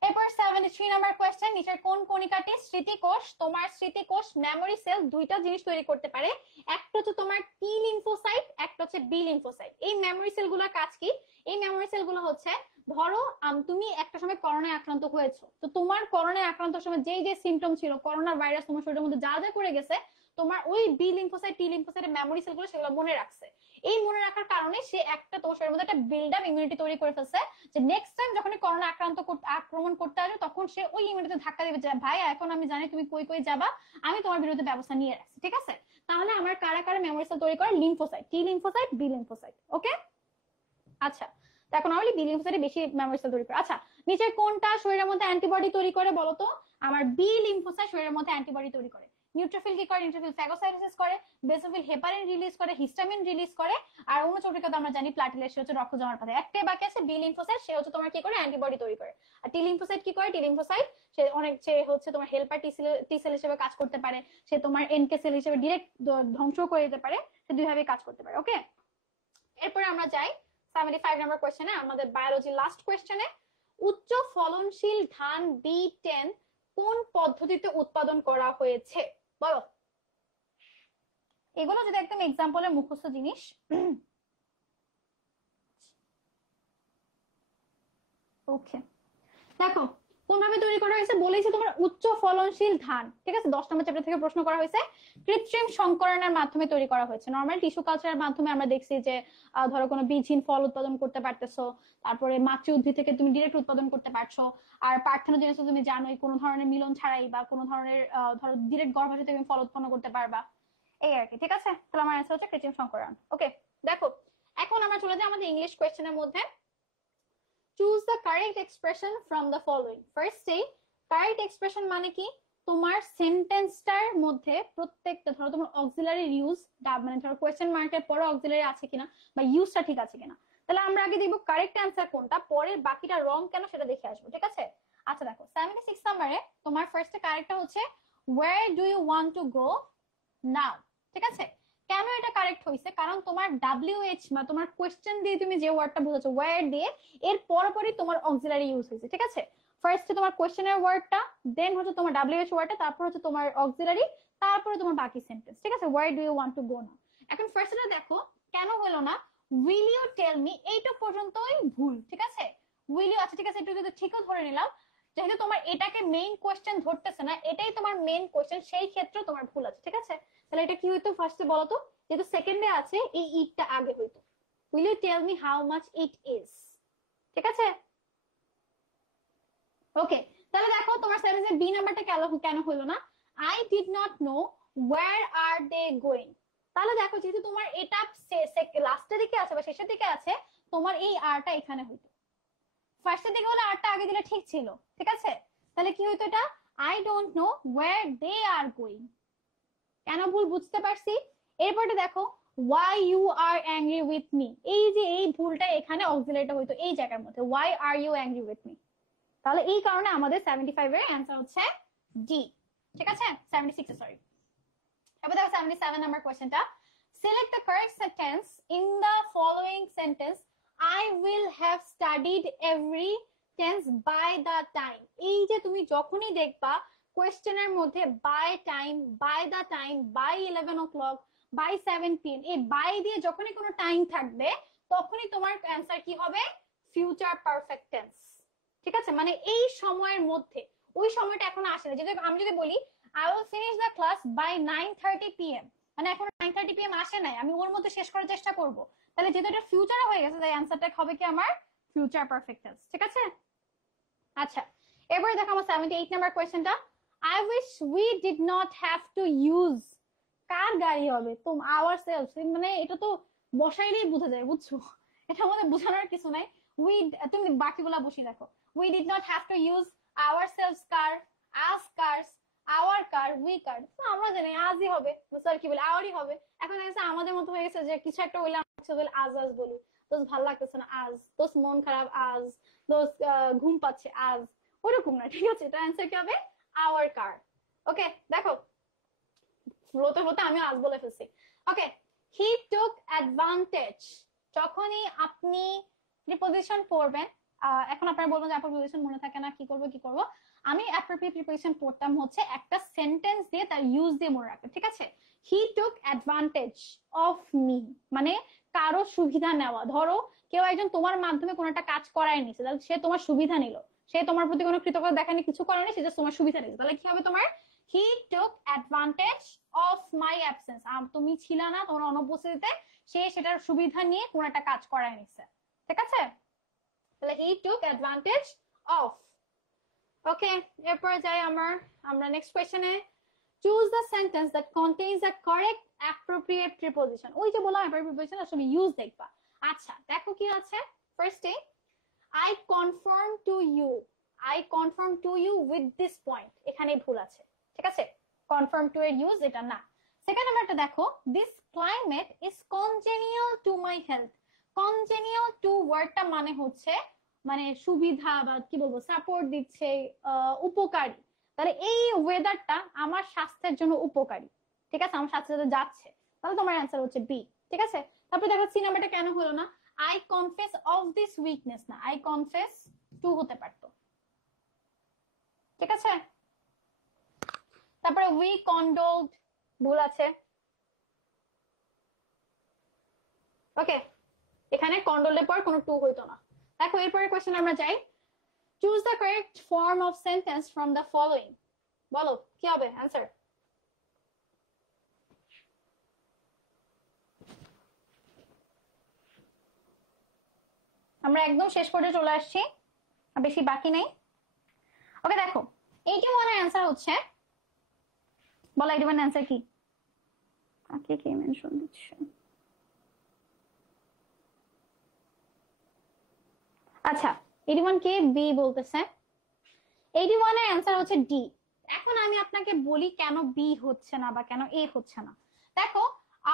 এরপর 73 নাম্বার কোয়েশ্চেন, নিচের কোন কণিকাটি স্মৃতিকোষ, তোমার স্মৃতিকোষ মেমোরি সেল দুইটা জিনিস তৈরি করতে পারে? একটা হচ্ছে তোমার টি লিম্ফোসাইট, একটা হচ্ছে বি লিম্ফোসাইট। এই মেমোরি সেল গুলোর কাজ কি? এই মেমোরি সেল গুলো হচ্ছে, ধরো তুমি একটা সময় করোনায় আক্রান্ত হয়েছো, তো তোমার করোনায় আক্রান্তের সময় যেই যে সিমটম ছিল, করোনা ভাইরাস তোমার শরীরের মধ্যে যা যা করে গেছে, তোমার ওই বি লিম্ফোসাইট টি লিম্ফোসাইটের মেমোরি সেল গুলো সেগুলো মনে রাখছে। এই মনে রাখার কারণে সে একটা তোমার শরীরের মধ্যে একটা বিল্ড আপ ইমিউনিটি তৈরি করে ফেলছে, যে নেক্সট টাইম যখন করোনা আক্রমণ করতে আসবে, তখন সে ওই ইমিউনিটিতে ধাক্কা দিবে যে ভাই এখন আমি জানি তুমি কই কই যাবা, আমি তোমার বিরুদ্ধে ব্যবস্থা নিয়ে রাখছি। ঠিক আছে, তাহলে আমার কারা কারা মেমোরি সেল তৈরি করে? Lymphocyte, T lymphocyte, B lymphocyte. Okay, আচ্ছা দেখো নরমালি বি লিম্ফোসাইটে বেশি মেমোরি সেল তৈরি করে। আচ্ছা, নিচের কোনটা শরীরের মধ্যে অ্যান্টিবডি তৈরি করে বলো তো? আমার বি লিম্ফোসাইট শরীরের মধ্যে অ্যান্টিবডি তৈরি করে। নিউট্রোফিল কি করে? নিউট্রোফিল ফ্যাগোসাইটোসিস করে, বেসোফিল হেপারিন রিলিজ করে, হিস্টামিন রিলিজ করে, আর অনুচক্রিকা তো আমরা জানি প্লাটিলেট, সে হচ্ছে রক্ত জমাট বাঁধে। একটাই বাকি আছে বি লিম্ফোসাইট, সে হচ্ছে তোমার কি করে? অ্যান্টিবডি তৈরি করে। আর টি লিম্ফোসাইট কি করে? টি লিম্ফোসাইট সে হচ্ছে তোমার হেল্পার টি সেল হিসেবে কাজ করতে পারে, সে তোমার এনকে সেল হিসেবে ডিরেক্ট ধ্বংস করে দিতে পারে, সে দুইভাবে কাজ করতে পারে। ওকে, এরপরে আমরা যাই 75 নাম্বার কোয়েশ্চেনে, আমাদের বায়োলজি লাস্ট কোয়েশ্চেনে, উচ্চ ফলনশীল ধান বি10 কোন পদ্ধতিতে উৎপাদন করা হয়েছে বলো? এগুলো যদি একদম এক্সাম্পলের মুখস্থ জিনিস। ওকে, দেখো কোনভাবে তৈরি করা হয়েছে বলেছে, তোমার উচ্চ ফলনশীল ধান। ঠিক আছে, 10 নম্বর চ্যাপ্টার থেকে প্রশ্ন করা হয়েছে, কৃত্রিম সংকরণের মাধ্যমে তৈরি করা হয়েছে। নর্মাল টিস্যু কালচারের মাধ্যমে আমরা দেখছি যে ধরো কোনো বীজহীন ফল উৎপাদন করতে পারতেছো, তারপরে মাতৃ উদ্ভিদ থেকে তুমি ডিরেক্ট উৎপাদন করতে পারছো। আর পার্থেনোজেনেসিস তুমি জানোই, কোনো ধরনের মিলন ছাড়াই বা কোনো ধরনের ধরো ডিরেক্ট গর্ভাশয় থেকে তুমি ফল উৎপন্ন করতে পারবা, এই আর কি। ঠিক আছে, তাহলে আমার অ্যান্সার হচ্ছে কৃত্রিম সংকরণ। ওকে, দেখো এখন আমরা চলে যাই আমাদের ইংলিশ কোয়েশ্চেনের মধ্যে। Choose the correct expression from the following. ফার্স্টে কারেক্ট এক্সপ্রেশন মানে কি? তোমার সেন্টেন্সটার মধ্যে প্রত্যেকটা, ধরো তোমার অক্সিলারি ইউজ, মানে ধরো কোয়েশ্চেন মার্কের পরে অক্সিলারি আছে কিনা বা ইউজটা ঠিক আছে কিনা। তাহলে আমরা আগে দেখবো কারেক্ট অ্যান্সার কোনটা, পরে বাকিটা রং কেন সেটা দেখে আসবো। ঠিক আছে, আচ্ছা দেখো 76 নম্বরে তোমার ফার্স্টে কারেক্টটা হচ্ছে where do you want to go now। ঠিক আছে, কেন এটা কারেক্ট হয়েছে? কারণ তোমার WH বা তোমার কোয়েশ্চেন দিয়ে তুমি যে ওয়ার্ডটা বুঝাচ্ছো ওয়্যার দিয়ে, এর পরপরই তোমার অক্সিলারি ইউজ হয়েছে। ঠিক আছে, ফার্স্টে তোমার কোশ্চেনের ওয়ার্ডটা, দেন হচ্ছে তোমার WH ওয়ার্ডটা, তারপর হচ্ছে তোমার অক্সিলারি, তারপরে তোমার বাকি সেন্টেন্স। ঠিক আছে, where do you want to go now. এখন ফার্স্টে দেখো কেন হলো না, উইল ইউ টেল মি, এইটা পর্যন্তই ভুল। ঠিক আছে, উইল ইউ, আচ্ছা ঠিক আছে, একটু যদি ঠিকও ধরে নিলাম, যেহেতু তোমার এটাকে মেইন কোশ্চেন ধরতেছে না, এটাই তোমার মেইন কোশ্চেন, সেই ক্ষেত্রে তোমার ভুল আছে। ঠিক আছে, তাহলে এটা কি হইতো ফার্স্টে বলো তো, যেহেতু সেকেন্ডে আছে এই ইটটা আগে হইতো, will you tell me how much it is. ঠিক আছে, ওকে। তাহলে দেখো তোমার সেন্টেন্সের বি নাম্বারটা কেন হলো না, I did not know where are they going. তাহলে দেখো যেহেতু তোমার এটা লাস্টের দিকে আছে বা শেষের দিকে আছে, তোমার এই আরটা এখানে হইতো, ফার্স্টের দিকে হলে আরটা আগে দিলে ঠিক ছিল। ঠিক আছে, তাহলে কি হইতো এটা, I don't know where they are going. কেন ভুল বুঝতে পারছি। এরপরে দেখো why you are angry with me, এই যে এই ভুলটা এখানে অক্সিলারিটা হইতো এই জায়গার মধ্যে, why are you angry with me। তাহলে এই কারণে আমাদের 75 এর অ্যান্সার হচ্ছে ডি। ঠিক আছে, 76 সরি। এবার দেখো 77 নাম্বার কোশ্চেনটা, select the correct sentence in the following sentence, I will have studied every tense by the time। এই যে তুমি যখনই দেখবা কোয়েশ্চেনের মধ্যে by time, by the time, by 11 o'clock, by 7 PM, এই বাই দিয়ে যখনই কোনো টাইম থাকবে তখনই তোমার অ্যান্সার কি হবে, ফিউচার পারফেক্ট টেন্স। ঠিক আছে, মানে এই সময়ের মধ্যে, ওই সময়টা এখন আসে না। যদি আমি যদি বলি I will finish the class by 9:30 PM, মানে এখন 9:30 PM আসে নাই, আমি ওর মধ্যে শেষ করার চেষ্টা করব, তাহলে যেহেতু এটা ফিউচারে হয়ে গেছে তাই অ্যান্সারটা হবে কি আমার ফিউচার পারফেক্ট টেন্স। ঠিক আছে, আচ্ছা এবারে দেখো আমার 78 নাম্বার কোয়েশ্চেনটা, I wish we did not have to use, car গাড়ি হবে, আওয়ার সেলফ, মানে এটা তো বসাইলেই বোঝা যায়, বুঝছো, এটা আমাদের বোঝানোর কিছু নাই। উই, তুমি বাকিগুলা বসিয়ে রাখো, we did not have to use our self car, us cars, our car, we car, আমরা জানি আজই হবে, স্যার কি বলে আওয়ারই হবে। এখন দেখছে আমাদের মতো হয়ে গেছে যে কিছু একটা বললে আমরা আজ আজ বলি, দোষ ভাল লাগতেছে না আজ, দোষ মন খারাপ আজ, দোষ ঘুম পাচ্ছে আজ, ওরকম না। ঠিক আছে, এটা অ্যান্সার কি হবে, আওয়ার কার। ওকে দেখো ফ্লোতে ফ্লোতে আমি আজ বলে ফেলছি। ওকে, হি টুক অ্যাডভান্টেজ, যখনই আপনি প্রিপোজিশন পড়বেন, এখন আপনারা বলবেন যে প্রিপোজিশন মনে থাকে না, কি করব। আমি অ্যাপ্রোপ্রিয়েট প্রিপোজিশন পড়তাম হচ্ছে একটা সেন্টেন্স দিয়ে তার ইউজ দিয়ে মনে রাখতে। ঠিক আছে, হি টুক অ্যাডভান্টেজ অফ মি, মানে কারো সুবিধা নেওয়া। ধরো কেউ একজন তোমার মাধ্যমে কোনো একটা কাজ করায় নিছে, তাহলে সে তোমার সুবিধা নিল, সে তোমার প্রতি কোনো কৃতজ্ঞতা দেখানি, কিছু করেনি, সে জাস্ট তোমার সুবিধা নিল, তাহলে কি হবে তোমার, হি টুক অ্যাডভান্টেজ অফ মাই অ্যাবসেন্স, তুমি ছিল না, তোমার অনুপস্থিতিতে সে সেটার সুবিধা নিয়ে কোন একটা কাজ করায় নিছে। ঠিক আছে, তাহলে হি টুক অ্যাডভান্টেজ অফ। ওকে, এরপর যাই আমরা নেক্সট কোয়েশ্চেনে, choose the sentence that contains the correct appropriate preposition. ওই যে বললাম অ্যাপ্রোপ্রিয়েট প্রিপোজিশন আসলে ইউজ দেখবা। আচ্ছা দেখো কি আছে, ফার্স্টে I confirm to you, I confirm to you with this point, এখানে ভুল আছে। ঠিক আছে, confirm to এর ইউজ এটা না। সেকেন্ড নাম্বারটা দেখো, this climate is congenial to my health, congenial to ওয়ার্ডটা মানে হচ্ছে মানে সুবিধা বা কি বলবো সাপোর্ট দিচ্ছে, উপকারী, তাহলে এই ওয়েদারটা আমার স্বাস্থ্যের জন্য উপকারী। ঠিক আছে, আমার স্বাস্থ্যের সাথে যাচ্ছে, তাহলে তোমার অ্যান্সার হচ্ছে বি। ঠিক আছে, তারপরে দেখো সি নাম্বারটা কেন হলো না, I confess of this weakness, না I confess to হতে পারতো। ঠিক আছে, তারপরে we condoled, ভুল আছে। ওকে, এখানে কন্ডোলের পর কোনো টু হইতো না। দেখো এরপরে কোশ্চেন আমরা যাই, choose the correct form of sentence from the following, বলো কি হবে অ্যান্সার। আমরা একদম শেষ পর্যায়ে চলে আসছি, বেশি বাকি নেই। ওকে দেখো 81 এর অ্যান্সার হচ্ছে, বলো 81 অ্যান্সার কি, কাকে কে মেনশন দিচ্ছে। আচ্ছা 81 কে বি বলতেছে, 81 এর অ্যান্সার হচ্ছে ডি। এখন আমি আপনাকে বলি কেন বি হচ্ছে না বা কেন এ হচ্ছে না। দেখো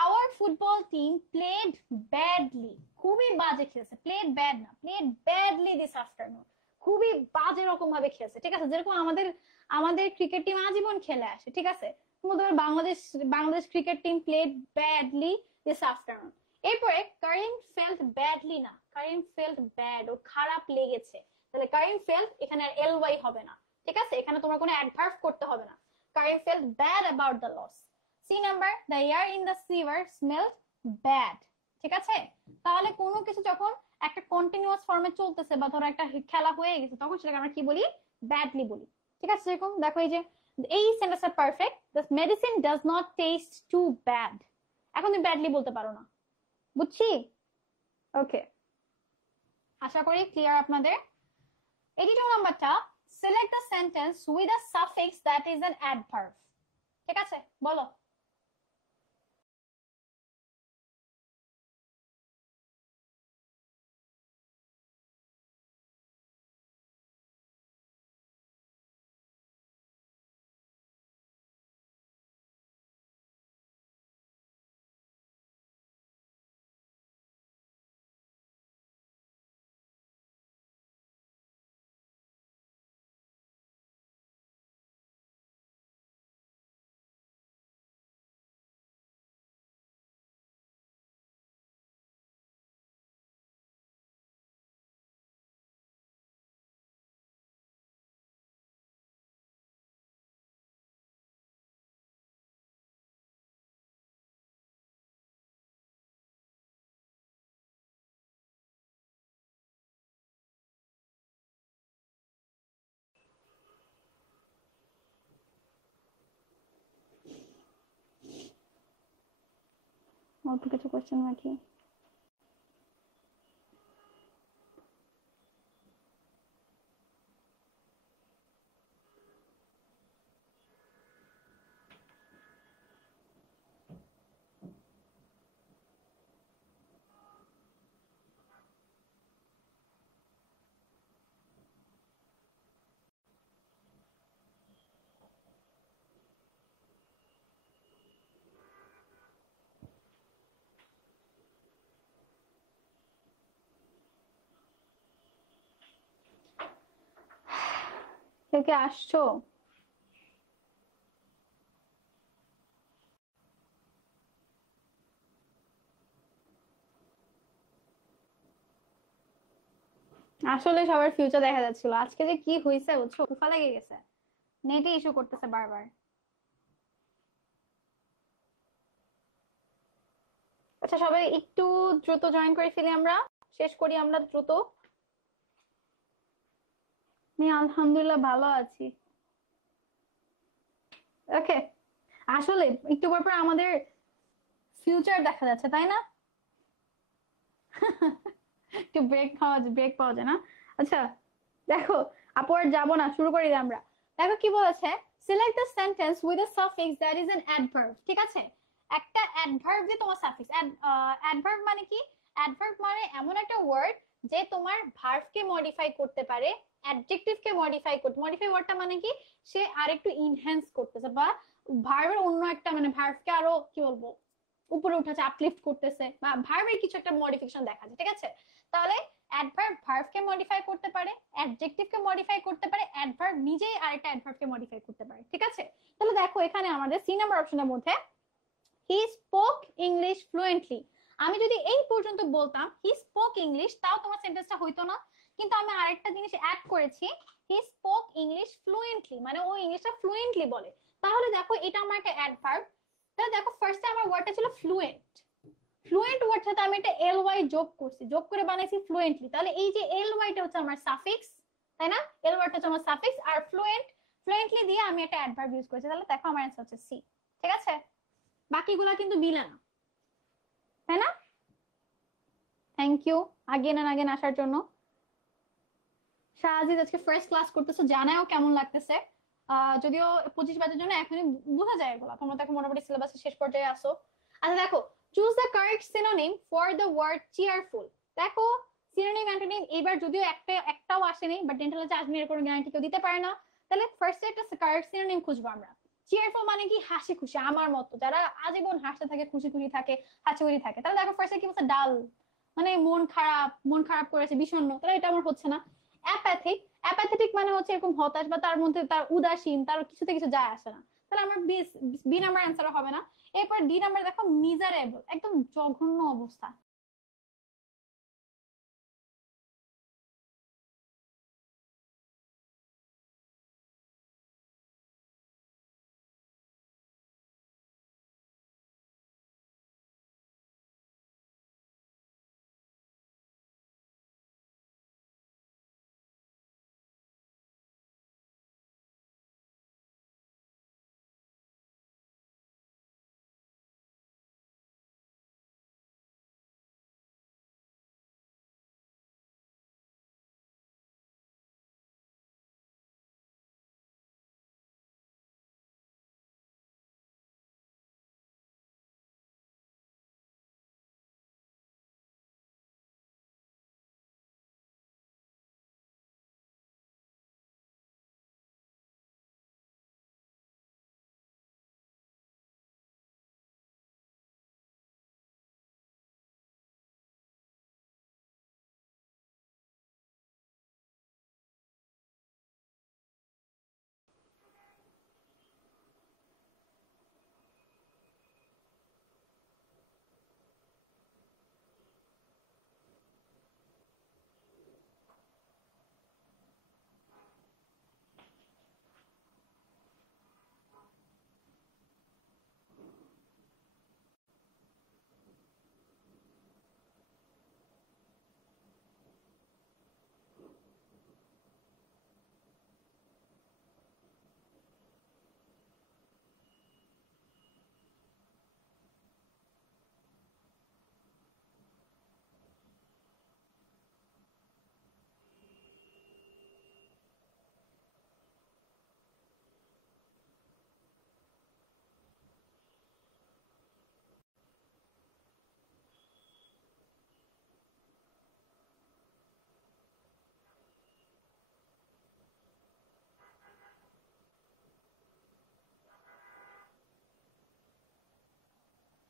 hour football team played badly, খুবই বাজে খেলেছে, প্লেড ব্যাড না, প্লেড ব্যাডলি দিস আফটারনুন, খুবই বাজে রকম ভাবে খেলেছে। ঠিক আছে, যেরকম আমাদের আমাদের ক্রিকেট টিম আজীবন খেলে আসে। ঠিক আছে, Bangladesh cricket team played badly this afternoon. এরপরে কারিম ফেল্ট ব্যাডলি না, কারিম ফেল্ট ব্যাড, ও খারাপ লেগেছে, তাহলে কারিম ফেল্ট এখানে আর এল ওয়াই হবে না, ঠিক আছে? এখানে তোমার কোনো অ্যাডভার্ব করতে হবে না। Karim felt bad about the loss. C number, the air in the sewer smelled bad, ঠিক আছে? তাহলে কোনো কিছু যখন একটা কন্টিনিউয়াস ফর্মে চলতেছে বা ধরো একটা খেলা হয়ে গেছে তখন সেটাকে আমরা কি বলি? ব্যাডলি বলি, ঠিক আছে? যেরকম দেখো এই যে এই সেন্টেন্সটা perfect, the medicine does not taste too bad, এখন তুমি ব্যাডলি বলতে পারো না, বুঝছি? ওকে, আশা করি ক্লিয়ার আপনাদের। 82 নাম্বারটা, select the sentence with a suffix that is an adverb, ঠিক আছে? বলো। অল্প কিছু কোশ্চেন বাকি। কে কে আসছো? আসলে সবার ফিউচার দেখা যাচ্ছিল, আজকে যে কি হয়েছে বুঝছো, তুফা লেগে গেছে, নেটে ইস্যু করতেছে বারবার। আচ্ছা সবাই একটু দ্রুত জয়েন করে ফেলি, আমরা শেষ করি আমরা দ্রুত। আমি আলহামদুলিল্লাহ ভালো আছি। ওকে, আসলে একটু পর পর আমাদের ফিউচার দেখা যাচ্ছে, তাই না? একটু ব্রেক পাওয়া যায় না। আচ্ছা দেখো, আপু আর যাবো না, শুরু করি আমরা। দেখো কি বলেছে, select the sentence with a suffix that is an adverb, ঠিক আছে? একটা অ্যাডভার্ব দিয়ে তোমার সাফিক্স, অ্যাডভার্ব মানে কি? অ্যাডভার্ব মানে এমন একটা ওয়ার্ড যে তোমার ভার্বকে মডিফাই করতে পারে, অ্যাডজেক্টিভকে মডিফাই করতে। মডিফাই ওয়ার্ডটা মানে কি? সে আরেকটু ইনহ্যান্স করতেছে বা ভার্বের অন্য একটা মানে ভার্বকে আরো কি বলবো উপরে উঠাচ্ছে, আপলিফট করতেছে, বা ভার্বের কিছু একটা মডিফিকেশন দেখাচ্ছে, ঠিক আছে? তাহলে অ্যাডভার্ব ভার্বকে মডিফাই করতে পারে, অ্যাডজেক্টিভকে মডিফাই করতে পারে, অ্যাডভার্ব নিজেই আরেকটা অ্যাডভার্বকে মডিফাই করতে পারে, ঠিক আছে? তাহলে দেখো এখানে আমাদের সি নাম্বার অপশনের মধ্যে হি স্পোক ইংলিশ ফ্লুয়েন্টলি, আমি যদি এই পর্যন্ত বলতাম হি স্পোক ইংলিশ তাও তোমার সেন্টেন্সটা হইতো না, কিন্তু আমি আরেকটা জিনিস অ্যাড করেছি, হি স্পোক ইংলিশ ফ্লুয়েন্টলি, মানে ও ইংলিশটা ফ্লুয়েন্টলি বলে। তাহলে দেখো এটা আমার একটা অ্যাডভার্ব। তাহলে দেখো ফার্স্টে আমার ওয়ার্ডটা ছিল ফ্লুয়েন্ট, ফ্লুয়েন্ট ওয়ার্ড সাথে আমি একটা এল ওয়াই যোগ করছি, যোগ করে বানাইছি ফ্লুয়েন্টলি। তাহলে এই যে এল ওয়াইটা হচ্ছে আমার সাফিক্স, তাই না? এল ওয়ার্ডটা হচ্ছে আমার সাফিক্স, আর ফ্লুয়েন্টলি দিয়ে আমি একটা অ্যাডভার্ব ইউজ করেছি। তাহলে দেখো আমার অ্যান্সার হচ্ছে সি, ঠিক আছে? বাকিগুলা কিন্তু মিলে না, তাই না? Thank you again and again আসার জন্য। শাহজিদ আজকে ফার্স্ট ক্লাস করতেছো, জানাও কেমন লাগতেছে। যদিও 25 বাজের জন্য এখনই বোঝা যায় এগুলো, তোমরা তো এখন মোটামুটি সিলেবাসের শেষ পর্যায়ে আসো। আচ্ছা দেখো, choose the correct synonym for the word cheerful. দেখো সিনোনিম অ্যান্টোনিম এবার যদিও একটাও আসেনি, বাট ডেন্টালে যে আসবে এর কোনো গ্যারান্টি কেউ দিতে পারে না। তাহলে ফার্স্টে একটা কারেক্ট সিনোনিম খুঁজবো আমরা। চিয়ারফুল মানে কি? হাসি খুশি, আমার মতো যারা আজীবন হাসতে থাকে, খুশি খুশি থাকে, হাসি খুশি থাকে। তাহলে দেখো ফার্স্টে কি বলছে, ডাল মানে মন খারাপ করেছে, বিষণ্ণ, তাহলে এটা আমার হচ্ছে না। অ্যাপ্যাথিক, অ্যাপ্যাথেটিক মানে হচ্ছে এরকম হতাশ বা তার মধ্যে তার উদাসীন, তার কিছুতে কিছু যায় আসে না, তাহলে আমার বি নাম্বার অ্যান্সার হবে না। এরপর ডি নাম্বার দেখো, মিজারেবল, একদম জঘন্য অবস্থা।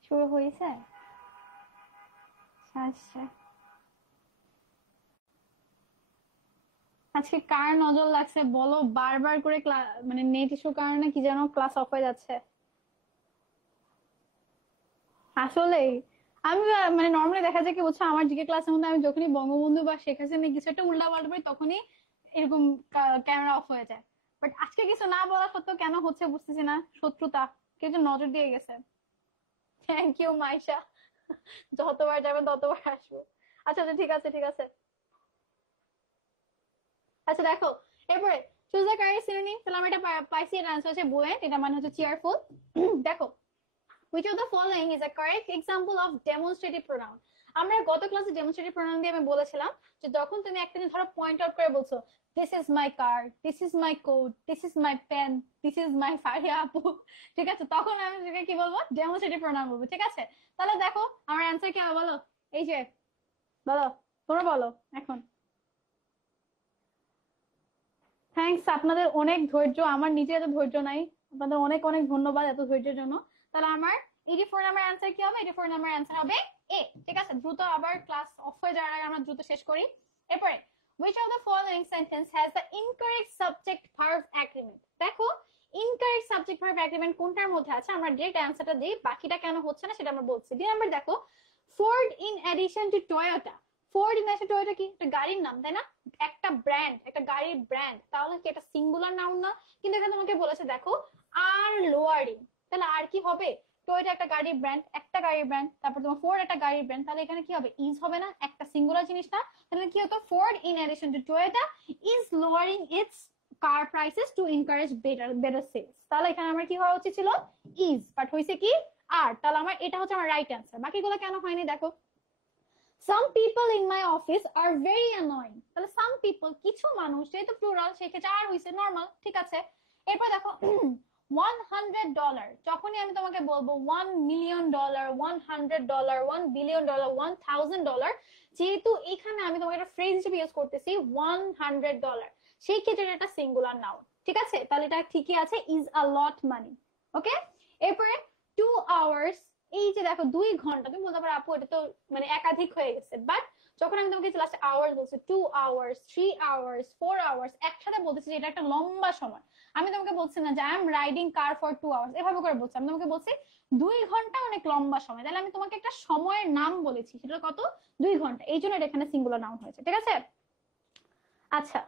শুরু হয়েছে। আচ্ছা, আজকে কার নজর লাগছে বলো? বারবার করে মানে নেট ইস্যুর কারণে কি যেন ক্লাস অফ হয়ে যাচ্ছে। আসলে আমি মানে নর্মালি দেখা যায় কি বুঝছো, আমার জিকে ক্লাসের মধ্যে আমি যখনই বঙ্গবন্ধু বা শেখ হাসিনা কিছু একটা উল্টা পাল্টা করি তখনই এরকম ক্যামেরা অফ হয়ে যায়। বাট আজকে কিছু না বলা সত্ত্বেও কেন হচ্ছে বুঝতেছি না। শত্রুতা, কেউ যে নজর দিয়ে গেছে। থ্যাংক ইউ মাইশা, যতবার যাবে ততবার আসবো। আচ্ছা আচ্ছা, ঠিক আছে ঠিক আছে। আচ্ছা দেখো, এরপরে চুজ দ্য কারেক্ট সিনোনিম। তাহলে আমরা এটা পাইছি, এর আনসার হচ্ছে বুয়েট, এটা মানে হচ্ছে চেয়ারফুল। দেখো, which of the following is a correct example of demonstrative pronoun? আমরা গত ক্লাসে ডেমনস্ট্রেটিভ প্রোনাউন দিয়ে আমি বলেছিলাম যে যখন তুমি একটা জিনিস ধরো পয়েন্ট আউট করে বলছো, this is my car, this is my code, this is my pen, this is my Faria আপু, ঠিক আছে, তখন আমি সেটাকে কি বলবো? ডেমনস্ট্রেটিভ প্রোনাউন বলবো, ঠিক আছে? তাহলে দেখো আমার অ্যান্সার কি হবে বলো? এই যে, বলো, তোমরা বলো এখন। থ্যাঙ্কস, আপনাদের অনেক ধৈর্য, আমার নিজে এত ধৈর্য নাই। আপনাদের অনেক অনেক ধন্যবাদ এত ধৈর্যের জন্য। তাহলে আমার 84 নাম্বার অ্যান্সার কি হবে? 84 নাম্বার অ্যান্সার হবে এ, ঠিক আছে? দ্রুত আবার ক্লাস অফ হয়ে যাওয়ার আগে আমরা দ্রুত শেষ করি। এরপরে, which of the following sentence has the incorrect subject verb agreement? দেখো, ইনকারেক্ট সাবজেক্ট ভার্ব এগ্রিমেন্ট কোনটার মধ্যে আছে, আমরা ডিরেক্ট অ্যান্সারটা দিই, বাকিটা কেন হচ্ছে না সেটা আমরা বলছি। দুই নাম্বার দেখো, Ford in addition to Toyota. Ford in addition to Toyota কি একটা গাড়ির নাম, তাই না? একটা ব্র্যান্ড, একটা গাড়ির ব্র্যান্ড, তাহলে কি এটা সিঙ্গুলার নাউন না? কিন্তু এখানে তোমাকে বলেছে দেখো আর লোয়ারিং, তাহলে আর কি হবে? টয়োটা একটা গাড়ির ব্র্যান্ড, একটা গাড়ির ব্র্যান্ড, তারপর তোমার ফোর্ড একটা গাড়ির ব্র্যান্ড, তাহলে এখানে কি হবে? ইজ হবে না, একটা সিঙ্গুলার জিনিস না? তাহলে কি হতো? Ford in addition to Toyota is lowering its car prices to encourage better sales. তাহলে এখানে আমার কি হওয়া উচিত ছিল? ইজ, বাট হয়েছে কি আর। তাহলে আমার এটা হচ্ছে আমার রাইট অ্যান্সার। বাকিগুলো কেন হয়নি দেখো, some people in my office are very annoying। তাহলে some people কিছু মানুষ, যেহেতু প্লুরাল সেক্ষেত্রে আর হইছে নরমাল, ঠিক আছে? এরপর দেখো $100, যখনই আমি তোমাকে বলবো $1,000,000, $100, $1,000,000,000, $1,000, যেহেতু এখানে আমি তোমাকে একটা ফ্রেজ হিসেবে ইউজ করতেছি $100, সেই ক্ষেত্রে এটা সিঙ্গুলার নাউন, ঠিক আছে? তাহলে এটা ঠিকই আছে, ইজ আ লট মানি। ওকে, এরপরে 2 hours, এই যে দেখো 2 ঘন্টা, তুমি বলতে পারো আপু এটা তো মানে একাধিক হয়ে গেছে, বাট যখন আমি তোমাকে লাস্ট আওয়ার্স বলছি, 2 hours, 3 hours, 4 hours একসাথে বলতেছি যে এটা একটা লম্বা সময়। আমি তোমাকে বলছি না যে I am riding car for 2 hours, এভাবে করে বলছি। আমি তোমাকে বলছি 2 ঘন্টা অনেক লম্বা সময়, তাহলে আমি তোমাকে একটা সময়ের নাম বলেছি, সেটা কত? 2 ঘন্টা, এই জন্য এটা এখানে সিঙ্গুলার নাউন হয়েছে, ঠিক আছে? আচ্ছা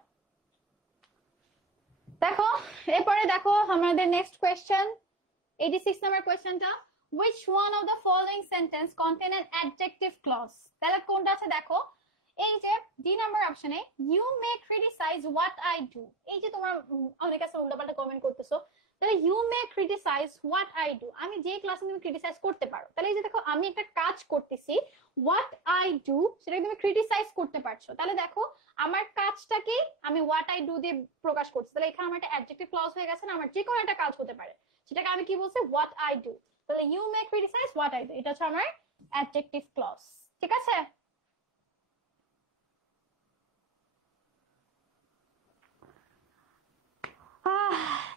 দেখো, এরপরে দেখো আমাদের নেক্সট কোয়েশ্চেন, 86 নাম্বার কোয়েশ্চেনটা, which one of the following sentence contain an adjective clause? তাহলে কোনটা আছে দেখো, এই যে ডি নাম্বার অপশনে, you may criticize what I do। এই যে তোমার অনেক কাছে উল্টাপাল্টা কমেন্ট করতেছো, তাহলে you may criticize what I do, আমি যে ক্লাসে তুমি ক্রিটিসাইজ করতে পারো। তাহলে এই যে দেখো আমি একটা কাজ করতেছি, what I do সেটাকে তুমি ক্রিটিসাইজ করতে পারছো, তাহলে দেখো আমার কাজটাকে আমি what I do দিয়ে প্রকাশ করছি। তাহলে এখানে আমার একটা অ্যাডজেক্টিভ ক্লজ হয়ে গেছে না, আমার যে কোনো একটা কাজ হতে পারে, সেটাকে আমি কি বলছি? what I do। তাহলে you may criticize what I do, এটা হচ্ছে আমার অ্যাডজেক্টিভ ক্লজ, ঠিক আছে?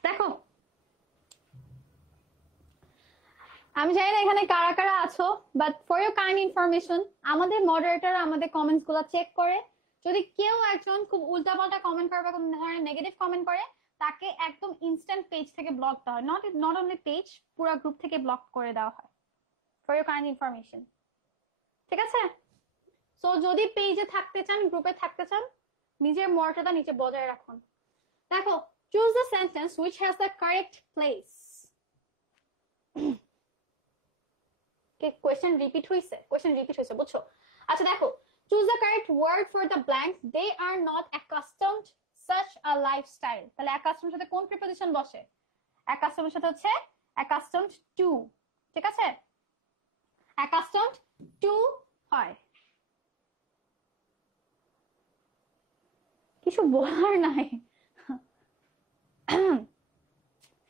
দেখো, আমি জানি না এখানে কারা কারা আছো, but for your kind information, আমাদের মডারেটর আমাদের কমেন্টস গুলো চেক করে, যদি কেউ একজন খুব উল্টাপাল্টা কমেন্ট করে বা কোনো ধরনের নেগেটিভ কমেন্ট করে, তাকে একদম ইনস্ট্যান্ট পেজ থেকে ব্লক দেওয়া হয়। নট অনলি পেজ, পুরো গ্রুপ থেকে ব্লক করে দেওয়া হয়, ফর ইউর কাইন্ড ইনফরমেশন, ঠিক আছে? সো যদি পেজে থাকতে চান, গ্রুপে থাকতে চান, নিজের মর্যাদা নিচে বজায় রাখুন। দেখো, choose the sentence which has the correct place। Question repeat হইছে, বুঝছো? আচ্ছা দেখো, choose the correct word for the blank, they are not accustomed such a lifestyle। তাহলে অ্যাকাস্টমড সাথে কোন প্রিপোজিশন বসে? অ্যাকাস্টমড সাথে হচ্ছে অ্যাকাস্টমড টু, ঠিক আছে? অ্যাকাস্টমড টু হয়, কিছু বলার নাই।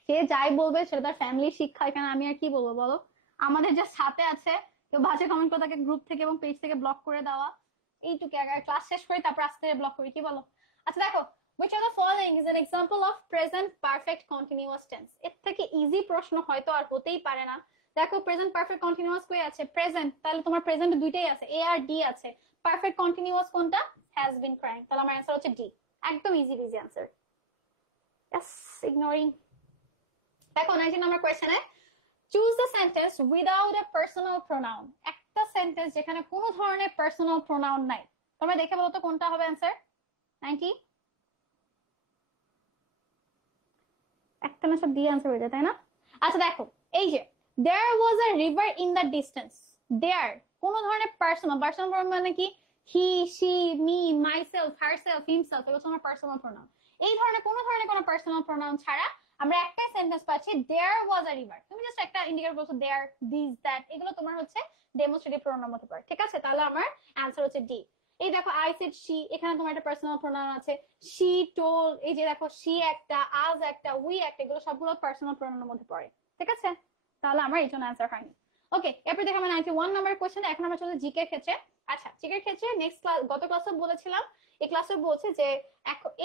সে যাই বলবে সেটা তার ফ্যামিলি শিক্ষা, এখানে আমি আর কি বলবো বলো? আমাদের যা সাথে আছে, কেউ বাজে কমেন্ট করে তাকে গ্রুপ থেকে এবং পেজ থেকে ব্লক করে দেওয়া, এইটুকু। আগে ক্লাস শেষ করি তারপর আস্তে ব্লক করি, কি বলো? আচ্ছা দেখো, which of the following is an example of present perfect continuous tense? এর থেকে ইজি প্রশ্ন হয়তো আর হতেই পারে না। দেখো প্রেজেন্ট পারফেক্ট কন্টিনিউয়াস কই আছে? প্রেজেন্ট, তাহলে তোমার প্রেজেন্ট দুইটাই আছে, এ আর ডি আছে। পারফেক্ট কন্টিনিউয়াস কোনটা? Has been crying. তাহলে আমার অ্যান্সার হচ্ছে ডি। একদম easy easy answer. Yes, ignoring. দেখো 19 নম্বর কোশ্চেনে choose the sentence without a personal pronoun. একটা সেন্টেন্স যেখানে কোনো ধরনের পার্সোনাল প্রোনাউন নাই। তোমরা দেখে বলো তো কোনটা হবে অ্যান্সার? 90 একটা না সব দিয়ে অ্যান্সার হয়ে যায়, তাই না? আচ্ছা দেখো, এই যে there was a river in the distance, there কোন ধরনের পার্সোনাল, পার্সোনাল প্রোনাউন মানে কি? He, she, me, myself, herself, himself, এগুলো তোমার পার্সোনাল প্রোনাউন। এই ধরনের কোনো পার্সোনাল প্রোনাউন ছাড়া আমরা একটাই সেন্টেন্স পাচ্ছি, there was a river। তুমি জাস্ট একটা ইন্ডিকেটর বলছো, there, this, that, এগুলো তোমার হচ্ছে ডেমনস্ট্রেটিভ প্রোনাউনের মধ্যে পড়ে। ঠিক আছে, তাহলে আমার অ্যান্সার হচ্ছে ডি। এই দেখো আই সেড শি, এখানে তোমার একটা পার্সোনাল প্রোনাউন আছে। শি টোল, এই যে দেখো শি একটা, আজ একটা, উই একটা, এগুলো সবগুলো পার্সোনাল প্রোনাউনের মধ্যে পড়ে। ঠিক আছে, তাহলে আমার এই জন্য অ্যান্সার হয়নি। ওকে, এরপর দেখো আমরা 91 নাম্বার কোশ্চেন। এখন আমরা চলে জিকে ক্ষেত্রে। আচ্ছা, জিকে ক্ষেত্রে নেক্সট ক্লাস, গত ক্লাসে বলেছিলাম, এই ক্লাসে বলছে যে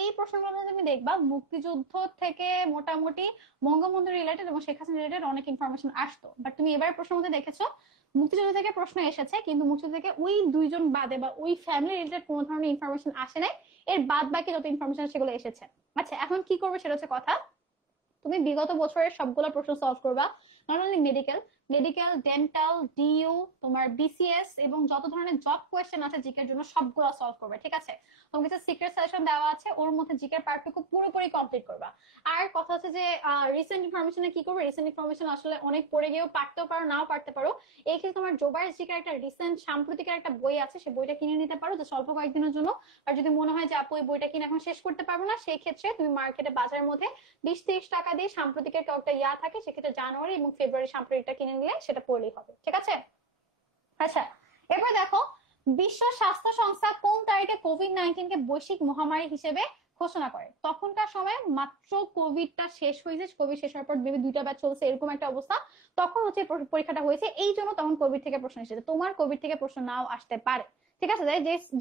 এই প্রশ্নগুলো তুমি দেখবা মুক্তিযুদ্ধ থেকে মোটামুটি বঙ্গবন্ধু রিলেটেড এবং শেখ হাসিনা রিলেটেড অনেক ইনফরমেশন আসতো, বাট তুমি এবার প্রশ্নের মধ্যে দেখেছো মুক্তিযুদ্ধ থেকে প্রশ্ন এসেছে, কিন্তু মুক্তিযুদ্ধ থেকে ওই দুইজন বাদে বা ওই ফ্যামিলি রিলেটেড কোনো ধরনের ইনফরমেশন আসে নাই, এর বাদ বাকি যত ইনফরমেশন সেগুলো এসেছে। আচ্ছা, এখন কি করবে সেটা হচ্ছে কথা। তুমি বিগত বছরের সবগুলো প্রশ্ন সলভ করবা, not only medical, dental, DU, তোমার বিসিএস এবং যত ধরনের জব কোয়েশ্চেন আছে জিকের জন্য সবগুলো সলভ করবে। ঠিক আছে, তোমার কাছে সিক্রেট সাজেশন দেওয়া আছে, ওর মধ্যে জিকের পার্টটুকু পুরোপুরি কমপ্লিট করবা। আর কথা হচ্ছে যে রিসেন্ট ইনফরমেশনে কি করবে, রিসেন্ট ইনফরমেশন আসলে অনেক পড়ে গিয়েও পারতেও পারো, নাও পারতে পারো। এই ক্ষেত্রে তোমার জোবাইস জিকের একটা রিসেন্ট সাম্প্রতিক একটা বই আছে, সেই বইটা কিনে নিতে পারো যে স্বল্প কয়েকদিনের জন্য। আর যদি মনে হয় যে আপু এই বইটা কিনে এখন শেষ করতে পারবো না, সেই ক্ষেত্রে তুমি মার্কেটে বাজারের মধ্যে 20-30 টাকা দিয়ে সাম্প্রতিকের একটা ইয়া থাকে, সেক্ষেত্রে জানুয়ারি এবং ফেব্রুয়ারি সাম্প্রতিকটা কিনে নিলে সেটা পড়লেই হবে। ঠিক আছে, আচ্ছা এবার দেখো বিশ্ব স্বাস্থ্য সংস্থা কোন তারিখে কোভিড-19 কে বৈশ্বিক মহামারী হিসেবে ঘোষণা করে? তখনকার সময় মাত্র কোভিডটা শেষ হয়েছে, কোভিড শেষ হওয়ার পর দুইটা ব্যাচ চলছে, এরকম একটা অবস্থা। তখন হচ্ছে পরীক্ষাটা হয়েছে, এই জন্য তখন কোভিড থেকে প্রশ্ন এসেছে। তোমার কোভিড থেকে প্রশ্ন নাও আসতে পারে। ঠিক আছে,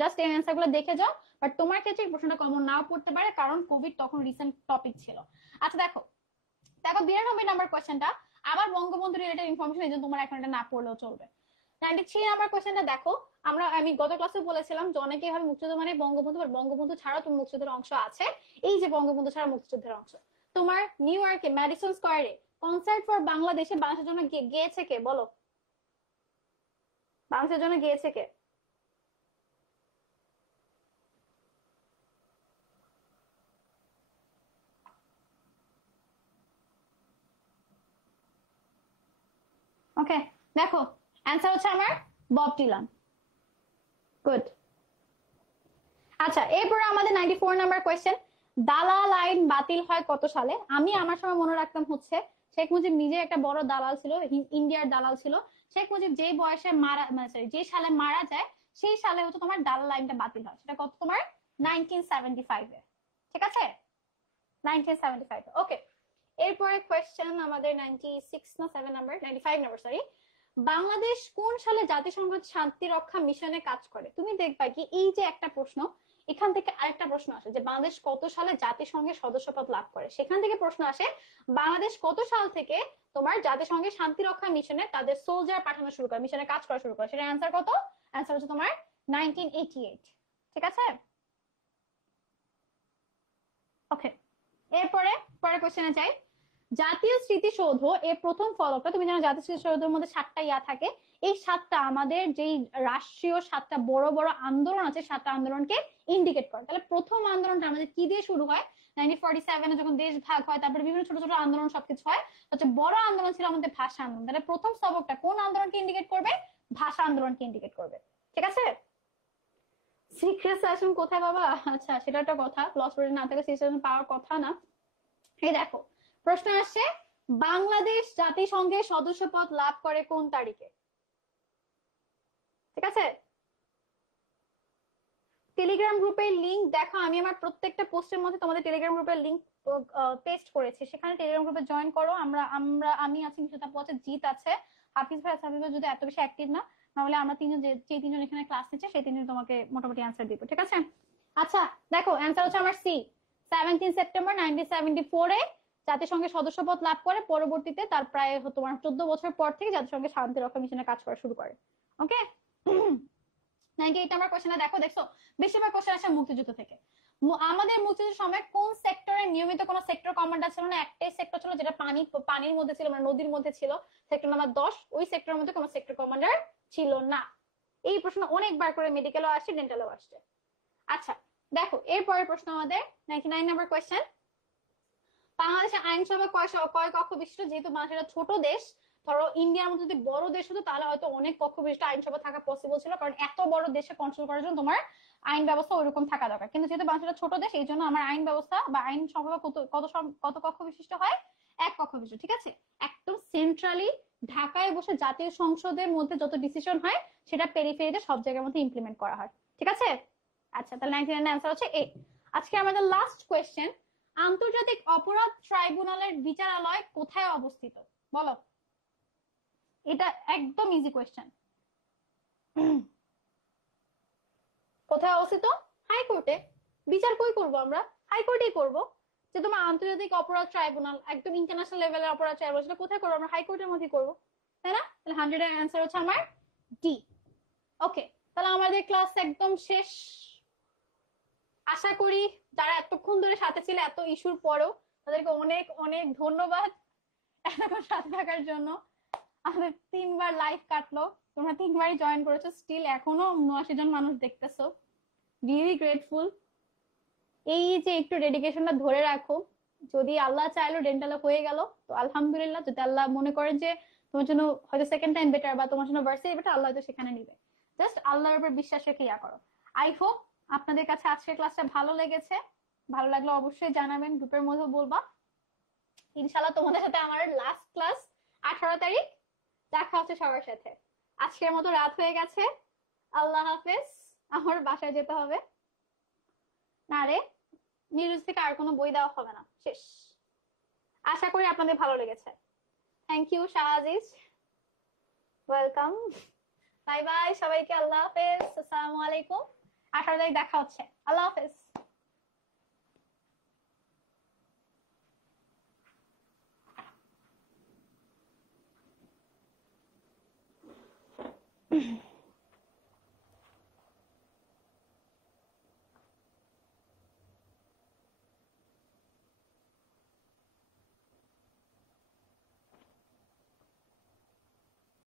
জাস্ট এই অ্যান্সার গুলো দেখে যাও, বাট তোমার ক্ষেত্রে প্রশ্নটা কমন নাও পড়তে পারে, কারণ কোভিড তখন রিসেন্ট টপিক ছিল। আচ্ছা দেখো 92 নাম্বার কোয়েশ্চেনটা আবার বঙ্গবন্ধু রিলেটেড ইনফরমেশন, এই জন্য তোমার এখন এটা না পড়লেও চলবে। 93 নাম্বার কোয়েশ্চেনটা দেখো, আমি গত ক্লাসে বলেছিলাম যে অনেকেই ভাবে মুক্তিযুদ্ধ মানে বঙ্গবন্ধু, আর বঙ্গবন্ধু ছাড়াও তুমি মুক্তিযুদ্ধের অংশ আছে। এই যে বঙ্গবন্ধু ছাড়া মুক্তিযুদ্ধের অংশ, তোমার নিউ ইয়র্কে ম্যাডিসন স্কয়ারে কনসার্ট ফর বাংলাদেশে বাংলাদেশের জন্য গিয়েছে কে? বলো, বাংলাদেশের জন্য গিয়েছে কে? ওকে, দেখো অ্যান্সার হচ্ছে আমার বব ডিলান। গুড। আচ্ছা, এরপরে আমাদের 94 নাম্বার কোয়েশ্চেন, দালাল আইন বাতিল হয় কত সালে? আমি আমার সময় মনে রাখতাম হচ্ছে শেখ মুজিব নিজে একটা বড় দালাল ছিল, ইন্ডিয়ার দালাল ছিল। শেখ মুজিব যে বয়সে মারা, মানে সরি যে সালে মারা যায়, সেই সালে হচ্ছে তোমার দালাল আইনটা বাতিল হয়। সেটা কত? তোমার 1975 এ। ঠিক আছে, 1975। ওকে, এরপরে কোয়েশ্চেন আমাদের 96 না 7 নাম্বার, 95 নাম্বার সরি। বাংলাদেশ কোন সালে জাতিসংঘ শান্তি রক্ষা মিশনে কাজ করে? তুমি দেখবা কি এই যে একটা প্রশ্ন, এখান থেকে আরেকটা প্রশ্ন আসে যে বাংলাদেশ কত সালে জাতিসংঘের সদস্যপদ লাভ করে। সেখান থেকে প্রশ্ন আসে বাংলাদেশ কত সাল থেকে তোমার জাতিসংঘের শান্তি রক্ষা মিশনে তাদের সোলজার পাঠানো শুরু করে, মিশনে কাজ করা শুরু করে। সেটা অ্যান্সার কত? অ্যান্সার হচ্ছে তোমার 1988। ঠিক আছে, ওকে। এরপরে পরের কোশ্চেনে যাই। জাতীয় স্মৃতিসৌধ এর প্রথম ফলকটা, তুমি জানো জাতীয় স্মৃতিসৌধের মধ্যে 7টা ইয়া থাকে, এই 7টা আমাদের যেই রাষ্ট্রীয় 7টা বড় বড় আন্দোলন আছে, 7টা আন্দোলনকে ইন্ডিকেট করে। তাহলে প্রথম আন্দোলনটা আমাদের কি দিয়ে শুরু হয়? 1947 যখন দেশ ভাগ হয়, তারপরে বিভিন্ন ছোট ছোট আন্দোলন সবকিছু হয়, হচ্ছে বড় আন্দোলন ছিল আমাদের ভাষা আন্দোলন। তাহলে প্রথম স্তবকটা কোন আন্দোলনকে ইন্ডিকেট করবে? ভাষা আন্দোলনকে ইন্ডিকেট করবে। ঠিক আছে, সিক্রেট সেশন কোথায় বাবা? আচ্ছা, সেটা একটা কথা, লস না থাকলে সিক্রেট সেশন পাওয়ার কথা না। এই দেখো প্রশ্ন আসছে, বাংলাদেশ জাতিসংঘের সদস্যপদ লাভ করে কোন তারিখে? ঠিক আছে, টেলিগ্রাম গ্রুপের লিংক দেখো, আমি আমার প্রত্যেকটা পোস্টের মধ্যে তোমাদের টেলিগ্রাম গ্রুপের লিংক পেস্ট করেছি, সেখানে টেলিগ্রাম গ্রুপে জয়েন করো। আমি আছি, মিশতা আপু আছে, জিৎ আছে, হাফিজ ভাই আছে। হাফিজ ভাই যদি এত বেশি অ্যাক্টিভ না, নাহলে আমরা তিনজন যে 3জন এখানে ক্লাস নিচ্ছে সেই 3জন তোমাকে মোটামুটি অ্যান্সার দিব। ঠিক আছে, আচ্ছা দেখো অ্যান্সার হচ্ছে আমার সি। 17 সেপ্টেম্বর 1974 এ জাতিসংঘের সদস্যপদ লাভ করে, পরবর্তীতে তার প্রায় তোমার 14 বছর পর থেকে জাতিসংঘের শান্তি রক্ষা মিশনে কাজ করা শুরু করে। ওকে, 98 নাম্বার কোশ্চেনে দেখছো বেশিরভাগ কোশ্চেন আসে মুক্তিযুদ্ধ থেকে। আমাদের মুক্তিযুদ্ধের সময় কোন সেক্টরে নিয়মিত কোন সেক্টর কমান্ডার ছিল না? একটাই সেক্টর ছিল যেটা পানির মধ্যে ছিল, মানে নদীর মধ্যে ছিল, সেক্টর নাম্বার 10। ওই সেক্টরের মধ্যে কোন সেক্টর কমান্ডার ছিল না। এই প্রশ্ন অনেকবার করে মেডিকেলও আসে, ডেন্টালও আসছে। আচ্ছা দেখো এরপরের প্রশ্ন আমাদের 99 নাম্বার কোয়েশ্চেন। বাংলাদেশের আইনসভা কয় কক্ষ বিশিষ্ট? যেহেতু বাংলাদেশ ছোট দেশ, ধরো ইন্ডিয়ার মতো যদি বড় দেশ হতো তাহলে হয়তো অনেক কক্ষ বিশিষ্ট আইনসভা থাকা পসিবল ছিল, কারণ এত বড় দেশে কন্ট্রোল করার জন্য তোমার আইন ব্যবস্থা ওইরকম থাকা দরকার। কিন্তু যেহেতু বাংলাদেশ ছোট দেশ, এই জন্য আমার আইন ব্যবস্থা বা আইন সভা কত কত কত কক্ষ বিশিষ্ট হয়? 1 কক্ষ বিশিষ্ট। ঠিক আছে, একদম সেন্ট্রালি ঢাকায় বসে জাতীয় সংসদের মধ্যে যত ডিসিশন হয় সেটা পেরিফেরিতে সব জায়গার মধ্যে ইমপ্লিমেন্ট করা হয়। ঠিক আছে, আচ্ছা তাহলে 99 এর আনসার হচ্ছে এ। আজকে আমাদের লাস্ট কোয়েশ্চেন, আন্তর্জাতিক অপরাধ ট্রাইব্যুনালের বিচারালয় কোথায় অবস্থিত? বলো। এটা একদম ইজি কোয়েশ্চেন। কোথায় অবস্থিত? হাইকোর্টে। বিচার কই করব আমরা? হাইকোর্টেই করব। যে তোমার আন্তর্জাতিক অপরাধ ট্রাইব্যুনাল, একদম ইন্টারন্যাশনাল লেভেলের অপরাধ ট্রাইব্যুনাল, সেটা কোথায় করবো? আমরা হাইকোর্টের মধ্যে করব, তাই না? তাহলে 100 এর অ্যান্সার হচ্ছে আমার ডি। ওকে, তাহলে আমাদের ক্লাস একদম শেষ। আশা করি যারা এতক্ষণ ধরে সাথে ছিল এত ইস্যুর পরেও, তাদেরকে অনেক অনেক ধন্যবাদ এতক্ষণ সাথে থাকার জন্য। আমাদের 3বার লাইভ কাটলো, তোমরা 3বারই জয়েন করেছো, স্টিল এখনো 79 জন মানুষ দেখতেছো, রিয়েলি গ্রেটফুল। এই যে একটু ডেডিকেশনটা ধরে রাখো, যদি আল্লাহ চাইলো ডেন্টাল হয়ে গেল তো আলহামদুলিল্লাহ, যদি আল্লাহ মনে করেন যে তোমার জন্য হয়তো সেকেন্ড টাইম বেটার বা তোমার জন্য ভার্সিটি বেটার, আল্লাহ হয়তো সেখানে নিবে। জাস্ট আল্লাহর উপর বিশ্বাস রেখে ইয়া করো। আই হোপ আপনাদের কাছে আজকের ক্লাসটা ভালো লেগেছে। ভালো লাগলে অবশ্যই জানাবেন, গ্রুপের মধ্যে বলবা। ইনশাল্লাহ তোমাদের সাথে আমার লাস্ট ক্লাস 18 তারিখ দেখা হচ্ছে সবার সাথে। আজকের মতো রাত হয়ে গেছে, আল্লাহ হাফেজ। আমার বাসায় যেতে হবে। না রে, নিউজ থেকে আর কোনো বই দেওয়া হবে না, শেষ। আশা করি আপনাদের ভালো লেগেছে। Thank you Shahaziz, welcome. Bye bye সবাইকে, আল্লাহ হাফেজ, আসসালামু আলাইকুম। 18 তারিখ দেখা হচ্ছে, আল্লাহ হাফেজ।